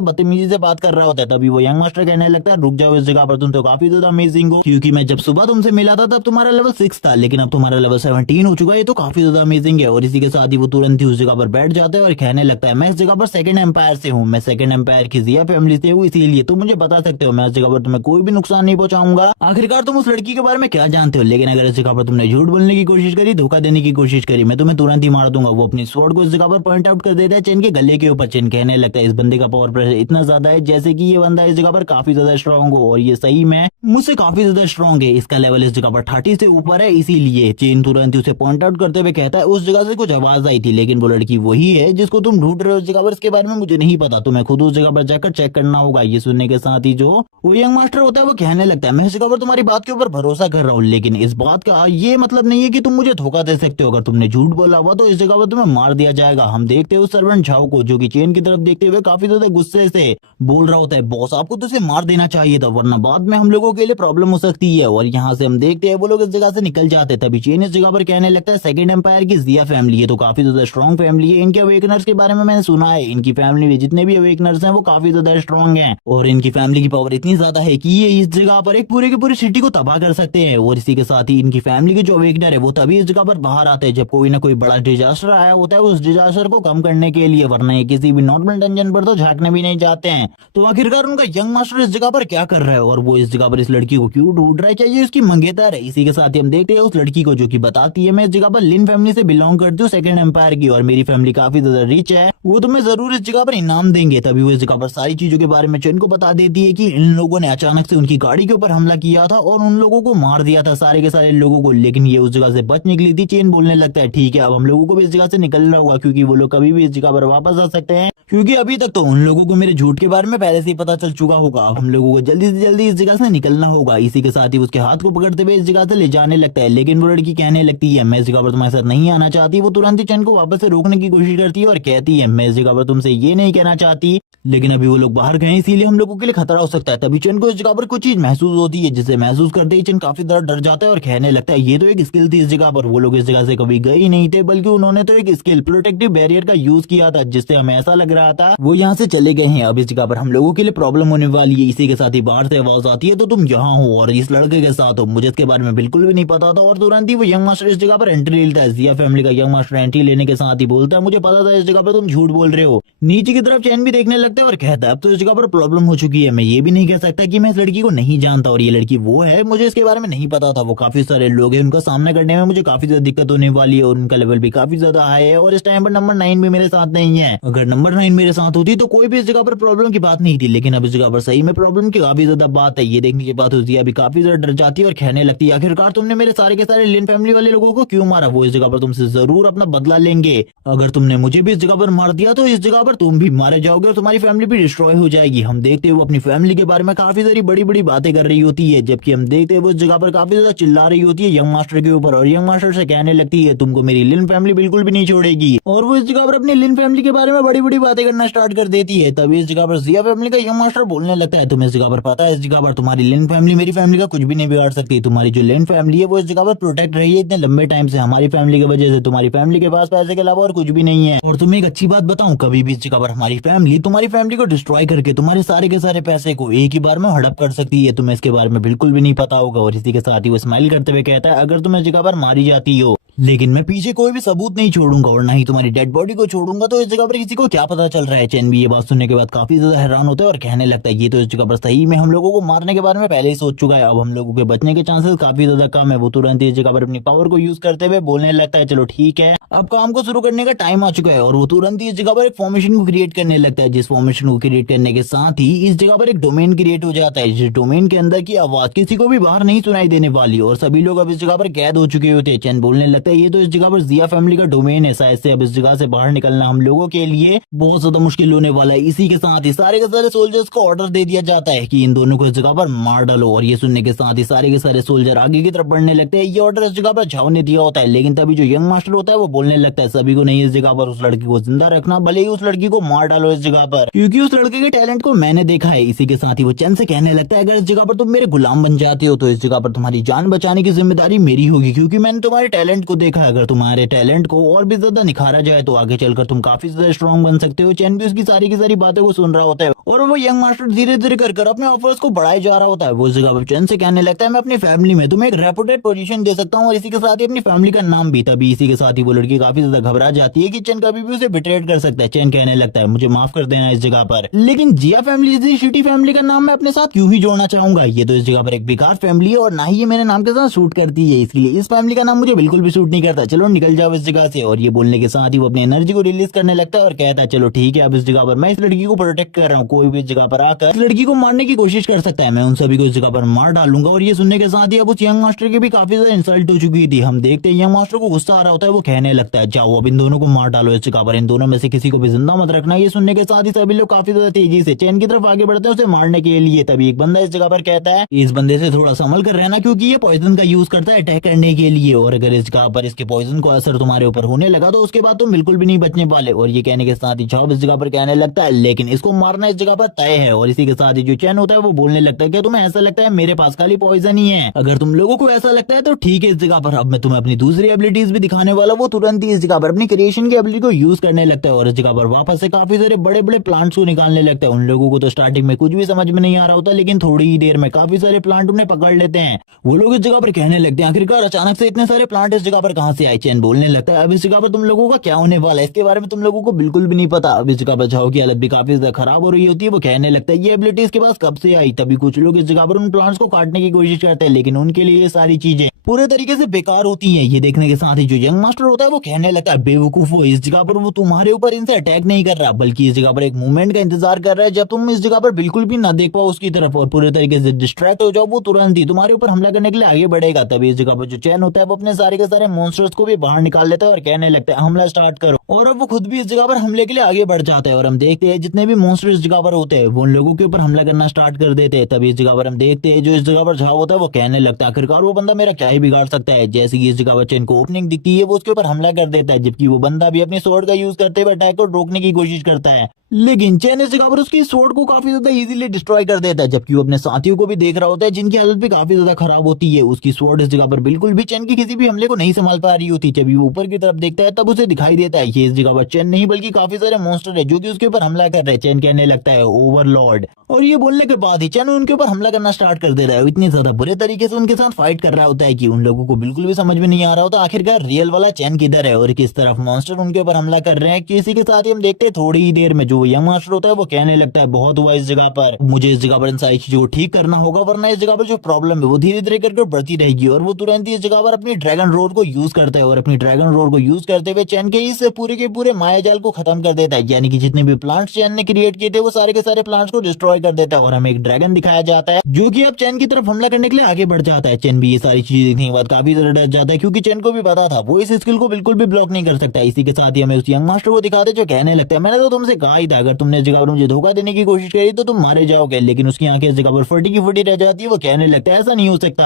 बदतमीजी से बात कर रहा होता है। तभी वो यंग मास्टर कहने लगता है, रुक जाओ इस जगह पर तुम तो काफी ज्यादा अमेजिंग हो, क्योंकि मैं जब सुबह तुमसे मिला था तब तुम्हारा लेवल 6 था लेकिन अब तुम्हारा लेवल 17 हो चुका है, ये तो काफी ज्यादा अमेजिंग है। और इसी के साथ ही वो तुरंत ही उस जगह पर बैठ जाता है और कहने लगता है, मैं इस जगह पर सेकंड एम्पायर से हूँ, मैं सेकंड एम्पायर की जिया फैमिली से हूँ, इसीलिए तुम मुझे बता सकते हो, मैं इस जगह पर तुम्हें कोई भी नुकसान नहीं पहुंचाऊंगा। आखिरकार तुम उस लड़की के बारे में क्या जानते हो, लेकिन अगर इस जगह पर तुमने झूठ बोलने की कोशिश करी, धोखा देने की कोशिश करी, मैं तुम्हें तुरंत ही मार दूंगा। वो अपनी स्वॉर्ड को इस जगह पर पॉइंट आउट कर देता है चेन के गले के ऊपर। चेन कहने लगता है, इस बंदे का पावर प्रेशर इतना ज्यादा है जैसे कि ये बंदा इस जगह पर काफी ज्यादा स्ट्रॉन्ग हो और ये सही में मुझसे काफी ज्यादा स्ट्रॉन्ग है। इसका लेवल इस जगह पर 30 से ऊपर है, इसीलिए चेन तुरंत ही उसे पॉइंट आउट करते हुए कहता है, उस जगह से कुछ आवाज आई थी लेकिन वो लड़की वही है जिसको तुम ढूंढ रहे हो। उस जगह पर इसके बारे में मुझे नहीं पता, तुम्हें खुद उस जगह पर जाकर चेक करना होगा। ये सुनने के साथ ही जो वो यंग मास्टर होता है वो कहने लगता है, मैं इस जगह पर तुम्हारी बात के ऊपर भरोसा कर रहा हूँ लेकिन इस बात का ये मतलब नहीं है कि तुम मुझे धोखा दे सकते हो। अगर तुमने झूठ बोला हुआ तो इस जगह पर तुम्हें मार दिया जाएगा। हम देखते हैं उस सर्वेंट झाओ को जो कि चेन की तरफ देखते हुए काफी ज्यादा गुस्से से बोल रहा होता है, बॉस आपको तो इसे मार देना चाहिए था वरना बाद में हम लोगों के लिए प्रॉब्लम हो सकती है। और यहाँ से हम देखते हैं वो लोग इस जगह से निकल जाते हैं। तभी चेन इस जगह पर कहने लगता है, सेकंड एम्पायर की जिया फैमिली है तो काफी ज्यादा स्ट्रॉन्ग फैमिली है, इनके अवेकनर्स के बारे में मैंने सुना है, इनकी फैमिली में जितने भी अवेकनर्स हैं वो काफी ज्यादा स्ट्रॉन्ग हैं और इनकी फैमिली की पावर इतनी ज्यादा है कि ये इस जगह पर एक पूरे की पूरी सिटी को तबाह कर सकते हैं। और इसी के साथ ही इनकी फैमिली के जो अवेकनर है वो तभी इस जगह पर बाहर आते हैं जब कोई ना कोई बड़ा डिजास्टर आया होता है उस डिजास्टर को कम करने के लिए, वरना ये किसी भी नॉर्मल डंजन पर तो झांकने भी नहीं जाते हैं। तो आखिरकार उनका यंग मास्टर इस जगह पर क्या कर रहा है और वो इस जगह पर इस लड़की को क्यों ढूंढ रहा है, क्या ये उसकी मंगेतर है। इसी के साथ ही हम देखते हैं उस लड़की को जो कि बताती है, मैं इस जगह पर लिन फैमिली से बिलोंग करती हूँ सेकंड एम्पायर की और मेरी फैमिली काफी ज्यादा रिच है, वो तुम्हें जरूर इस जगह पर इनाम देंगे। तभी वो इस जगह पर सारी चीजों के बारे में चेन को बता देती है कि इन लोगों ने अचानक से उनकी गाड़ी के ऊपर हमला किया था और उन लोगों को मार दिया था, सारे के सारे लोगों को, लेकिन ये उस जगह से बच निकली थी। चेन बोलने लगता है, ठीक है अब हम लोगों को भी इस जगह से निकलना होगा क्योंकि वो लोग कभी भी इस जगह पर वापस आ सकते हैं, क्योंकि अभी तक तो उन लोगों को मेरे झूठ के बारे में पहले से ही पता चल चुका होगा। अब हम लोगों को जल्दी से जल्दी इस जगह से निकलना होगा। इसी के साथ ही उसके हाथ को पकड़ते हुए इस जगह से ले जाने लगता है, लेकिन वो लड़की कहने लगती है, मैं इस जगह पर तुम्हारे साथ नहीं आना चाहती। वो तुरंत ही चेन को वापस से रोकने की कोशिश करती है और कहती है, मैं इस जगह पर तुमसे ये नहीं कहना चाहती लेकिन अभी वो लोग बाहर गए इसीलिए हम लोगों के लिए खतरा हो सकता है। तभी चेन को इस जगह पर कुछ चीज महसूस होती है जिसे महसूस करते ही चेन काफी ज्यादा डर जाता है और कहने लगता है, ये तो एक स्किल थी इस जगह पर, वो लोग इस जगह से कभी गए ही नहीं थे बल्कि उन्होंने तो एक स्किल प्रोटेक्टिव बैरियर का यूज किया था जिससे हमें ऐसा लग रहा था वो यहाँ से चले गए हैं। अब इस जगह पर हम लोगों के लिए प्रॉब्लम होने वाली है। इसी के साथ ही बाहर से आवाज आती है, तो तुम यहाँ हो और इस लड़के के साथ हो, मुझे इसके बारे में बिल्कुल भी नहीं पता था। और तुरंत ही वो यंग मास्टर इस जगह पर एंट्री लेता है। जिया फैमिली का यंग मास्टर एंट्री लेने के साथ ही बोलता है, मुझे पता था इस जगह पर तुम झूठ बोल रहे हो। नीचे की तरफ चैन भी देखने लगता है और कहता है, अब तो इस जगह पर प्रॉब्लम हो चुकी है, मैं ये भी नहीं कह सकता कि मैं इस लड़की को नहीं जानता और ये लड़की वो है, मुझे इसके बारे में नहीं पता था। वो काफी सारे लोग हैं, उनका सामना करने में मुझे काफी ज्यादा दिक्कत होने वाली है और उनका लेवल भी काफी ज्यादा हाई है और इस टाइम पर नंबर 9 भी मेरे साथ नहीं है। अगर नंबर 9 मेरे साथ होती तो कोई भी इस जगह पर प्रॉब्लम की बात नहीं थी, लेकिन अब इस जगह पर सही में प्रॉब्लम की काफी ज्यादा बात है। ये देखने के बाद जिया भी काफी ज्यादा डर जाती है और कहने लगती है, आखिरकार तुमने मेरे सारे के सारे लिन फैमिली वाले लोगों को क्यों मारा, वो इस जगह पर तुमसे जरूर अपना बदला लेंगे। अगर तुमने मुझे भी इस जगह पर मार दिया तो इस जगह पर तुम भी मारे जाओगे और तुम्हारी फैमिली भी डिस्ट्रॉय हो जाएगी। हम देखते हुए अपनी फैमिली के बारे में काफी सारी बड़ी बड़ी बातें कर रही होती है, जबकि हम देखते हैं वो इस जगह पर काफी ज्यादा चिल्ला रही होती है यंग मास्टर के ऊपर और यंग मास्टर से कहने लगती है, तुमको मेरी लिन फैमिली बिल्कुल भी नहीं छोड़ेगी। और वो इस जगह पर अपनी लिन फैमिली के बारे में बड़ी बड़ी बातें करना स्टार्ट कर देती है। तभी इस जगह पर जिया फैमिली का यंग मास्टर बोलने लगता है, तुम्हें इस जगह पर पता है इस जगह पर तुम्हारी लिन फैमिली मेरी फैमिली का कुछ भी नहीं बिगाड़ सकती। तुम्हारी जो लिन फैमिली है वो इस जगह पर प्रोटेक्ट रही है इतने लंबे टाइम से हमारी फैमिली की वजह से। तुम्हारी फैमिली के पास पैसे के अलावा और कुछ भी नहीं है। और तुम्हें एक अच्छी बात बताऊं, कभी भी इस जगह पर हमारी फैमिली तुम्हारी फैमिली को डिस्ट्रॉय करके तुम्हारे सारे के सारे पैसे को एक ही बार में हड़प कर सकती है। तुम्हें इसके बारे में बिल्कुल भी नहीं पता होगा। और इसी के साथ ही वो स्माइल करते हुए कहता है, अगर तुम इस जगह पर मारी जाती हो लेकिन मैं पीछे कोई भी सबूत नहीं छोड़ूंगा और ना ही तुम्हारी डेड बॉडी को छोड़ूंगा। तो इस जगह पर किसी को क्या पता चल रहा है। चैन भी ये बात सुनने के बाद काफी ज्यादा हैरान होता है और कहने लगता है ये तो इस जगह पर सही में हम लोगों को मारने के बारे में पहले ही सोच चुका है। अब हम लोगों के बचने के चांसेस काफी ज्यादा कम है। वो तुरंत इस जगह पर अपनी पावर को यूज करते हुए बोलने लगता है चलो ठीक है, अब काम को शुरू करने का टाइम आ चुका है। और वो तुरंत ही इस जगह पर एक फॉर्मेशन को क्रिएट करने लगता है, जिस फॉर्मेशन को क्रिएट करने के साथ ही इस जगह पर एक डोमेन क्रिएट हो जाता है, जिस डोमेन के अंदर की आवाज किसी को भी बाहर नहीं सुनाई देने वाली और सभी लोग अब इस जगह पर कैद हो चुके होते हैं। चैन बोलने लगता है ये तो इस जगह पर जिया फैमिली का डोमेन है, शायद से अब इस जगह से बाहर निकलना हम लोगों के लिए बहुत ज्यादा मुश्किल होने वाला है। इसी के साथ ही सारे के सारे सोल्जर्स को ऑर्डर दे दिया जाता है कि इन दोनों को इस जगह पर मार डालो। और ये सुनने के साथ ही सारे के सारे सोल्जर आगे की तरफ बढ़ने लगते हैं। ये ऑर्डर इस जगह पर झाओ ने दिया होता है, लेकिन तभी जो यंग मास्टर होता है वो बोलने लगता है सभी को नहीं इस जगह पर उस लड़की को जिंदा रखना, भले ही उस लड़की को मार डालो इस जगह पर, क्योंकि उस लड़के के टैलेंट को मैंने देखा है। इसी के साथ ही वो चैन से कहने लगता है अगर इस जगह पर तुम मेरे गुलाम बन जाते हो तो इस जगह पर तुम्हारी जान बचाने की जिम्मेदारी मेरी होगी, क्योंकि मैंने तुम्हारे टैलेंट को देखा है। अगर तुम्हारे टैलेंट को और भी ज्यादा निखारा जाए तो आगे चलकर तुम काफी ज्यादा स्ट्रॉन्ग बन सकते हो। चैन भी उसकी सारी की सारी बातों को सुन रहा होता है और वो यंग मास्टर धीरे धीरे कर अपने ऑफर्स को बढ़ाई जा रहा होता है। वो इस जगह पर चैन से कहने लगता है मैं अपनी फैमिली में तुम्हें एक रेपुटेड पोजीशन दे सकता हूँ और इसी के साथ ही अपनी फैमिली का नाम भी। तभी इसी के साथ ही वो लड़की काफी ज्यादा घबरा जाती है कि चैन कभी भी उसे बिट्रेड कर सकता है। चैन कहने लगता है मुझे माफ कर देना इस जगह पर, लेकिन जिया फैमिली जैसी शिटी फैमिली का नाम मैं अपने साथ क्यों ही जोड़ना चाहूंगा। ये तो इस जगह पर एक बेकार फैमिली है और ना ही ये मेरे नाम के साथ सूट करती है, इसलिए इस फैमिली का नाम मुझे बिल्कुल भी सूट नहीं करता। चलो निकल जाओ इस जगह से। और ये बोलने के साथ ही वो अपनी एनर्जी को रिलीज करने लगता है और कहता है चलो ठीक है, अब इस जगह पर मैं इस लड़की को प्रोटेक्ट कर रहा हूँ, कोई भी इस जगह पर आकर इस लड़की को मारने की कोशिश कर सकता है, मैं उन सभी को इस जगह पर मार डालूंगा। और ये सुनने के साथ ही अब उस यंग मास्टर की भी काफी ज्यादा इंसल्ट हो चुकी थी। हम देखते हैं यंग मास्टर को गुस्सा आ रहा होता है, वो कहने लगता है जाओ अब इन दोनों को मार डालो इस जगह पर, इन दोनों में से किसी को भी जिंदा मत रखना। ये सुनने के साथ ही सभी लोग काफी ज्यादा तेजी से चैन की तरफ आगे बढ़ते हैं उसे मारने के लिए। तभी एक बंदा इस जगह पर कहता है इस बंदे से थोड़ा संभल कर रहना, क्योंकि ये पॉइजन का यूज करता है अटैक करने के लिए, और अगर इस जगह पर इसके पॉइजन को असर तुम्हारे ऊपर होने लगा तो उसके बाद तुम बिल्कुल भी नहीं बचने वाले। और ये कहने के साथ ही जॉब इस जगह पर कहने लगता है लेकिन इसको मारना इस जगह पर तय है। और इसी के साथ ही जो चैन होता है वो बोलने लगता है कि तुम्हें ऐसा लगता है मेरे पास खाली पॉइजन ही है, अगर तुम लोगों को ऐसा लगता है तो ठीक है इस जगह पर अब मैं तुम्हें अपनी दूसरी एबिलिटीज भी दिखाने वाला। वो तुरंत ही इस जगह पर अपनी क्रिएशन की एबिलिटी को यूज करने लगता है और इस जगह पर वापस से काफी सारे बड़े बड़े प्लांट्स को निकालने लगता है। उन लोगों को तो स्टार्टिंग में कुछ भी समझ में नहीं आ रहा होता, लेकिन थोड़ी ही देर में काफी सारे प्लांट उन्हें पकड़ लेते हैं। वो लोग इस जगह पर कहने लगते हैं आखिरकार अचानक से इतने सारे प्लांट इस जगह पर कहां से आए। चैन बोलने लगता है अब इस जगह पर तुम लोगों का क्या होने वाला है इसके बारे में तुम लोगों को बिल्कुल भी नहीं पता। अब इस जगह पर झाओ की हालत भी काफी ज्यादा खराब हो रही होती है। वो कहने लगता है ये एबिलिटी इसके पास कब से आई। तभी कुछ लोग इस जगह पर उन प्लांट्स को काटने की कोशिश करते हैं, लेकिन उनके लिए ये सारी चीजें पूरे तरीके से बेकार होती हैं। ये देखने के साथ ही जो यंग मास्टर होता है वो कहने लगता है बेवकूफो, इस जगह पर वो तुम्हारे ऊपर इनसे अटैक नहीं कर रहा, बल्कि इस जगह पर एक मूवमेंट का इंतजार कर रहा है जब तुम इस जगह पर बिल्कुल भी ना देख पाओ उसकी तरफ और पूरे तरीके से डिस्ट्रैक्ट हो जाओ, वो तुरंत ही तुम्हारे ऊपर हमला करने के लिए आगे बढ़ेगा। तभी इस जगह पर जो चैन होता है वो अपने सारे के सारे मॉन्स्टर्स को भी बाहर निकाल लेता है और कहने लगता है हमला स्टार्ट करो। और अब वो खुद भी इस जगह पर हमले के लिए आगे बढ़ जाता है और हम देखते हैं जितने भी मॉन्स्टर इस जगह पर होते हैं वो उन लोगों के ऊपर हमला करना स्टार्ट कर देते हैं। तभी इस जगह पर हम देखते हैं जो इस जगह पर झाओ होता है वो कहने लगता है आखिरकार वो बंदा मेरा क्या ही बिगाड़ सकता है। जैसे कि इस जगह पर चैन को ओपनिंग दिखती है वो उसके ऊपर हमला कर देता है, जबकि वो बंदा भी अपने स्वॉर्ड का यूज करते हुए अटैक को रोकने की कोशिश करता है, लेकिन चैन इस जगह पर उसकी स्वॉर्ड को काफी ज्यादा इजीली डिस्ट्रॉय कर देता है। जबकि वो अपने साथियों को भी देख रहा होता है जिनकी हालत भी काफी ज्यादा खराब होती है। उसकी स्वॉर्ड इस जगह पर बिल्कुल भी चैन की किसी भी हमले को नहीं संभाल पा रही होती। जब वो ऊपर की तरफ देखता है तब उसे दिखाई देता है ये इस जगह पर चैन नहीं बल्कि काफी सारे मॉन्स्टर है जो कि उसके ऊपर हमला कर रहे हैं। चैन कहने लगता है ओवरलॉर्ड, और ये बोलने के बाद ही चैन उनके ऊपर हमला करना स्टार्ट कर दे रहा है। इतनी ज्यादा बुरे तरीके से उनके साथ फाइट कर रहा होता है कि उन लोगों को बिल्कुल भी समझ में नहीं आ रहा होता आखिरकार रियल वाला चैन किधर है और किस तरफ मॉन्स्टर उनके ऊपर हमला कर रहे हैं। किसी के साथ ही हम देखते हैं थोड़ी ही देर में जो यंग मास्टर होता है वो कहने लगता है बहुत हुआ इस जगह पर, मुझे इस जगह पर इन सारी चीजों को ठीक करना होगा वरना इस जगह पर जो प्रॉब्लम है वो धीरे धीरे करके बढ़ती रहेगी। और वो तुरंत ही इस जगह पर अपनी ड्रैगन रोड को यूज करता है और अपनी ड्रैगन रोड को यूज करते हुए चैन के इस पूरे के पूरे माया जाल को खत्म कर देता है, यानी कि जितने भी प्लांट्स चैन ने क्रिएट किए थे वो सारे के सारे प्लांट्स को डिस्ट्रॉय कर देता है। और हमें एक ड्रैगन दिखाया जाता है जो कि अब चैन की तरफ हमला करने के लिए आगे बढ़ जाता है। चैन भी ये सारी चीजें देखने के बाद काफी ज्यादा डर जाता है क्योंकि चैन को भी पता था वो इस स्किल को बिल्कुल भी ब्लॉक नहीं कर सकता। इसी के साथ ही हमें उस यंग मास्टर को दिखाते जो कहने लगता है मैंने तो तुमसे कहा ही था अगर तुमने इस जगह पर मुझे धोखा देने की कोशिश करी तो तुम मारे जाओगे, लेकिन उसकी आंखें इस जगह पर फटी की फटी रह जाती है। वो कहने लगता है ऐसा नहीं हो सकता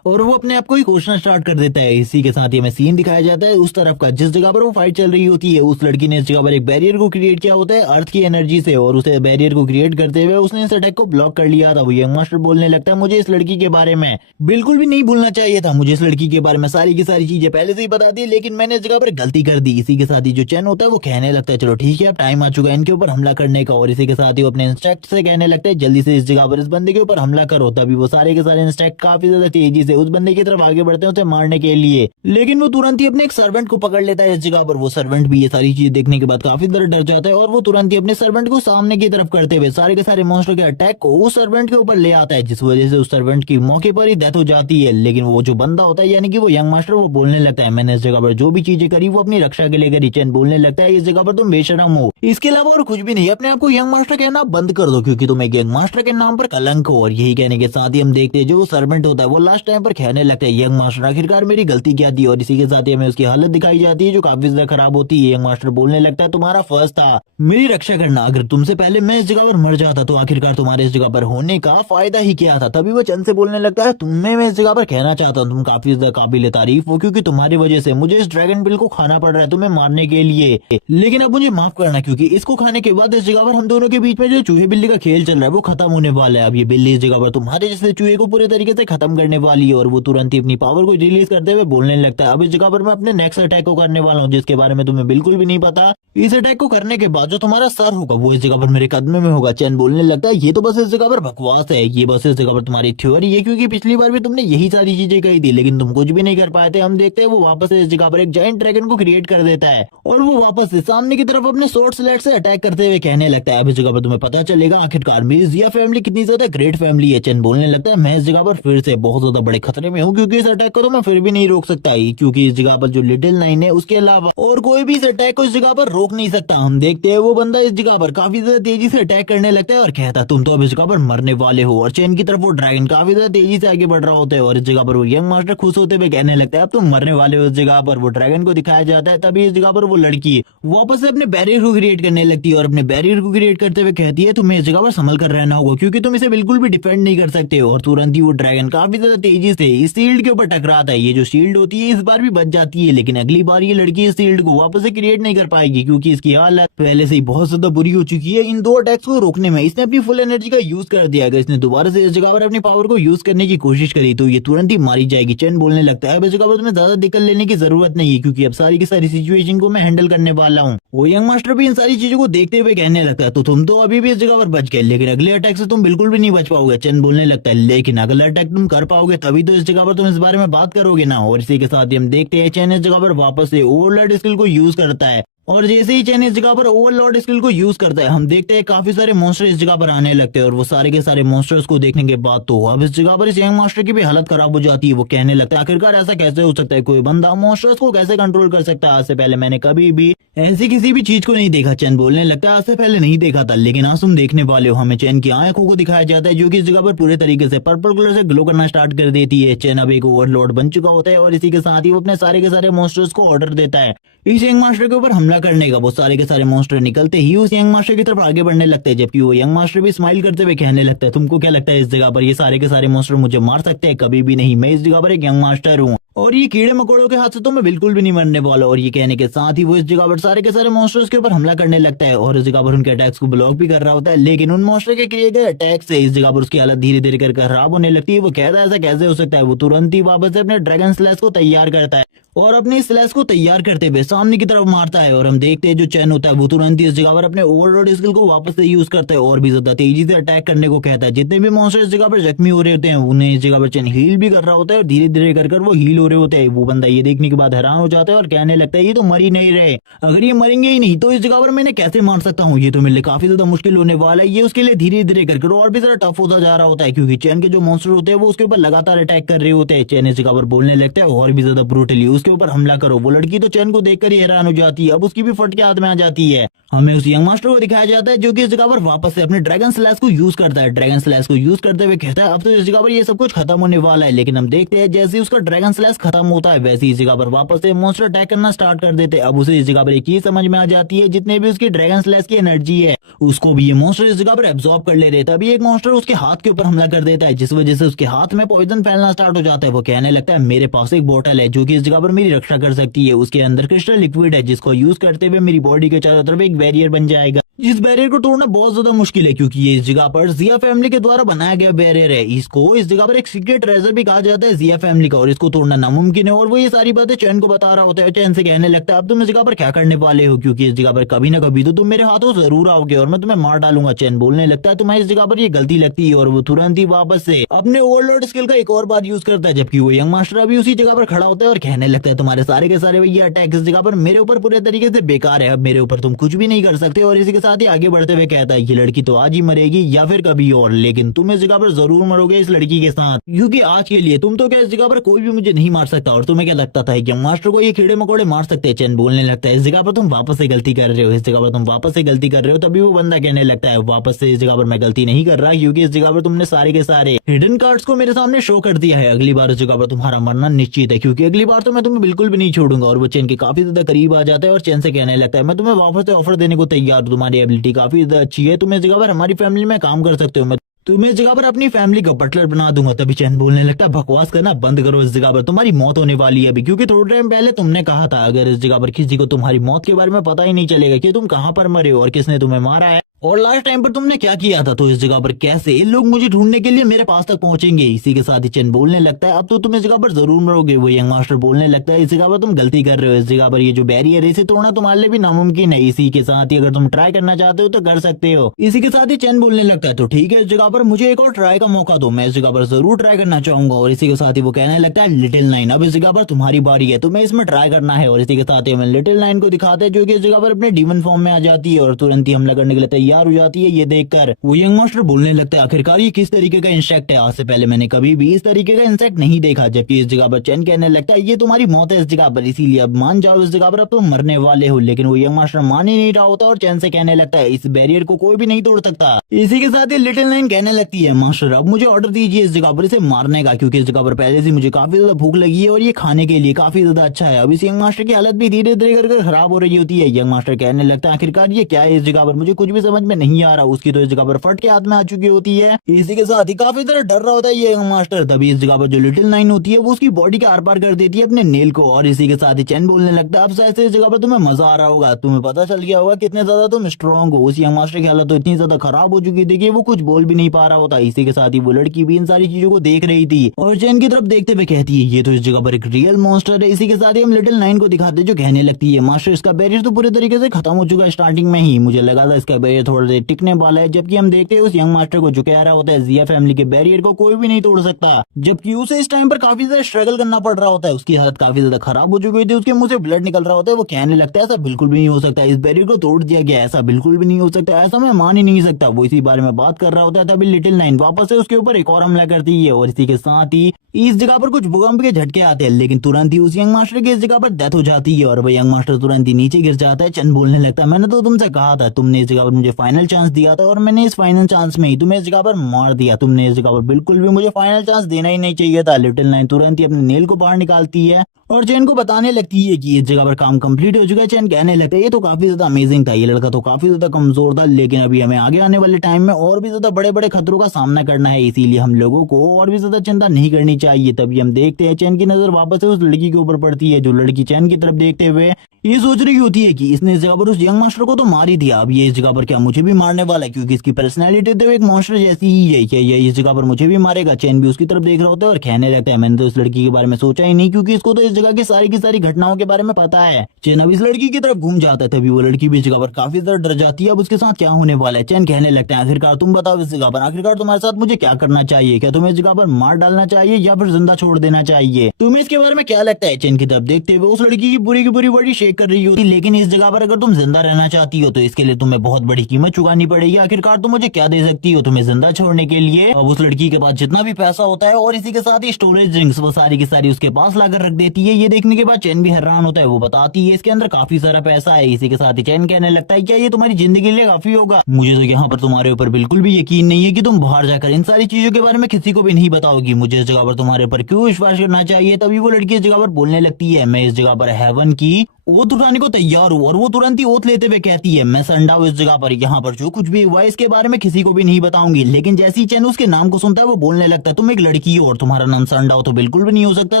और वो अपने आप को ही कोसना स्टार्ट कर देता है। इसी के साथ ही हमें सीन दिखाया जाता है उस तरफ का जिस जगह पर वो फाइट चल रही होती है। उस लड़की ने इस जगह पर एक बैरियर को क्रिएट किया होता है अर्थ की एनर्जी से और उसे बैरियर को क्रिएट करते हुए उस उसने इस अटैक को ब्लॉक कर लिया था। वो यंग मास्टर बोलने लगता है मुझे इस लड़की के बारे में बिल्कुल भी नहीं भूलना चाहिए था, मुझे इस लड़की के बारे में सारी की सारी चीजें पहले से ही बता दी, लेकिन मैंने इस जगह पर गलती कर दी। इसी के साथ ही जो चैन होता है वो कहने लगता है चलो ठीक है अब टाइम आ चुका है इनके ऊपर हमला करने का, और इसी के साथ ही वो अपने इंस्ट्रक्ट से कहने लगता है जल्दी से इस जगह पर इस बंदे के ऊपर हमला करो। तभी वो सारे के सारे इंस्ट्रक्ट काफी ज्यादा तेजी से उस बंदे की तरफ आगे बढ़ते हैं उसे मारने के लिए, लेकिन वो तुरंत ही अपने एक सर्वेंट को पकड़ लेता है इस जगह पर। वो सर्वेंट भी ये सारी चीज देखने के बाद काफी डर जाता है और वो तुरंत ही अपने सर्वेंट को सामने की तरफ करते हुए सारे के सारे मॉन्स्टर के अटैक को उस सर्वेंट के ऊपर ले आता है, जिस वजह से उस सर्वेंट की मौके पर ही डेथ हो जाती है। लेकिन वो जो बंदा होता है यानी कि वो यंग मास्टर वो बोलने लगता है मैंने इस जगह पर जो भी चीजें करी वो अपनी रक्षा के लिए करी। चैन बोलने लगता है इस जगह पर तुम बेशरम हो, इसके अलावा और कुछ भी नहीं, अपने आप को यंग मास्टर कहना बंद कर दो क्योंकि तुम एक यंग मास्टर के नाम पर कलंक हो। और यही कहने के साथ ही हम देखते हैं जो सर्वेंट होता है वो लास्ट टाइम पर कहने लगता है यंग मास्टर आखिरकार मेरी गलती क्या थी, और इसी के साथ ही हमें उसकी हालत दिखाई जाती है जो काफी ज्यादा खराब होती है। यंग मास्टर बोलने लगता है तुम्हारा फर्ज था मेरी रक्षा करना, अगर तुमसे पहले मैं इस जगह पर मर जाता तो आखिरकार तुम्हारे इस जगह पर होने का फायदा ही क्या था। तभी वो चंद से बोलने लगता है तुम्हें मैं इस जगह पर कहना चाहता हूँ तुम काफी ज्यादा काबिल तारीफ हो क्योंकि तुम्हारी वजह से मुझे इस ड्रैगन बिल को खाना पड़ रहा है तुम्हें मारने के लिए, लेकिन अब मुझे माफ करना क्योंकि इसको खाने के बाद इस जगह पर हम दोनों के बीच में जो चूहे बिल्ली का खेल चल रहा है वो खत्म होने वाला है। अब ये बिल्ली इस जगह पर तुम्हारे जैसे चूहे को पूरे तरीके से खत्म करने वाली है। और वो तुरंत ही अपनी पावर को रिलीज करते हुए बोलने लगता है अब इस जगह पर मैं अपने नेक्स्ट अटैक को करने वाला हूँ जिसके बारे में तुम्हें बिल्कुल भी नहीं पता। इस अटैक को करने के बाद जो तुम्हारा सर होगा वो इस जगह पर मेरे कदम में होगा। चैन बोलने लगता है ये तो बस इस जगह पर बकवास है, ये बस इस जगह पर तुम्हारी थ्योरी है क्योंकि पिछली बार भी तुमने यही सारी चीजें कही थी लेकिन तुम कुछ भी नहीं कर पाए थे। हम देखते हैं वो वापस से इस जगह पर एक जायंट ड्रैगन को क्रिएट कर देता है और वो वापस से सामने की तरफ अपने शॉर्ट स्लेट से अटैक करते हुए कहने लगता है अब इस जगह पर तुम्हें पता चलेगा आखिरकार मेरी जिया फैमिली कितनी ज्यादा ग्रेट फैमिली है। चैन बोलने लगता है मैं इस जगह पर फिर से बहुत ज्यादा बड़े खतरे में हूँ क्योंकि इस अटैक को तो मैं फिर भी नहीं रोक सकता ही क्योंकि इस जगह पर जो लिटिल नाइन है उसके अलावा और कोई भी इस अटैक को इस जगह पर रोक नहीं सकता। हम देखते हैं वो बंदा इस जगह पर काफी ज्यादा तेजी से अटैक करने लगता है और कहता है तुम तो अब इस जगह पर मरने वाले हो। और चैन की तरफ वो ड्रैगन काफी ज्यादा तेजी से आगे बढ़ रहा होता है और इस जगह पर वो यंग मास्टर खुश होते हुए कहने लगता है अब तुम मरने वाले हो। इस जगह पर वो ड्रैगन को दिखाया जाता है तभी इस जगह पर वो लड़की वापस से अपने बैरियर को क्रिएट करने लगती है और अपने बैरियर को क्रिएट करते हुए कहती है तुम्हें इस जगह पर संभल कर रहना होगा क्योंकि तुम इसे बिल्कुल भी डिफेंड नहीं कर सकते हो। और तुरंत ही वो ड्रैगन काफी ज्यादा तेजी से इस शील्ड के ऊपर टकराता है। ये जो शील्ड होती है इस बार भी बच जाती है लेकिन अगली बार ये लड़की इस शील्ड को वापस से क्रिएट नहीं कर पाएगी क्योंकि इसकी हालत पहले से ही बहुत ज्यादा बुरी हो चुकी है। इन दो अटैक्स को रोकने में इसने अपनी फुल एनर्जी का यूज कर दिया। अगर इसने दोबारा से इस जगह पर अपनी पावर को यूज करने की कोशिश करी तो ये तुरंत ही मारी जाएगी। चैन बोलने लगता है अब इस जगह पर तुम्हें ज्यादा दिक्कत लेने की जरूरत नहीं है क्योंकि अब सारी की सारी सिचुएशन को मैं हैंडल करने वाला हूँ। वो यंग मास्टर भी इन सारी चीजों को देखते हुए कहने लगता है तो तुम तो अभी भी इस जगह पर बच गए लेकिन अगले अटैक से तुम बिल्कुल भी नहीं बच पाओगे। चैन बोलने लगता है लेकिन अगला अटैक तुम कर पाओगे तभी तो इस जगह पर तुम इस बारे में बात करोगे ना। और इसी के साथ ही हम देखते हैं चैन इस जगह पर वापस से ओवरलॉर्ड स्किल को यूज करता है और जैसे ही चैन इस जगह पर ओवरलॉर्ड स्किल को यूज करता है हम देखते हैं काफी सारे मॉन्स्टर इस जगह पर आने लगते हैं और वो सारे के सारे मॉन्स्टर्स को देखने के बाद तो अब इस जगह पर इस यंग मास्टर की भी हालत खराब हो जाती है। वो कहने लगता है आखिरकार ऐसा कैसे हो सकता है, कोई बंदा मॉन्स्टर्स को कैसे कंट्रोल कर सकता है, आज से पहले मैंने कभी भी ऐसी किसी भी चीज को नहीं देखा। चैन बोलने लगता है आज से पहले नहीं देखा था लेकिन आज तुम देखने वाले हो। हमें चैन की आंखों को दिखाया जाता है जो कि इस जगह पर पूरे तरीके से पर्पल कलर से ग्लो करना स्टार्ट कर देती है। चैन अब एक ओवरलॉर्ड बन चुका होता है और इसी के साथ ही वो अपने सारे के सारे मॉन्स्टर्स को ऑर्डर देता है इस यंग मास्टर के ऊपर हमला करने का। वो सारे के सारे मॉन्स्टर निकलते ही उस यंग मास्टर की तरफ आगे बढ़ने लगते हैं जबकि वो यंग मास्टर भी स्माइल करते हुए कहने लगता है तुमको क्या लगता है इस जगह पर ये सारे के सारे मॉन्स्टर मुझे मार सकते हैं? कभी भी नहीं, मैं इस जगह पर एक यंग मास्टर हूँ और ये कीड़े मकोड़ों के हाथ से तो मैं बिल्कुल भी नहीं मरने वाला। और ये कहने के साथ ही वो इस जगह पर सारे के सारे मॉन्स्टर्स के ऊपर हमला करने लगता है और इस जगह पर उनके अटैक्स को ब्लॉक भी कर रहा होता है लेकिन उन मॉन्स्टर के किए गए अटैक से इस जगह पर उसकी हालत धीरे धीरे कर खराब होने लगती है। वो कहता है ऐसा कैसे हो सकता है। वो तुरंत ही वापस से अपने ड्रैगन स्लैश को तैयार करता है और अपने स्लैश को तैयार करते हुए सामने की तरफ मारता है और हम देखते हैं जो चैन होता है वो तुरंत ही इस जगह पर अपने ओवरलॉर्ड स्किल को वापस से यूज करता है और भी ज्यादा तेजी से अटैक करने को कहता है। जितने भी मॉन्स्टर इस जगह पर जख्मी हो रहे होते हैं उन्हें इस जगह पर चैन हील भी कर रहा होता है और धीरे धीरे कर वो हील हो रहे होते हैं। वो बंदा ये देखने के बाद हैरान हो जाता है और कहने लगता है ये तो मर ही नहीं रहे, अगर ये मरेंगे ही नहीं तो इस जगह पर मैंने कैसे मार सकता हूँ, ये तो मेरे लिए काफी ज्यादा मुश्किल होने वाला है। ये उसके लिए धीरे धीरे कर और भी ज्यादा टफ होता जा रहा होता है क्योंकि चैन के जो मॉन्स्टर होते हैं वो उसके ऊपर लगातार अटैक कर रहे होते हैं। चैन इस जगह पर बोलने लगता है और भी ज्यादा ब्रूटली उसके ऊपर हमला करो। वो लड़की तो चैन को देखकर ही हैरान हो जाती है, अब उसकी भी फट के हाथ में आ जाती है। हमें उस यंग मास्टर को दिखाया जाता है जो कि इस जगह पर वापस से अपने ड्रैगन स्लैश को यूज करता है। ड्रैगन स्लैश को यूज करते हुए कहता है अब तो इस जगह पर ये सब कुछ खत्म होने वाला है। लेकिन हम देखते हैं जैसे उसका ड्रैगन स्लैश खत्म होता है वैसे इस जगह पर वापस से मॉन्स्टर अटैक करना स्टार्ट कर देते हैं। अब उसे इस जगह पर एक चीज समझ में आ जाती है, जितने भी उसकी ड्रैगन स्लैश की एनर्जी है उसको भी ये मॉन्स्टर इस जगह पर एब्जॉर्ब कर ले रहे थे। अभी एक मॉन्स्टर उसके हाथ के ऊपर हमला कर देता है जिस वजह से उसके हाथ में पॉइजन फैलना स्टार्ट हो जाता है। वो कहने लगता है मेरे पास एक बोतल है जो कि इस जगह पर पर मेरी रक्षा कर सकती है। उसके अंदर क्रिस्टल लिक्विड है जिसको यूज करते हुए मेरी बॉडी के चारों तरफ एक बैरियर बन जाएगा, जिस बैरियर को तोड़ना बहुत ज्यादा मुश्किल है क्योंकि ये इस जगह पर जिया फैमिली के द्वारा बनाया गया बैरियर है। इसको इस जगह पर एक सीक्रेट ट्रेजर भी कहा जाता है जिया फैमिली का, और इसको तोड़ना नामुमकिन है। और वो ये सारी बातें चैन को बता रहा होता है। चैन से कहने लगता है अब तुम इस जगह पर क्या करने वाले हो, क्योंकि इस जगह पर कभी ना कभी तो तुम मेरे हाथों जरूर आओगे और मैं तुम्हें मार डालूंगा। चैन बोलने लगता है तुम्हारी इस जगह पर ये गलती लगती है, और वो तुरंत ही वापस से अपने ओवरलोड स्किल का एक और बार यूज करता है, जबकि वो यंग मास्टर अभी उसी जगह पर खड़ा होता है और कहने लगता है तुम्हारे सारे के सारे ये अटैक इस जगह पर मेरे ऊपर पूरे तरीके से बेकार है, अब मेरे ऊपर तुम कुछ भी नहीं कर सकते। और इसी के साथ ही आगे बढ़ते हुए कहता है ये लड़की तो आज ही मरेगी या फिर कभी और, लेकिन तुम इस जगह पर जरूर मरोगे इस लड़की के साथ, क्योंकि आज के लिए तुम तो क्या इस जगह पर कोई भी मुझे नहीं मार सकता। और तुम्हें क्या लगता था कि मास्टर को ये कीड़े मकोड़े मार सकते हैं? चैन बोलने लगता है इस जगह पर तुम वापस से गलती कर रहे हो, इस जगह पर तुम वापस से गलती कर रहे हो। तभी वो बंदा कहने लगता है वापस से इस जगह पर मैं गलती नहीं कर रहा, क्योंकि इस जगह पर तुमने सारे के सारे हिडन कार्ड्स को मेरे सामने शो कर दिया है। अगली बार इस जगह पर तुम्हारा मरना निश्चित है, क्योंकि अगली बार तो मैं तुम्हें बिल्कुल भी नहीं छोड़ूंगा। और वो चैन के काफी ज्यादा करीब आ जाता है और चैन से कहने लगता है मैं तुम्हें वापस से ऑफर देने को तैयार हूं, तुम्हारी एबिलिटी काफी ज्यादा अच्छी है, तुम इस जगह पर हमारी फैमिली में काम कर सकते हो, मैं तुम्हें इस जगह पर अपनी फैमिली का बटलर बना दूंगा। तभी चैन बोलने लगता है बकवास करना बंद करो, इस जगह पर तुम्हारी मौत होने वाली है अभी, क्योंकि थोड़े टाइम पहले तुमने कहा था अगर इस जगह पर किसी को तुम्हारी मौत के बारे में पता ही नहीं चलेगा कि तुम कहां पर मरे हो और किसने तुम्हें मारा है और लास्ट टाइम पर तुमने क्या किया था, तो इस जगह पर कैसे इन लोग मुझे ढूंढने के लिए मेरे पास तक पहुंचेंगे। इसी के साथ ही चैन बोलने लगता है अब तो तुम इस जगह पर जरूर मरोगे। वो यंग मास्टर बोलने लगता है इस जगह पर तुम गलती कर रहे हो, इस जगह पर ये जो बैरियर है इसे तोड़ना तुम्हारे लिए भी नामुमकिन है। इसी के साथ ही अगर तुम ट्राई करना चाहते हो तो कर सकते हो। इसी के साथ ही चैन बोलने लगता है तो ठीक है, इस जगह पर मुझे एक और ट्राई का मौका दो, मैं इस जगह पर जरूर ट्राई करना चाहूंगा। और इसी के साथ ही वो कहने लगता है लिटिल नाइन अब इस जगह पर तुम्हारी बारी है, तुम्हें इसमें ट्राई करना है। और इसी के साथ ही हमें लिटिल नाइन को दिखाते हैं जो कि इस जगह पर अपने डीमन फॉर्म में आ जाती है और तुरंत ही हमला करने के लिए तैयार हो जाती है। ये देखकर वो यंग मास्टर बोलने लगता है आखिरकार ये किस तरीके का इंसेक्ट है, आज से पहले मैंने कभी भी इस तरीके का इंसेक्ट नहीं देखा। जबकि इस जगह पर चैन कहने लगता है ये तुम्हारी मौत है इस जगह पर, इसीलिए अब मान जाओ इस जगह पर अब तुम मरने वाले हो। लेकिन वो यंग मास्टर मान ही नहीं रहा होता और चैन से कहने लगता है इस बैरियर को कोई भी नहीं तोड़ सकता। इसी के साथ ही लिटिल नाइन कहने लगती है मास्टर अब मुझे ऑर्डर दीजिए इस जगह पर इसे मारने का, क्योंकि इस जगह पर पहले से मुझे काफी ज्यादा भूख लगी है और ये खाने के लिए काफी ज्यादा अच्छा है। अब इस यंग मास्टर की हालत भी धीरे धीरे करके खराब हो रही होती है। यंग मास्टर कहने लगता है आखिरकार ये क्या है इस जगह पर, मुझे कुछ भी समझ में नहीं आ रहा। उसकी तो इस जगह पर फट के हाथ में आ चुकी होती है। इसी के साथ ही काफी तरह डर रहा होता है ये मास्टर। तभी इस जगह पर जो लिटिल नाइन होती है वो उसकी बॉडी के आर पार कर देती है अपने नेल को। और इसी के साथ ही चैन बोलने लगता है अब शायद से इस जगह पर तुम्हें मजा आ रहा होगा, तुम्हें पता चल गया होगा कितने ज्यादा तुम स्ट्रॉन्ग हो। उस यंग मास्टर की हालत तो इतनी ज्यादा खराब हो चुकी थी कि वो कुछ बोल भी नहीं पा रहा होता। इसी के साथ ही वो लड़की भी इन सारी चीजों को देख रही थी और चैन की तरफ देखते हुए कहती है ये तो इस जगह पर एक रियल मॉन्स्टर है। इसी के साथ ही हम लिटिल नाइन को दिखाते हैं जो कहने लगती है मास्टर इसका बैरियर तो पूरे तरीके से खत्म हो चुका है, स्टार्टिंग में ही मुझे लगा था इसका बैरियर थोड़ा देर टिकने वाला है। जबकि हम देखते हैं उस यंग मास्टर को जो कह रहा होता है जिया फैमिली के बैरियर को कोई भी नहीं तोड़ सकता, जबकि उसे इस टाइम पर काफी ज्यादा स्ट्रगल करना पड़ रहा होता है। उसकी हालत काफी ज्यादा खराब हो चुकी थी, उसके मुंह से ब्लड निकल रहा होता है। वो कहने लगता है ऐसा बिल्कुल भी नहीं हो सकता, इस बैरियर को तोड़ दिया गया, ऐसा बिल्कुल भी नहीं हो सकता, ऐसा मैं मान ही नहीं सकता। वो इसी बारे में बात कर रहा होता है तभी लिटिल नाइन वापस से उसके ऊपर एक और हमला करती है और इसी के साथ ही इस जगह पर कुछ भूकंप के झटके आते हैं, लेकिन तुरंत ही उस यंग मास्टर की इस जगह पर डेथ हो जाती है और वो यंग मास्टर तुरंत ही नीचे गिर जाता है। चंद बोलने लगता है मैंने तो तुमसे कहा था, तुमने इस जगह पर मुझे फाइनल चांस दिया था और मैंने इस फाइनल चांस में ही तुम्हें इस जगह पर मार दिया, तुमने इस जगह पर बिल्कुल भी मुझे फाइनल चांस देना ही नहीं चाहिए था। लिटिल नाइन तुरंत ही अपने नेल को बाहर निकालती है और चैन को बताने लगती है कि इस जगह पर काम कंप्लीट हो चुका है। चैन कहने लगता है ये तो काफी ज्यादा अमेजिंग था, ये लड़का तो काफी ज्यादा कमजोर था, लेकिन अभी हमें आगे आने वाले टाइम में और भी ज्यादा बड़े बड़े खतरों का सामना करना है, इसीलिए हम लोगों को और भी ज्यादा चिंता नहीं करनी चाहिए। तभी हम देखते हैं चैन की नजर वापस से उस लड़की के ऊपर पड़ती है, जो लड़की चैन की तरफ देखते हुए ये सोच रही होती है कि इसने इस जगह पर उस यंग मास्टर को तो मार ही दिया, अब ये इस जगह पर क्या मुझे भी मारने वाला है, क्योंकि इसकी पर्सनैलिटी तो एक मॉन्स्टर जैसी ही है, क्या ये इस जगह पर मुझे भी मारेगा। चैन भी उसकी तरफ देख रहा होता है और कहने लगता है मैंने तो इस लड़की के बारे में सोचा ही नहीं, क्योंकि इसको तो इस जगह की सारी घटनाओं के बारे में पता है। चैन अब इस लड़की की तरफ घूम जाता है, तभी वो लड़की भी इस जगह पर काफी ज्यादा डर जाती है, अब उसके साथ क्या होने वाला है। चैन कहने लगता है आखिरकार तुम बताओ इस जगह पर आखिरकार तुम्हारे साथ मुझे क्या करना चाहिए, क्या तुम्हें इस जगह पर मार डालना चाहिए या फिर जिंदा छोड़ देना चाहिए, तुम्हें इसके बारे में क्या लगता है। चैन की तरफ देखते हुए उस लड़की की पूरी बॉडी शेक कर रही होती, लेकिन इस जगह पर अगर तुम जिंदा रहना चाहती हो तो इसके लिए तुम्हें बहुत बड़ी कीमत चुकानी पड़ेगी। आखिरकार तुम मुझे क्या दे सकती हो तुम्हें जिंदा छोड़ने के लिए। अब उस लड़की के पास जितना भी पैसा होता है और इसी के साथ ही स्टोरेज ड्रिंक्स वो सारी की सारी उसके पास लाकर रख देती है। ये देखने के बाद चैन भी हैरान होता है, वो बताती है इसके अंदर काफी सारा पैसा है। इसी के साथ ही चैन कहने लगता है क्या ये तुम्हारी जिंदगी के लिए काफी होगा, मुझे तो यहाँ पर तुम्हारे ऊपर बिल्कुल भी यकीन नहीं है कि तुम बाहर जाकर इन सारी चीजों के बारे में किसी को भी नहीं बताओगी, मुझे इस जगह पर तुम्हारे ऊपर क्यों विश्वास करना चाहिए। तभी वो लड़की इस जगह पर बोलने लगती है मैं इस जगह पर हेवन की ओथ उठाने को तैयार हूँ और वो तुरंत ही ओथ लेते हुए कहती है मैं संडा हूँ इस जगह पर, यहाँ पर जो कुछ भी हुआ है इसके बारे में किसी को भी नहीं बताऊंगी। लेकिन जैसे ही चैन उसके नाम को सुनता है वो बोलने लगता है तुम एक लड़की हो और तुम्हारा नाम संडा हो तो बिल्कुल भी नहीं हो सकता।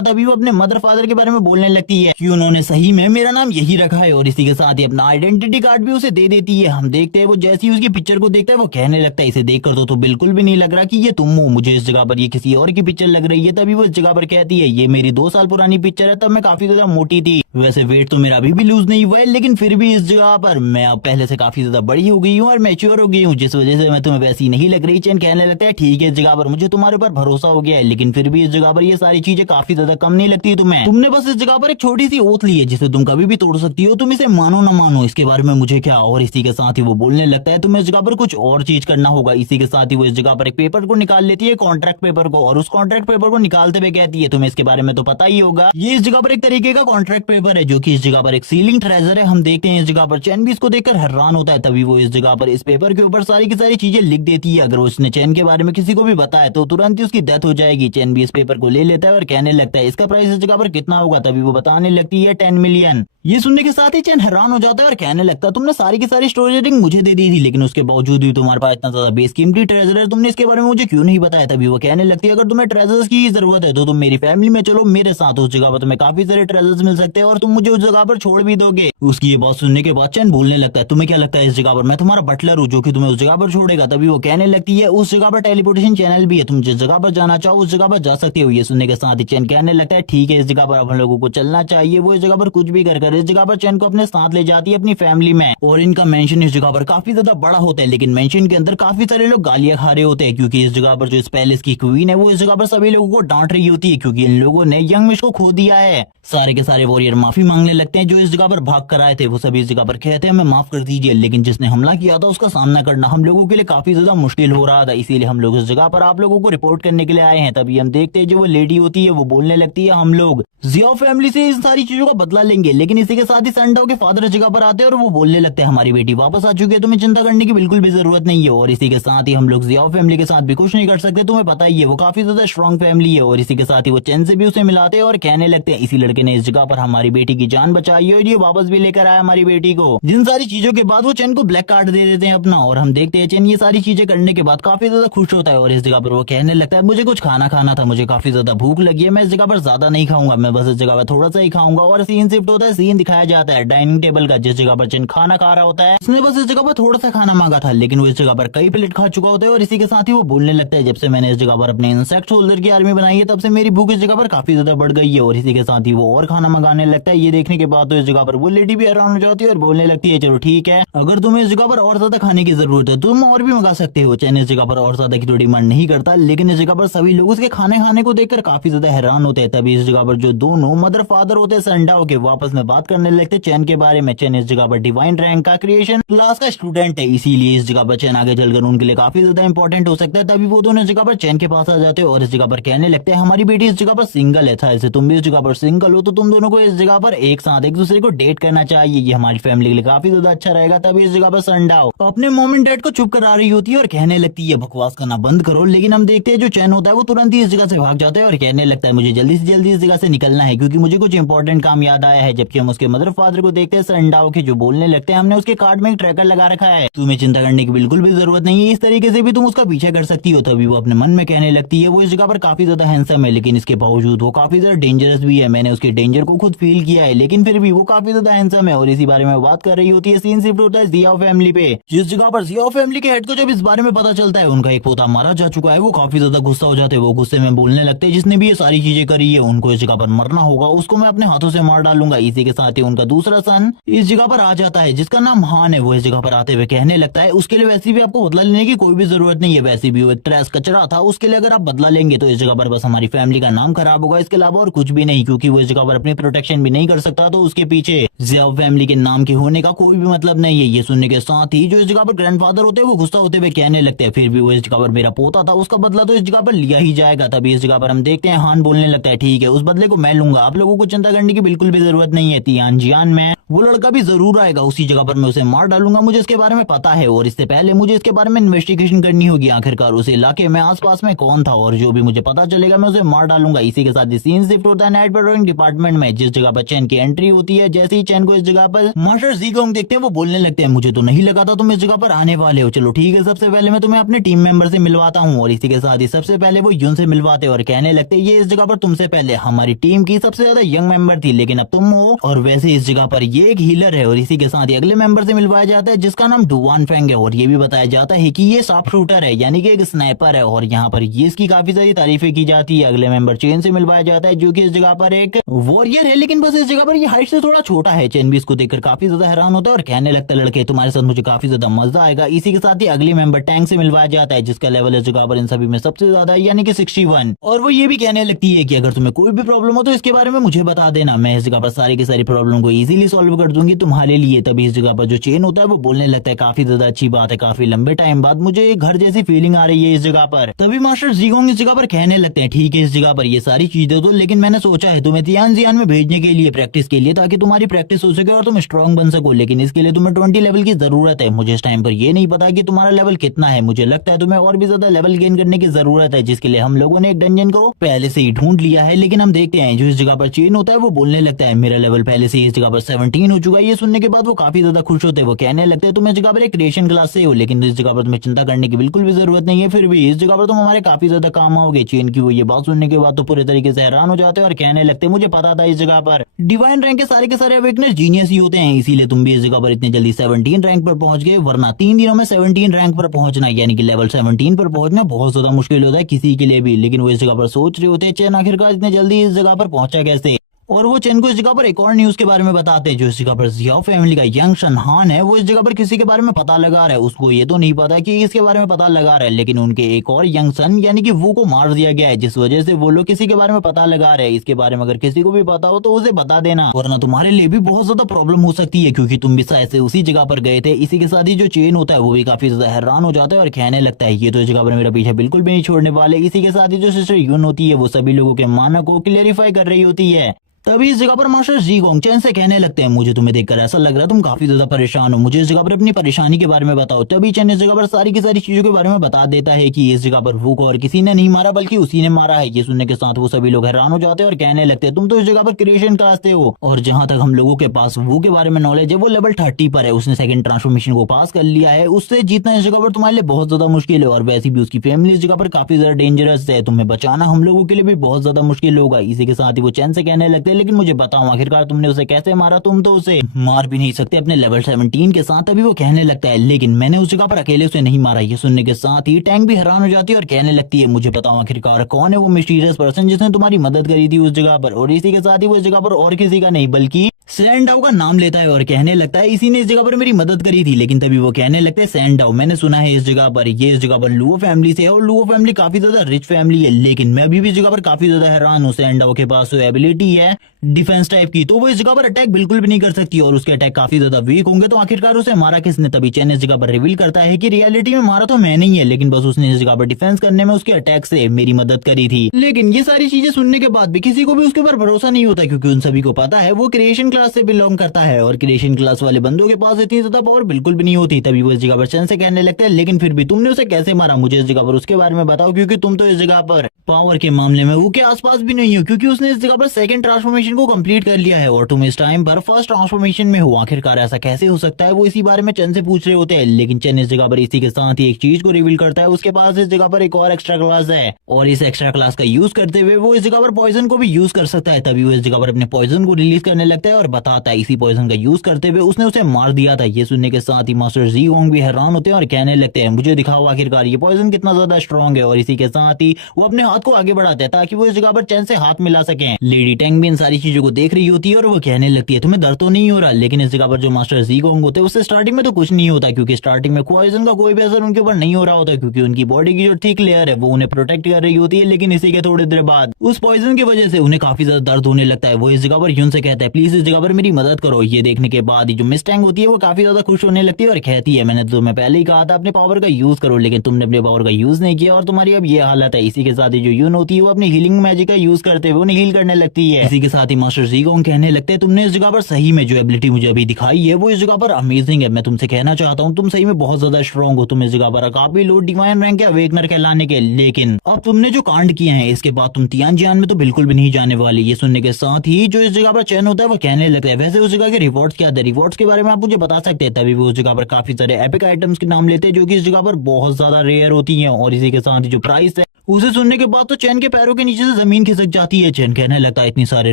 तभी वो अपने मदर फादर के बारे में बोलने लगती है कि उन्होंने सही में मेरा नाम यही रखा है और इसी के साथ ही अपना आइडेंटिटी कार्ड भी उसे दे देती है। हम देखते हैं वो जैसी उसकी पिक्चर को देखता है वो कहने लगता है इसे देखकर तो बिल्कुल भी नहीं लग रहा कि ये तुम हो, मुझे इस जगह पर ये किसी और की पिक्चर लग रही है। तभी वो इस जगह पर कहती है ये मेरी 2 साल पुरानी पिक्चर है, तब मैं काफी ज्यादा मोटी थी, वैसे वेट तो मेरा अभी भी लूज नहीं हुआ है लेकिन फिर भी इस जगह पर मैं अब पहले से काफी ज्यादा बड़ी हो गई हूँ और मैच्योर हो गई हूँ, जिस वजह से मैं तुम्हें वैसी नहीं लग रही। चैन कहने लगता है ठीक है इस जगह पर मुझे तुम्हारे ऊपर भरोसा हो गया है, लेकिन फिर भी इस जगह पर ये सारी चीजें काफी ज्यादा कम नहीं लगती तुम्हें। तुमने बस इस जगह पर एक छोटी सी ओथ ली है जिसे तुम कभी भी तोड़ सकती हो, तुम इसे मानो ना मानो इसके बारे में मुझे क्या। और इसी के साथ ही वो बोलने लगता है तुम्हें इस जगह पर कुछ और चीज करना होगा। इसी के साथ ही वो इस जगह पर एक पेपर को निकाल लेती है, कॉन्ट्रैक्ट पेपर को, और उस कॉन्ट्रैक्ट पेपर को निकालते हुए कहती है तुम्हें इसके बारे में तो पता ही होगा, ये इस जगह पर एक तरीके का कॉन्ट्रैक्ट पेपर है जो कि इस जगह पर एक सीलिंग ट्रेजर है। हम देखते हैं इस जगह पर चैन भी इसको देखकर हैरान होता है। तभी वो इस जगह पर इस पेपर के ऊपर सारी की सारी चीजें लिख देती है, अगर उसने चैन के बारे में किसी को भी बताया तो तुरंत ही उसकी डेथ हो जाएगी। चैन भी इस पेपर को ले लेता है और कहने लगता है इसका प्राइस इस जगह पर कितना होगा। तभी वो बताने लगती है 10 मिलियन। ये सुनने के साथ ही चैन हैरान हो जाता है और कहने लगता है तुमने सारी की सारी स्टोरी रेटिंग मुझे दे दी थी, लेकिन उसके बावजूद भी तुम्हारे पास इतना ज्यादा बेसकीमती ट्रेजर है, तुमने इसके बारे में मुझे क्यों नहीं बताया। तभी वो कहने लगती है अगर तुम्हें ट्रेजर्स की जरूरत है तो तुम मेरी फैमिली में चलो मेरे साथ, उस जगह पर तुम्हें काफी सारे ट्रेजर्स मिल सकते हैं और तुम मुझे उस जगह पर छोड़ भी दोगे। उसकी ये बात सुनने के बाद चैन बोलने लगता है तुम्हें क्या लगता है इस जगह पर मैं तुम्हारा बटलर हूँ जो कि तुम्हें उस जगह पर छोड़ेगा। तभी वो कहने लगती है उस जगह पर टेलीपोर्टेशन चैनल भी है, तुम जिस जगह पर जाना चाहो उस जगह पर जा सकते हो। ये सुनने के साथ ही चैन कहने लगता है ठीक है इस जगह पर अब हम लोगों को चलना चाहिए। वो इस जगह पर कुछ भी कर इस जगह पर चैन को अपने साथ ले जाती है अपनी फैमिली में, और इनका मेंशन इस जगह पर काफी ज्यादा बड़ा होता है, लेकिन मेंशन के अंदर काफी सारे लोग गालियां खा रहे होते हैं क्योंकि इस जगह पर जो इस पैलेस की क्वीन है वो इस जगह पर सभी लोगों को डांट रही होती है क्योंकि इन लोगों ने यंग मिश को खो दिया है। सारे के सारे वॉरियर माफी मांगने लगते हैं जो इस जगह पर भाग कर आए थे, वो सभी इस जगह पर कहते हैं हमें माफ कर दीजिए, लेकिन जिसने हमला किया था उसका सामना करना हम लोगों के लिए काफी ज्यादा मुश्किल हो रहा था, इसीलिए हम लोग इस जगह पर आप लोगों को रिपोर्ट करने के लिए आए हैं। तभी हम देखते हैं जो वो लेडी होती है वो बोलने लगती है हम लोग जियाओ फैमिली से इन सारी चीजों का बदला लेंगे। लेकिन इसी के साथ ही संडाओ के फादर जगह पर आते हैं और वो बोलने लगते हैं हमारी बेटी वापस आ चुकी है, तुम्हें चिंता करने की बिल्कुल भी जरूरत नहीं है। और इसी के साथ ही हम लोग जियाओ फैमिली के साथ भी कुछ नहीं कर सकते, तुम्हें पता ही है वो काफी ज्यादा स्ट्रॉन्ग फैमिली है। और इसी के साथ ही वो चैन से भी उसे मिलाते हैं और कहने लगते हैं इसी लड़के ने इस जगह पर हमारी बेटी की जान बचाई है और ये वापस भी लेकर आया हमारी बेटी को। जिन सारी चीजों के बाद वो चैन को ब्लैक कार्ड दे देते हैं अपना, और हम देखते हैं चैन ये सारी चीजें करने के बाद काफी ज्यादा खुश होता है और इस जगह पर वो कहने लगता है मुझे कुछ खाना खाना था, मुझे काफी ज्यादा भूख लगी है, मैं इस जगह पर ज्यादा नहीं खाऊंगा, मैं बस इस जगह पर थोड़ा सा ही खाऊंगा। और सीन शिफ्ट होता है, सीन दिखाया जाता है डाइनिंग टेबल का जिस जगह पर चैन खाना खा रहा होता है। उसने बस इस जगह पर थोड़ा सा खाना मांगा था लेकिन वो इस जगह पर कई प्लेट खा चुका होता है। और इसी के साथ ही वो बोलने लगता है जब से मैंने इस जगह पर अपने इंसेक्ट सोल्जर की आर्मी बनाई है तब से मेरी भूख इस जगह पर काफी ज्यादा बढ़ गई है। और इसी के साथ ही वो और खाना मंगाने लगता है। ये देखने के बाद तो इस जगह पर वो लेडी भी हैरान हो जाती है और बोलने लगती है चलो ठीक है अगर तुम्हें इस जगह पर और ज्यादा खाने की जरूरत है तुम और भी मंगा सकते हो। चैन इस जगह पर और ज्यादा की तो डिमांड नहीं करता, लेकिन इस जगह पर सभी लोग उसके खाने खाने को देखकर काफी ज्यादा हैरान होते हैं। तभी इस जगह पर जो दोनों मदर फादर होते हैं संडाओ के आपस में बात करने लगते चैन के बारे में। चैन इस जगह पर डिवाइन रैंक का क्रिएशन क्लास का स्टूडेंट है, इसीलिए इस जगह पर चैन आगे चलकर उनके लिए काफी ज्यादा इंपॉर्टेंट हो सकता है। तभी वो दोनों इस जगह पर चैन के पास आ जाते हैं और इस जगह पर कहने लगते हैं हमारी बेटी इस जगह पर सिंगल है, था ऐसे तुम भी इस जगह पर सिंगल हो तो तुम दोनों को इस जगह पर एक साथ एक दूसरे को डेट करना चाहिए, ये हमारी फैमिली के लिए काफी ज्यादा अच्छा रहेगा। तभी इस जगह पर संडाओ अपने मॉम एंड डैड को चुप करा रही होती है और कहने लगती है बकवास करना बंद करो। लेकिन हम देखते हैं जो चैन होता है वो तुरंत ही इस जगह से भाग जाता है और कहने लगता है मुझे जल्दी से जल्दी इस जगह से निकलना है क्योंकि मुझे कुछ इंपॉर्टेंट काम याद आया है। जबकि हम उसके मदर फादर को देखते हैं संडाओ के जो बोलने लगते हैं हमने उसके कार्ड में एक ट्रैकर लगा रखा है, तुम्हें चिंता करने की बिल्कुल भी जरूरत नहीं है, इस तरीके से भी तुम उसका पीछे कर सकती हो। तभी वो अपने मन में कहने लगती है वो इस जगह पर काफी ज्यादा हैंडसम है लेकिन इसके बावजूद वो काफी ज्यादा डेंजरस भी है, मैंने उसके डेंजर को खुद फील किया है, लेकिन फिर भी वो काफी ज्यादा हैंडसम है। और इसी बारे में बात कर रही होती है। सीन शिफ्ट होता है जियाओ फैमिली पे, जिस जगह पर जियाओ फैमिली के हेड को जब इस बारे में पता चलता है उनका एक पोता मारा जा चुका है, वो काफी ज्यादा गुस्सा हो जाते हैं। वो गुस्से में बोलने लगते हैं जिसने भी ये सारी चीजें करी है उनको इस जगह पर मरना होगा, उसको मैं अपने हाथों से मार डालूंगा। इसी के साथ ही उनका दूसरा सन इस जगह पर आ जाता है जिसका नाम हान है। वो इस जगह पर आते हुए कहने लगता है उसके लिए वैसे भी आपको बदला लेने की कोई भी जरूरत नहीं है, वैसे भी वो ट्रैश कचरा था, उसके लिए अगर आप बदला लेंगे तो इस जगह पर बस हमारी फैमिली का नाम खराब होगा, इसके अलावा और कुछ भी नहीं, क्योंकि वो इस जगह पर अपनी प्रोटेक्शन भी नहीं कर सकता तो उसके पीछे जियाओ फैमिली के नाम के होने का कोई भी मतलब नहीं है। ये सुनने के साथ ही जो इस जगह पर ग्रैंडफादर होते हैं वो गुस्सा होते हुए कहने लगते हैं फिर भी वो इस जगह पर मेरा पोता था, उसका बदला तो इस जगह पर लिया ही जाएगा। तभी इस जगह पर हम देखते हैं हान बोलने लगता है ठीक है उस बदले को मैं लूंगा, आप लोगों को चिंता करने की बिल्कुल भी जरूरत नहीं है। तियान जियान में वो लड़का भी जरूर आएगा, उसी जगह पर मैं उसे मार डालूंगा, मुझे इसके बारे में पता है। और इससे पहले मुझे इसके बारे में इन्वेस्टिगेशन करनी होगी, आखिरकार उस इलाके में आसपास में कौन था, और जो भी मुझे पता चलेगा मैं उसे मार डालूंगा। इसी के साथ सीन शिफ्ट होता है नाइट पेट्रोलिंग डिपार्टमेंट में, जिस जगह पर चैन की एंट्री होती है। जैसे ही चैन को इस जगह पर मास्टर ज़ीगोंग देखते हैं, वो बोलने लगते हैं, मुझे तो नहीं लगा था तुम इस जगह पर आने वाले हो। चलो ठीक है, सबसे पहले मैं तुम्हें अपने टीम मेंबर से मिलवाता हूँ। और इसी के साथ ही सबसे पहले वो यून से मिलवाते और कहने लगते ये इस जगह पर तुमसे पहले हमारी टीम की सबसे ज्यादा यंग मेंबर थी, लेकिन अब तुम हो। और वैसे इस जगह पर ये एक हीलर है। और इसी के साथ ही अगले मेंबर से मिलवाया जाता है, जिसका नाम डुवान फेंग है। और ये भी बताया जाता है कि ये शार्प शूटर है, यानी कि एक स्नाइपर है। और यहाँ पर ये इसकी काफी सारी तारीफें की जाती है। अगले मेंबर चेन से मिलवाया जाता है, जो कि इस जगह पर एक वॉरियर है, लेकिन बस इस जगह पर ये हाइट से थोड़ा छोटा है। चेन भी इसको देखकर काफी ज्यादा हैरान होता है और कहने लगता है, लड़के तुम्हारे साथ मुझे काफी ज्यादा मजा आएगा। इसी के साथ ही अगली मेंबर टैंक से मिलवाया जाता है, जिसका लेवल इस जगह पर इन सभी में सबसे ज्यादा यानी कि 61। और वो ये भी कहने लगती है कि अगर तुम्हें कोई भी प्रॉब्लम हो तो इसके बारे में मुझे बता देना, मैं इस जगह पर सारी की सारी प्रॉब्लम को इजीली सॉल्व कर दूंगी तुम्हारे लिए। तभी इस जगह पर जो चेन होता है वो बोलने लगता है, काफी ज्यादा अच्छी बात है, काफी लंबे टाइम बाद मुझे घर जैसी फीलिंग आ रही है इस जगह पर। तभी मास्टर ज़ीगोंग इस जगह पर कहने लगते हैं, ठीक है इस जगह पर ये सारी चीजें तो, लेकिन मैंने सोचा है तुम्हें तियानजियान में भेजने के लिए, प्रैक्टिस के लिए, ताकि तुम्हारी प्रैक्टिस हो सके और तुम स्ट्रॉन्ग बन सको। लेकिन इसके लिए तुम्हें 20 लेवल की जरूरत है। मुझे इस टाइम पर ये नहीं पता कि तुम्हारा लेवल कितना है, मुझे लगता है तुम्हें और भी ज्यादा लेवल गेन करने की जरूरत है, जिसके लिए हम लोगों ने एक डंजन को पहले से ही ढूंढ लिया है। लेकिन हम देखते हैं जो इस जगह पर चेन होता है वो बोलने लगता है, मेरा लेवल पहले से इस जगह पर 17 हो चुका है। ये सुनने के बाद वो काफी ज्यादा खुश होते हैं। वो कहने लगते हैं, तुम इस जगह पर एक क्रिएशन क्लास से हो, लेकिन इस जगह पर तुम्हें चिंता करने की बिल्कुल भी जरूरत नहीं है, फिर भी इस जगह पर तुम हमारे काफी ज्यादा काम आओगे। चेन की वो ये बात सुनने के बाद तो पूरे तरीके से हैरान हो जाते हैं और कहने लगते हैं, मुझे पता था इस जगह पर डिवाइन रैंक के सारे अवेकनर जीनियस ही होते हैं, इसीलिए तुम भी इस जगह पर इतनी जल्दी 17 रैंक पर पहुंच गए, वरना 3 दिनों में 17 रैंक पर पहुंचना यानी कि लेवल 17 पर पहुंचना बहुत ज्यादा मुश्किल होता है किसी के लिए भी। लेकिन वो इस जगह पर सोच रहे होते हैं, चैन आखिरकार इतने जल्दी इस जगह पर पहुंचा कैसे। और वो चेन को इस जगह पर एक और न्यूज के बारे में बताते हैं, जो इस जगह पर जियाओ फैमिली का यंग शनहान है, वो इस जगह पर किसी के बारे में पता लगा रहा है। उसको ये तो नहीं पता कि इसके बारे में पता लगा रहा है, लेकिन उनके एक और यंग सन यानी कि वो को मार दिया गया है, जिस वजह से वो लोग किसी के बारे में पता लगा रहे हैं। इसके बारे में अगर किसी को भी पता हो तो उसे बता देना, वरना तुम्हारे लिए भी बहुत ज्यादा प्रॉब्लम हो सकती है, क्योंकि तुम भी शायद से उसी जगह पर गए थे। इसी के साथ ही जो चेन होता है वो भी काफी ज्यादा हैरान हो जाता है और कहने लगता है, ये तो इस जगह पर मेरा पीछे बिल्कुल भी नहीं छोड़ने वाले। इसी के साथ ही जो सिस्टर यून होती है वो सभी लोगों के मानक को क्लियरिफाई कर रही होती है। तभी इस जगह पर मास्टर ज़ीगोंग चैन से कहने लगते हैं, मुझे तुम्हें देखकर ऐसा लग रहा है तुम काफी ज्यादा परेशान हो, मुझे इस जगह पर अपनी परेशानी के बारे में बताओ। तभी चैन इस जगह पर सारी की सारी चीजों के बारे में बता देता है कि इस जगह पर वो को और किसी ने नहीं मारा बल्कि उसी ने मारा है। ये सुनने के साथ वो सभी लोग हैरान हो जाते हैं और कहने लगते हैं, तुम तो इस जगह पर क्रिएशन क्लास से हो, और जहां तक हम लोगों के पास वो के बारे में नॉलेज है वो लेवल 30 पर है, उसने सेकंड ट्रांसफॉर्मेशन को पास कर लिया है। उससे जीतना इस जगह पर तुम्हारे लिए बहुत ज्यादा मुश्किल है, और वैसे भी उसकी फैमिली इस जगह पर काफी ज्यादा डेंजरस है, तुम्हें बचाना हम लोगों के लिए भी बहुत ज्यादा मुश्किल होगा। इसी के साथ ही वो चैन से कहने लगते हैं, लेकिन मुझे बताओ आखिरकार तुमने उसे कैसे मारा, तुम तो उसे मार भी नहीं सकते अपने लेवल 17 के साथ। अभी वो कहने लगता है, लेकिन मैंने उस जगह पर अकेले उसे नहीं मारा। ये सुनने के साथ ही टैंक भी हैरान हो जाती है और कहने लगती है, मुझे बताओ आखिरकार कौन है वो मिस्टीरियस पर्सन जिसने तुम्हारी मदद करी थी उस जगह पर। और इसी के साथ ही वो इस जगह पर और किसी का नहीं बल्कि सैंडाओ का नाम लेता है और कहने लगता है, इसी ने इस जगह पर मेरी मदद करी थी। लेकिन तभी वो कहने लगते हैं, सैंडाओ मैंने सुना है इस जगह पर, ये इस जगह पर लुओ फैमिली से है, और लुओ फैमिली काफी ज्यादा रिच फैमिली है, लेकिन मैं अभी भी इस जगह पर काफी ज्यादा हैरान हूँ। सैंडाओ के पास एबिलिटी है डिफेंस टाइप की, तो वो इस जगह पर अटैक बिल्कुल भी नहीं कर सकती, और उसके अटैक काफी ज्यादा वीक होंगे, तो आखिरकार उसे मारा किसने। तभी चैन इस जगह पर रिवील करता है कि रियलिटी में मारा तो मैंने ही है, लेकिन बस उसने इस जगह पर डिफेंस करने में उसके अटैक से मेरी मदद करी थी। लेकिन ये सारी चीजें सुनने के बाद भी किसी को भी उसके ऊपर भरोसा नहीं होता, क्योंकि उन सभी को पता है वो क्रिएशन क्लास से बिलोंग करता है, और क्रिएशन क्लास वाले बंदों के पास इतनी ज्यादा पावर बिल्कुल भी नहीं होती। तभी वो इस जगह पर चैन से कहने लगता है, लेकिन फिर भी तुमने उसे कैसे मारा, मुझे इस जगह पर उसके बारे में बताओ, क्योंकि तुम तो इस जगह पर पावर के मामले में वो के आसपास भी नहीं हो, क्योंकि उसने इस जगह पर सेकंड ट्रांसफॉर्मेशन को कंप्लीट कर लिया है और तुम इस टाइम पर फर्स्ट ट्रांसफॉर्मेशन में हो। आखिरकार ऐसा कैसे हो सकता है, वो इसी बारे में चैन से पूछ रहे होते हैं। लेकिन चैन इस जगह पर इसी के साथ ही एक चीज को रिवील करता है, उसके पास इस जगह पर एक और एक्स्ट्रा क्लास है, और इस एक्स्ट्रा क्लास का यूज करते हुए वो इस जगह पर पॉइजन को भी यूज कर सकता है। तभी वो इस जगह पर अपने पॉइजन को रिलीज करने लगता है और बताता है, इसी पॉइजन का यूज करते हुए उसने उसे मार दिया था। ये सुनने के साथ ही मास्टर ज़ीगोंग भी हैरान होते हैं और कहने लगते हैं, मुझे दिखाओ आखिरकार ये पॉइजन कितना ज्यादा स्ट्रॉन्ग है। और इसी के साथ ही वो अपने हाथ को आगे बढ़ाते हैं ताकि वो इस जगह पर चैन से हाथ मिला सके। लेडी टैंग भी इन सारी चीजों को देख रही होती है और वो कहने लगती है, तुम्हें दर्द तो नहीं हो रहा। लेकिन इस जगह पर जो मास्टर ज़ीगोंग होते हैं उससे स्टार्टिंग में तो कुछ नहीं होता, क्योंकि स्टार्टिंग में पॉइजन का कोई भी असर उनके ऊपर नहीं हो रहा होता, क्योंकि उनकी बॉडी की जो थिक लेयर है वो उन्हें प्रोटेक्ट कर रही होती है। लेकिन इसी के थोड़ी देर बाद उस पॉइजन की वजह से उन्हें काफी ज्यादा दर्द होने लगता है। वो इस जगह पर यून से कहता है, प्लीज इस जगह पर मेरी मदद करो। ये देखने के बाद जो मिस टैंग होती है वो काफी ज्यादा खुश होने लगती है और कहती है, मैंने तो तुम्हें पहले ही कहा था अपने पावर का यूज करो, लेकिन तुमने अपने पावर का यूज नहीं किया और तुम्हारी अब ये हालत है। इसी के साथ ही जो यून होती है वो अपनी हीलिंग मैजिक का यूज करते हुए उन्हें हील करने लगती है। इसी के साथ ही मास्टर ज़ीगोंग कहने लगते हैं तुमने इस जगह पर सही में जो एबिलिटी मुझे अभी दिखाई है वो इस जगह पर अमेजिंग है। मैं तुमसे कहना चाहता हूँ तुम सही में बहुत ज्यादा स्ट्रॉन्ग हो, तुम इस जगह पर काफी लो डिवाइन रैंक है अवेकनर कहलाने के, लेकिन अब तुमने जो कांड किए हैं इसके बाद तुम तियानजियान में तो बिल्कुल भी नहीं जाने वाली। ये सुनने के साथ ही जो इस जगह पर चैन होता है वो कहने लगता है वैसे उस जगह के रिवॉर्ड्स क्या थे, रिवॉर्ड्स के बारे में आप मुझे बता सकते हैं। तभी वो उस जगह पर काफी सारे एपिक आइटम्स के नाम लेते हैं जो कि इस जगह पर बहुत ज्यादा रेयर होती है, और इसी के साथ ही जो प्राइस है उसे सुनने के बाद तो चैन के पैरों के नीचे से जमीन खिसक जाती है। चैन कहने लगता है इतनी सारे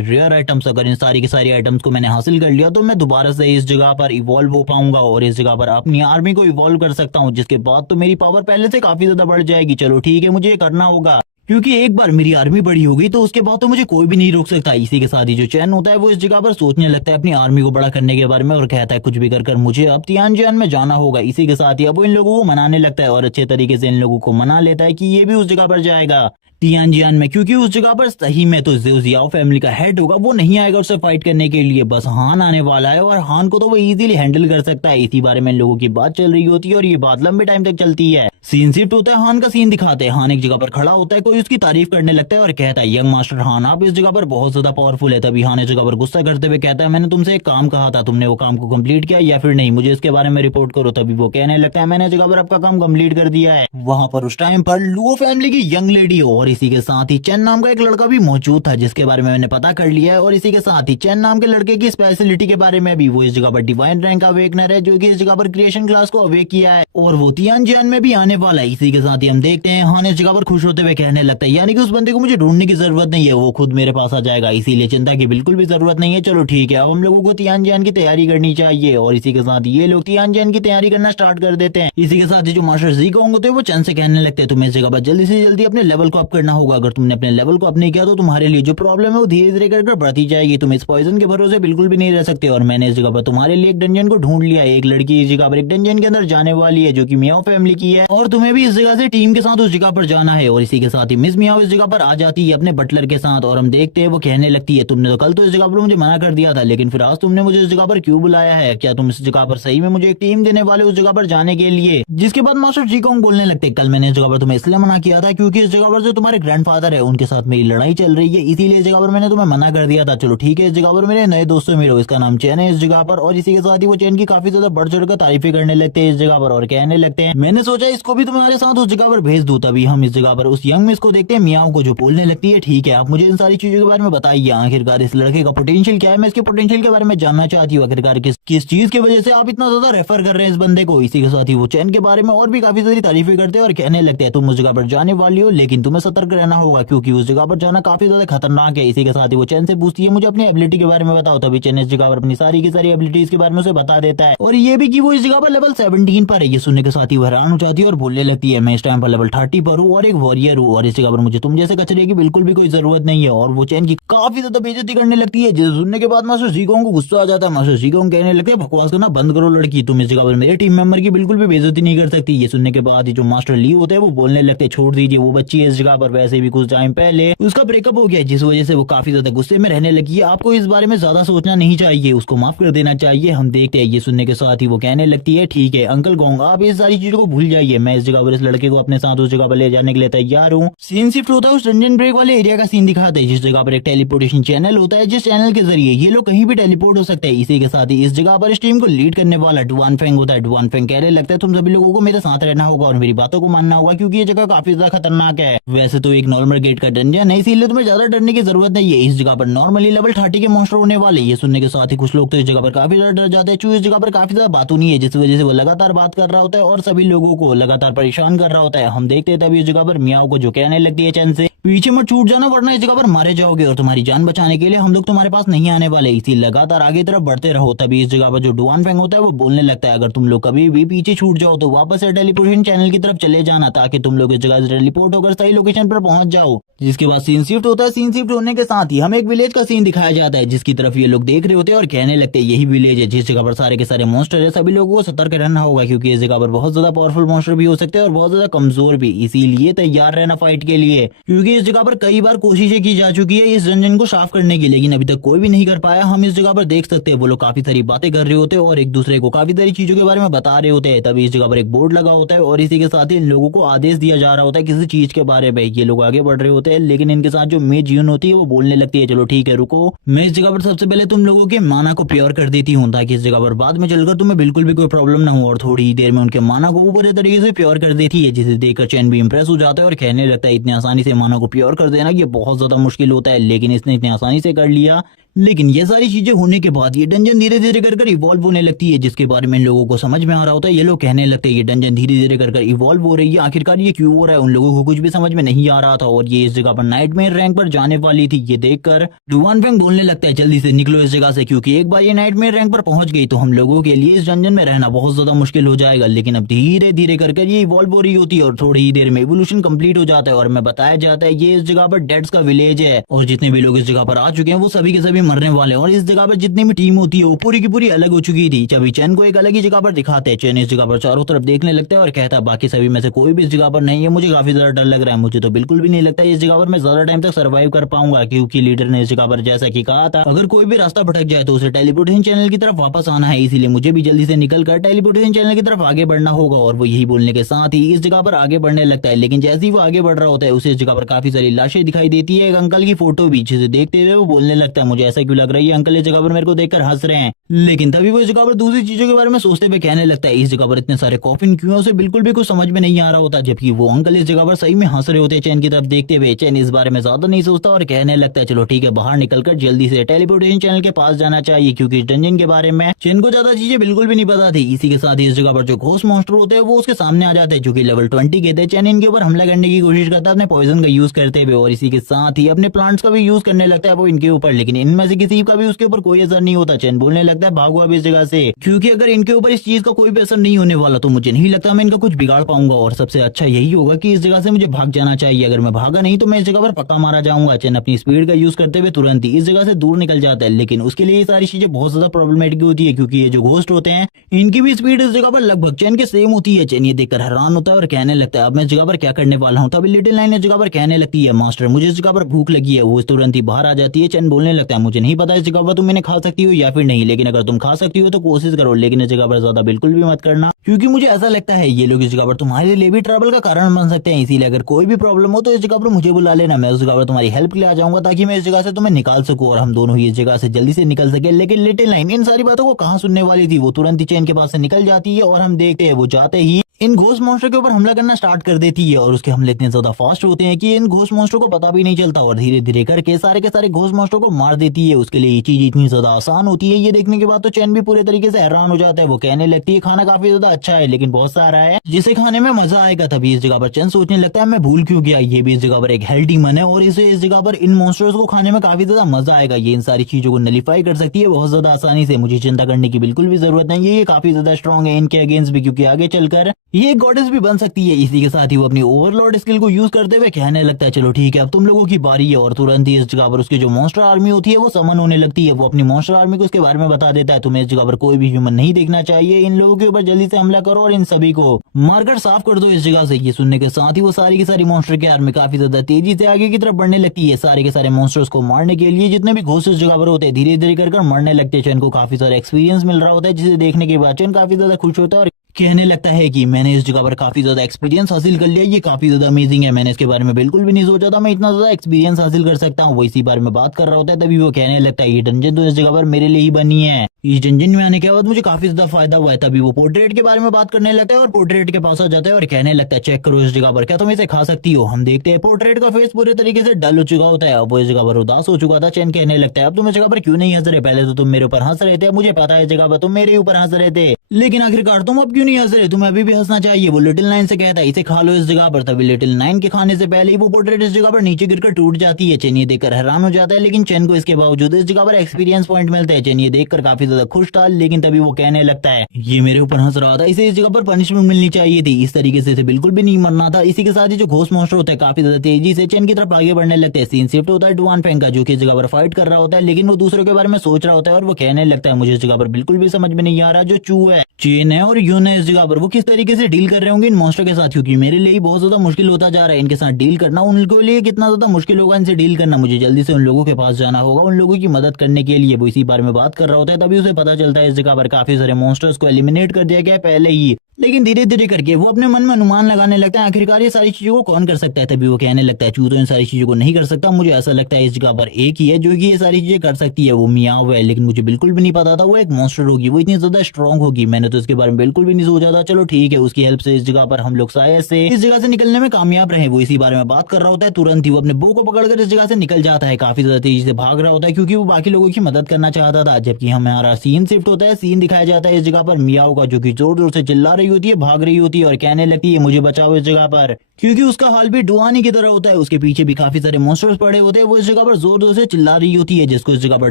रेयर आइटम्स, अगर इन सारी की सारी आइटम्स को मैंने हासिल कर लिया तो मैं दोबारा से इस जगह पर इवॉल्व हो पाऊंगा और इस जगह पर अपनी आर्मी को इवॉल्व कर सकता हूँ, जिसके बाद तो मेरी पावर पहले से काफी ज्यादा बढ़ जाएगी। चलो ठीक है, मुझे ये करना होगा क्योंकि एक बार मेरी आर्मी बड़ी हो गई तो उसके बाद तो मुझे कोई भी नहीं रोक सकता। इसी के साथ ही जो चैन होता है वो इस जगह पर सोचने लगता है अपनी आर्मी को बड़ा करने के बारे में और कहता है कुछ भी कर मुझे अब तियानजियान में जाना होगा। इसी के साथ ही अब वो इन लोगों को मनाने लगता है और अच्छे तरीके से इन लोगों को मना लेता है कि ये भी उस जगह पर जाएगा तियानजियान में, क्योंकि उस जगह पर सही में तो ज़ेउ जियाओ फैमिली का हेड होगा, वो नहीं आएगा उससे फाइट करने के लिए, बस हान आने वाला है और हान को तो वो इजीली हैंडल कर सकता है। इसी बारे में इन लोगों की बात चल रही होती है और ये बात लंबे टाइम तक चलती है। सीन शिफ्ट होता है, हान का सीन दिखाते हैं। हान एक जगह पर खड़ा होता है, कोई उसकी तारीफ करने लगता है और कहता है यंग मास्टर हान आप इस जगह पर बहुत ज्यादा पावरफुल है। तभी हान इस जगह पर गुस्सा करते हुए कहता है मैंने तुमसे एक काम कहा था, तुमने वो काम को कंप्लीट किया या फिर नहीं, मुझे इसके बारे में रिपोर्ट करो। तभी वो कहने लगता है मैंने इस जगह पर आपका काम कंप्लीट कर दिया है। वहां पर उस टाइम पर लुओ फैमिली की यंग लेडी और इसी के साथ ही चैन नाम का एक लड़का भी मौजूद था, जिसके बारे में मैंने पता कर लिया है। और इसी के साथ ही चैन नाम के लड़के की स्पेशलिटी के बारे में भी, वो इस जगह पर डिवाइन रैंक का अवेकनर है जो कि इस जगह पर क्रिएशन क्लास को अवेक किया है और वो तियानजियान में भी आने वाला है। इसी के साथ ही हम देखते हैं हान इस जगह पर खुश होते हुए कहने लगता है यानी कि उस बंदे को मुझे ढूंढने की जरूरत नहीं है, वो खुद मेरे पास आ जाएगा, इसीलिए चिंता की बिल्कुल भी जरूरत नहीं है। चलो ठीक है, अब हम लोगों को तियानजियान की तैयारी करनी चाहिए। और इसी के साथ ये लोग तियानजियान की तैयारी करना स्टार्ट कर देते हैं। इसी के साथ ही जो मास्टर ज़ीगोंग होते हैं वो चैन से कहने लगते हैं तुम्हें इस जगह पर जल्दी से जल्दी अपने लेवल को अप करना होगा, अगर तुमने अपने लेवल को अप नहीं किया तो तुम्हारे लिए जो प्रॉब्लम है वो धीरे धीरे कर बढ़ती जाएगी, तुम इस पॉइजन के भरोसे बिल्कुल भी नहीं रह सकते। और मैंने इस जगह पर तुम्हारे लिए एक डंजन को ढूंढ लिया है, एक लड़की इस जगह पर एक डंजन के अंदर जाने वाली है जो कि मियाओ फैमिली की है और तुम्हें भी इस जगह से टीम के साथ उस जगह पर जाना है। और इसी के साथ ही मिस मियाओ इस जगह पर आ जाती है अपने बटलर के साथ और हम देखते हैं वो कहने लगती है तुमने तो कल तो इस जगह पर मुझे मना कर दिया था, लेकिन फिर आज तुमने मुझे इस जगह पर क्यों बुलाया है, क्या तुम इस जगह पर सही में मुझे एक टीम देने वाले उस जगह पर जाने के लिए। जिसके बाद मास्टर ज़ीगोंग बोलने लगते कल मैंने इस जगह पर तुम्हें इसलिए मना किया था क्योंकि इस जगह पर जो तुम्हारे ग्रैंडफादर है उनके साथ मेरी लड़ाई चल रही है, इसीलिए इस जगह पर मैंने तुम्हें मना कर दिया था। चलो ठीक है, इस जगह पर मेरे नए दोस्तों मिलो, इसका नाम चैन है इस जगह पर। और इसी के साथ ही वो चैन की काफी ज्यादा बढ़ चढ़ कर तारीफें करने लगते हैं इस जगह पर और कहने लगते हैं मैंने सोचा इसको भी तुम्हारे साथ उस जगह पर भेज दूं। तभी हम इस जगह पर उस यंग मिस को देखते हैं मियाओ को, जो बोलने लगती है ठीक है आप मुझे इन सारी चीजों के बारे में बताइए, आखिरकार इस लड़के का पोटेंशियल क्या है, मैं इसके पोटेंशियल के बारे में जानना चाहती हूँ, आखिरकार किस चीज की वजह से आप इतना ज्यादा रेफर कर रहे हैं इस बंदे को। इसी के साथ ही वो चैन के बारे में और भी काफी सारी तारीफें करते हैं और कहने लगते हैं तुम उस जगह पर जाने वाली हो लेकिन तुम्हें सतर्क रहना होगा क्योंकि उस जगह पर जाना काफी ज्यादा खतरनाक है। इसी के साथ ही वो चैन से पूछती है मुझे अपनी एबिलिटी के बारे में बताओ। तभी चैन इस जगह पर अपनी सारी की सारी एबिलिटीज के बारे में उसे बता देता है और ये भी कि वो इस जगह पर लेवल 17 पर है। ये सुनने के साथ ही वो हैरान हो जाती है और बोलने लगती है मैं इस टाइम पर लेवल 30 पर हूँ और एक वॉरियर हूँ और इस जगह पर मुझे तुम जैसे कचरे की बिल्कुल भी कोई जरूरत नहीं है। और वो चैन की काफी ज्यादा बेइज्जती करने लगती है, जिसे सुनने के बाद मास्टर ज़ीगोंग को गुस्सा आ जाता है। मास्टर ज़ीगोंग कहने लगते हैं बकवास करना बंद करो लड़की, तुम इस जगह पर मेरे टीम मेंबर की बिल्कुल भी बेइज्जती नहीं कर सकती। ये सुनने के बाद ही जो मास्टर ली होते हैं वो बोलने लगते हैं छोड़ दीजिए, वो बच्ची है इस जगह पर, वैसे भी कुछ टाइम पहले उसका ब्रेकअप हो गया जिस वजह से वो काफी ज्यादा गुस्से में रहने लगी है, आपको इस बारे में ज्यादा सोचना नहीं चाहिए, उसको माफ कर देना चाहिए। हम देखते हैं ये सुनने के साथ ही वो कहने लगती है ठीक है अंकल गोंग आप इस सारी चीजों को भूल जाइए, मैं इस जगह पर इस लड़के को अपने साथ उस जगह पर ले जाने के लिए तैयार हूँ। सीन शिफ्ट होता है उस डंजन ब्रेक वाले एरिया का सीन दिखाते हैं जिस जगह पर एक टेलीपोर्टेशन चैनल होता है, जिस चैनल के जरिए ये लोग कहीं भी टेलीपोर्ट हो सकते हैं। इसी के साथ ही इस जगह पर इस टीम को लीड करने वाला डुआन फेंग होता है। डुआन फेंग कहने लगता है तुम सभी लोगों को मेरे साथ रहना होगा और मेरी बातों को मानना होगा क्योंकि ये जगह काफी ज्यादा खतरनाक है। वैसे तो एक नॉर्मल गेट का डंजन है इसीलिए तुम्हें ज्यादा डरने की जरूरत नहीं है, इस जगह पर नॉर्मली लेवल 30 के मॉन्स्टर होने वाले। ये सुनने के साथ ही कुछ लोग तो इस जगह पर काफी ज्यादा डर जाते हैं, चूहे इस जगह पर काफी ज्यादा बातों नहीं है जिस वजह से वो लगातार बात कर रहा होता है और सभी लोगों को लगातार परेशान कर रहा होता है। हम देखते हैं तभी इस जगह पर मियाओ को जो कहने लगती है चैन से पीछे मत छूट जाना वरना इस जगह पर मारे जाओगे और तुम्हारी जान बचाने के लिए हम लोग तुम्हारे पास नहीं आने वाले, इसी लगातार आगे तरफ बढ़ते रहो। तभी इस जगह पर जो डुआन फेंग होता है वो बोलने लगता है अगर तुम लोग कभी भी पीछे छूट जाओ तो वापस से टेलीपोर्टेशन चैनल की तरफ चले जाना ताकि तुम लोग इस जगह से टेलीपोर्ट होकर सही लोकेशन पर पहुंच जाओ। जिसके बाद सीन शिफ्ट होता है, सीन शिफ्ट होने के साथ ही हमें एक विलेज का सीन दिखाया जाता है जिसकी तरफ ये लोग देख रहे होते हैं और कहने लगते हैं यही विलेज है जिस जगह पर सारे के सारे मॉन्स्टर है, सभी लोगों को सतर्क रहना होगा क्योंकि इस जगह पर बहुत ज्यादा पावरफुल मॉन्स्टर भी हो सकते हैं और बहुत ज्यादा कमजोर भी, इसीलिए तैयार रहना फाइट नाइट के लिए, क्योंकि इस जगह पर कई बार कोशिशें की जा चुकी है इस डंजन को साफ करने की, लेकिन अभी तक कोई भी नहीं कर पाया। हम इस जगह पर देख सकते हैं वो लोग काफी सारी बातें कर रहे होते हैं और एक दूसरे को काफी सारी चीजों के बारे में बता रहे होते हैं। तभी इस जगह पर एक बोर्ड लगा होता है और इसी के साथ ही इन लोगों को आदेश दिया जा रहा होता है किसी चीज के बारे में। ये लोग आगे बढ़ रहे होते हैं, लेकिन इनके साथ जो मेज यून होती है वो बोलने लगती है, चलो ठीक है रुको, मैं इस जगह पर सबसे पहले तुम लोगों के माना को प्योर कर देती हूँ, ताकि इस जगह पर बाद में चलकर तुम्हें बिल्कुल भी कोई प्रॉब्लम ना हो। और थोड़ी ही देर में उनके माना को वो पूरे तरीके से प्योर कर देती है, जिसे देखकर चैन भी इंप्रेस हो जाता है और कहने लगता है इतनी आसानी से माना को प्योर कर देना ये बहुत ज्यादा मुश्किल होता है, लेकिन इसने इतनी आसानी से कर लिया। लेकिन ये सारी चीजें होने के बाद ये डंजन धीरे धीरे कर इवॉल्व होने लगती है, जिसके बारे में इन लोगों को समझ में आ रहा होता है। ये लोग कहने लगते हैं ये डंजन धीरे धीरे कर इवॉल्व हो रही है, आखिरकार ये क्यों हो रहा है उन लोगों को कुछ भी समझ में नहीं आ रहा था। और ये इस जगह पर नाइटमेयर रैंक पर जाने वाली थी, ये देखकर डुआन फेंग बोलने लगता है जल्दी से निकलो इस जगह से, क्योंकि एक बार ये नाइटमेयर रैंक पर पहुंच गई तो हम लोगों के लिए इस डंजन में रहना बहुत ज्यादा मुश्किल हो जाएगा। लेकिन अब धीरे धीरे कर ये इवॉल्व हो रही होती है और थोड़ी ही देर में इवोल्यूशन कंप्लीट हो जाता है और हमें बताया जाता है ये इस जगह पर डेड्स का विलेज है और जितने भी लोग इस जगह पर आ चुके हैं वो सभी के सभी मरने वाले हैं। और इस जगह पर जितनी भी टीम होती है वो पूरी की पूरी अलग हो चुकी थी। जब चैन को एक अलग ही जगह पर दिखाते हैं, चैन इस जगह पर चारों तरफ देखने लगता है और कहता है बाकी सभी में से कोई भी इस जगह पर नहीं है, मुझे काफी ज्यादा डर लग रहा है, मुझे तो बिल्कुल भी नहीं लगता इस जगह पर मैं ज्यादा टाइम तक सर्वाइव कर पाऊंगा, क्योंकि लीडर ने इस जगह पर जैसा कि कहा था अगर कोई भी रास्ता भटक जाए तो उसे टेलीपोर्टेशन चैनल की तरफ वापस आना है, इसीलिए मुझे भी जल्दी से निकलकर टेलीपोर्टेशन चैनल की तरफ आगे बढ़ना होगा। और वो यही बोलने के साथ ही इस जगह पर आगे बढ़ने लगता है, लेकिन जैसे ही वो आगे बढ़ रहा होता है उसे इस जगह पर काफी सारी लाशें दिखाई देती है। एक अंकल की फोटो भी, जिसे देखते हुए वो बोलने लगता है मुझे ऐसा क्यों लग रहा है अंकल इस जगह पर मेरे को देखकर हंस रहे हैं। लेकिन तभी वो इस जगह पर दूसरी चीजों के बारे में सोचते हुए कहने लगता है इस जगह पर इतने सारे कॉफिन क्यों है, उसे बिल्कुल भी कुछ समझ में नहीं आ रहा होता, जबकि वो अंकल इस जगह पर सही में हंस रहे होते हैं चैन की तरफ देखते हुए। चैन इस बारे में ज्यादा नहीं सोचता और कहने लगता है चलो ठीक है बाहर निकलकर जल्दी से टेलीपोर्टेशन चैनल के पास जाना चाहिए, क्योंकि इस डंजन के बारे में चैन को ज्यादा चीजें बिल्कुल भी नहीं पता थी। इसी के साथ ही इस जगह पर जो घोस्ट मॉन्स्टर होते हैं वो उसके सामने आ जाते हैं, जो कि लेवल 20 के थे। चैन इनके ऊपर हमला करने की कोशिश करता है अपने पॉइजन का यूज करते हुए और इसी के साथ ही अपने प्लांट्स का भी यूज करने लगता है वो इनके ऊपर, लेकिन इनमें से किसी का भी उसके ऊपर कोई असर नहीं होता। चैन बोलने लगता है भागो अब इस जगह से, क्योंकि अगर इनके ऊपर इस चीज का कोई भी असर नहीं होने वाला तो मुझे नहीं लगता मैं इनका कुछ बिगाड़ पाऊंगा और सबसे अच्छा यही होगा कि इस जगह से मुझे भाग जाना चाहिए। अगर मैं भागा नहीं तो मैं इस जगह पर पक्का मारा जाऊंगा। चैन अपनी स्पीड का यूज करते हुए तुरंत ही इस जगह से दूर निकल जाता है, लेकिन उसके लिए ये सारी चीजें बहुत ज्यादा प्रॉब्लमेटिक होती है, क्योंकि ये जो घोस्ट होते हैं इनकी भी स्पीड इस जगह पर लगभग चैन के सेम होती है। चैन ये देखकर हैरान होता है और कहने लगता है अब मैं इस जगह पर क्या करने वाला हूँ। तभी लिटिल नाइन इस जगह पर कहने लगती है मास्टर मुझे इस जगह पर भूख लगी है। वो तुरंत ही बाहर आ जाती है। चैन बोलने लगता है मुझे नहीं पता इस जगह पर तुम इन्हें खा सकती हो या फिर नहीं, लेकिन अगर तुम खा सकती हो तो कोशिश करो, लेकिन इस जगह पर ज्यादा बिल्कुल भी मत करना, क्योंकि मुझे ऐसा लगता है ये लोग इस जगह पर तुम्हारे लिए भी ट्रबल का कारण बन सकते हैं। इसीलिए अगर कोई भी प्रॉब्लम हो तो इस जगह पर मुझे बुला लेना, मैं उस जगह पर तुम्हारी हेल्प के लिए आ जाऊंगा ताकि मैं इस जगह से तुम्हें निकाल सकूं और हम दोनों ही इस जगह से जल्दी से निकल सके। लेकिन लिटिल नाइन इन सारी बातों को कहाँ सुनने वाली थी, वो तुरंत ही चैन के पास से निकल जाती है और हम देखते हैं वो जाते ही इन घोस्ट मॉन्स्टर के ऊपर हमला करना स्टार्ट कर देती है और उसके हमले इतने ज्यादा फास्ट होते हैं कि इन घोस्ट मॉन्स्टर को पता भी नहीं चलता और धीरे धीरे करके सारे के सारे घोस्ट मॉन्स्टर को मार देती है। उसके लिए ये चीज इतनी ज्यादा आसान होती है, ये देखने के बाद तो चैन भी पूरे तरीके से हैरान हो जाता है। वो कहने लगती है खाना काफी ज्यादा अच्छा है लेकिन बहुत सारा है जिसे खाने में मजा आएगा। तभी इस जगह पर चैन सोचने लगता है मैं भूल क्यों गया, ये भी इस जगह पर एक हेल्थ डीमन है और इसे इस जगह पर इन मॉन्स्टर्स को खाने में काफी ज्यादा मजा आएगा। ये इन सारी चीजों को नलीफाई कर सकती है बहुत ज्यादा आसानी से, मुझे चिंता करने की बिल्कुल भी जरूरत नहीं है। ये काफी ज्यादा स्ट्रॉन्ग है इनके अगेंस्ट भी, क्योंकि आगे चलकर ये गॉडेस भी बन सकती है। इसी के साथ ही वो अपनी ओवरलॉर्ड स्किल को यूज करते हुए कहने लगता है चलो ठीक है अब तुम लोगों की बारी है और तुरंत ही इस जगह पर उसकी जो मॉन्स्टर आर्मी होती है वो समन होने लगती है। वो अपनी मॉन्स्टर आर्मी को उसके बारे में बता देता है तुम्हें इस जगह पर कोई भी ह्यूमन नहीं देखना चाहिए, इन लोगों के ऊपर जल्दी से हमला करो और इन सभी को मारकर साफ कर दो इस जगह से। ये सुनने के साथ ही वो सारी की सारी मॉन्स्टर की आर्मी काफी ज्यादा तेजी से आगे की तरफ बढ़ने लगती है। सारे के सारे मॉन्स्टर्स को मारने के लिए जितने भी घोस्ट इस जगह पर होते हैं धीरे धीरे कर मरने लगते हैं। चैन को काफी सारा एक्सपीरियंस मिल रहा होता है, जिसे देखने के बाद चैन काफी ज्यादा खुश होता है और कहने लगता है कि मैंने इस जगह पर काफी ज्यादा एक्सपीरियंस हासिल कर लिया, ये काफी ज्यादा अमेजिंग है, मैंने इसके बारे में बिल्कुल भी नहीं सोचा था मैं इतना ज्यादा एक्सपीरियंस हासिल कर सकता हूँ। वो इसी बारे में बात कर रहा होता है तभी वो कहने लगता है ये डंजन तो इस जगह पर मेरे लिए ही बनी है, इस डंजन में आने के बाद मुझे काफी ज्यादा फायदा हुआ है। तभी वो पोर्ट्रेट के बारे में बात करने लगता है और पोर्ट्रेट के पास आ जाता है और कहने लगता है चेक करो इस जगह पर क्या तुम इसे खा सकती हो। हम देखते हैं पोर्ट्रेट का फेस पूरे तरीके से डल हो चुका होता है, अब वो इस जगह पर उदास हो चुका था। चैन कहने लगता है अब तुम इस जगह पर क्यों नहीं हंस रहे, पहले तो तुम मेरे ऊपर हंस रहे थे, मुझे पता है इस जगह पर तुम मेरे ऊपर हंस रहे थे, लेकिन आखिरकार तुम अब क्यों नहीं हंस रहे, तुम्हें अभी भी हंसना चाहिए। वो लिटिल नाइन से कहता है इसे खा लो इस जगह पर। तभी लिटिल नाइन के खाने से पहले ही वो पोर्ट्रेट इस जगह पर नीचे गिरकर टूट जाती है। चैन ये देखकर हैरान हो जाता है, लेकिन चैन को इसके बावजूद इस जगह पर एक्सपीरियंस पॉइंट मिलता है। चैन ये देखकर काफी ज्यादा खुश था, लेकिन तभी वो कहने लगता है ये मेरे ऊपर हंस रहा था, इसे इस जगह पर पनिशमेंट मिलनी चाहिए थी, इस तरीके से इसे बिल्कुल भी नहीं मरना था। इसी के साथ ही जो घोस्ट मॉन्स्टर होता है काफी ज्यादा तेजी से चेन की तरफ आगे बढ़ने लगते हैं। सीन शिफ्ट होता है डुआन फेंग का, जो कि इस जगह पर फाइट कर रहा होता है, लेकिन वो दूसरों के बारे में सोच रहा होता है और वो कहने लगता है मुझे इस जगह पर बिल्कुल भी समझ में नहीं आ रहा जो चू है, चेन है और यून है इस जगह पर वो किस तरीके से डील कर रहे होंगे इन मॉन्स्टर के साथ, क्योंकि मेरे लिए ही बहुत ज्यादा मुश्किल होता जा रहा है इनके साथ डील करना। उनके लिए कितना ज्यादा मुश्किल होगा इनसे डील करना, मुझे जल्दी से उन लोगों के पास जाना होगा, उन लोगों की मदद करने के लिए। वो इसी बारे में बात कर रहा होता है, तभी उसे पता चलता है इस जगह पर काफी सारे मॉन्स्टर्स को एलिमिनेट कर दिया गया है पहले ही। लेकिन धीरे धीरे करके वो अपने मन में अनुमान लगाने लगता है आखिरकार ये सारी चीजों को कौन कर सकता है। तभी वो कहने लगता है चू तो इन सारी चीजों को नहीं कर सकता, मुझे ऐसा लगता है इस जगह पर एक ही है जो कि ये सारी चीजें कर सकती है, वो मियाओ है। लेकिन मुझे बिल्कुल भी नहीं पता था वो एक मॉन्स्टर होगी, वो इतनी ज्यादा स्ट्रांग होगी, मैंने तो इसके बारे में बिल्कुल भी नहीं सोचा था। चलो ठीक है, उसकी हेल्प से इस जगह पर हम लोग शायद से इस जगह से निकलने में कामयाब रहे। वो इसी बारे में बात कर रहा होता है, तुरंत ही वो अपने बो को पकड़कर इस जगह से निकल जाता है, काफी ज्यादा तेजी से भाग रहा होता है क्योंकि वो बाकी लोगों की मदद करना चाहता था। जबकि हमारा सीन शिफ्ट होता है, सीन दिखाया जाता है इस जगह पर मियाओ का, जो कि जोर जोर से चिल्ला रही होती है, भाग रही होती है और कहने लगती है मुझे बचाओ इस जगह पर, क्योंकि उसका हाल भी डुआनी की तरह होता है। उसके पीछे भी काफी सारे मॉन्स्टर्स पड़े होते हैं, वो इस जगह पर जोर जोर से चिल्ला रही होती है, जिसको इस जगह पर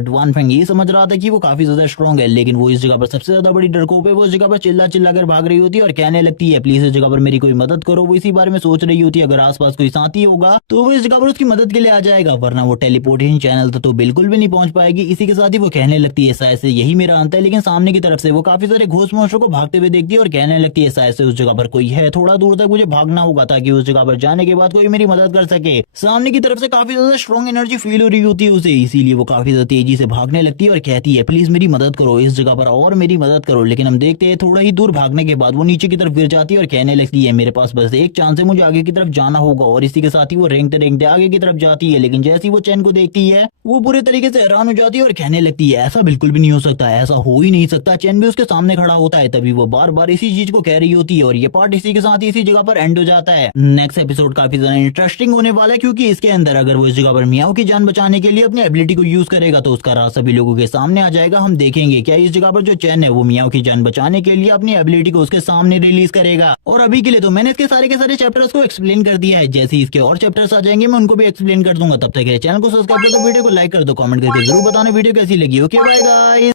डुआन फेंग ये समझ रहा था कि वो काफी ज्यादा स्ट्रॉन्ग है, लेकिन वो इस जगह पर सबसे ज्यादा बड़ी डरपोक है। वो इस जगह पर चिल्ला चिल्ला कर भाग रही होती है और कहने लगती है प्लीज इस जगह पर मेरी कोई मदद करो। वो इसी बारे में सोच रही होती है अगर आसपास कोई साथी होगा तो वो इस जगह पर उसकी मदद के लिए आ जाएगा, वरना वो टेलीपोर्टेशन चैनल तक तो बिल्कुल भी नहीं पहुंच पाएगी। इसी के साथ ही वो कहने लगती है शायद से यही मेरा अंत है, लेकिन सामने की तरफ से वो काफी सारे घोस्ट मॉन्स्टर को भागते हुए देखती है और कहने लगती है शायद से उस जगह पर कोई है, थोड़ा दूर तक मुझे भागना होगा ताकि उस जगह पर जाने के बाद कोई मेरी मदद कर सके। सामने की तरफ से काफी ज्यादा स्ट्रॉन्ग एनर्जी फील हो रही होती है उसे, इसीलिए वो काफी ज्यादा तेजी से भागने लगती है और कहती है प्लीज मेरी मदद करो इस जगह पर और मेरी मदद करो। लेकिन हम देखते हैं थोड़ा ही दूर भागने के बाद वो नीचे की तरफ गिर जाती है और कहने लगती है मेरे पास बस एक चांस है, मुझे आगे की तरफ जाना होगा। और इसी के साथ ही वो रेंगते रेंगते आगे की तरफ जाती है, लेकिन जैसे ही वो चैन को देखती है वो पूरे तरीके से हैरान हो जाती है और कहने लगती है ऐसा बिल्कुल भी नहीं हो सकता, ऐसा हो ही नहीं सकता। चैन भी उसके सामने खड़ा होता है, तभी वो बार बार इसी चीज को कह रही होती है और ये पार्ट इसी के साथ ही इसी जगह पर एंड हो जाता है। नेक्स्ट एपिसोड काफी ज्यादा इंटरेस्टिंग होने वाला है, क्योंकि इसके अंदर अगर वो इस जगह पर मियाओ की जान बचाने के लिए अपनी एबिलिटी को यूज करेगा तो उसका राज सभी लोगों के सामने आ जाएगा। हम देखेंगे क्या इस जगह पर जो चैन है वो मियाओ की जान बचाने के लिए अपनी एबिलिटी को उसके सामने रिलीज करेगा। और अभी के लिए तो मैंने इसके सारे के सारे चैप्टर्स को एक्सप्लेन कर दिया है, जैसे ही इसके और चैप्टर्स आ जाएंगे मैं उनको भी एक्सप्लेन कर दूंगा। तब तक चैनल को सब्सक्राइब कर दो, वीडियो को लाइक कर दो, कमेंट करके जरूर बताना वीडियो कैसी लगी। Okay bye guys.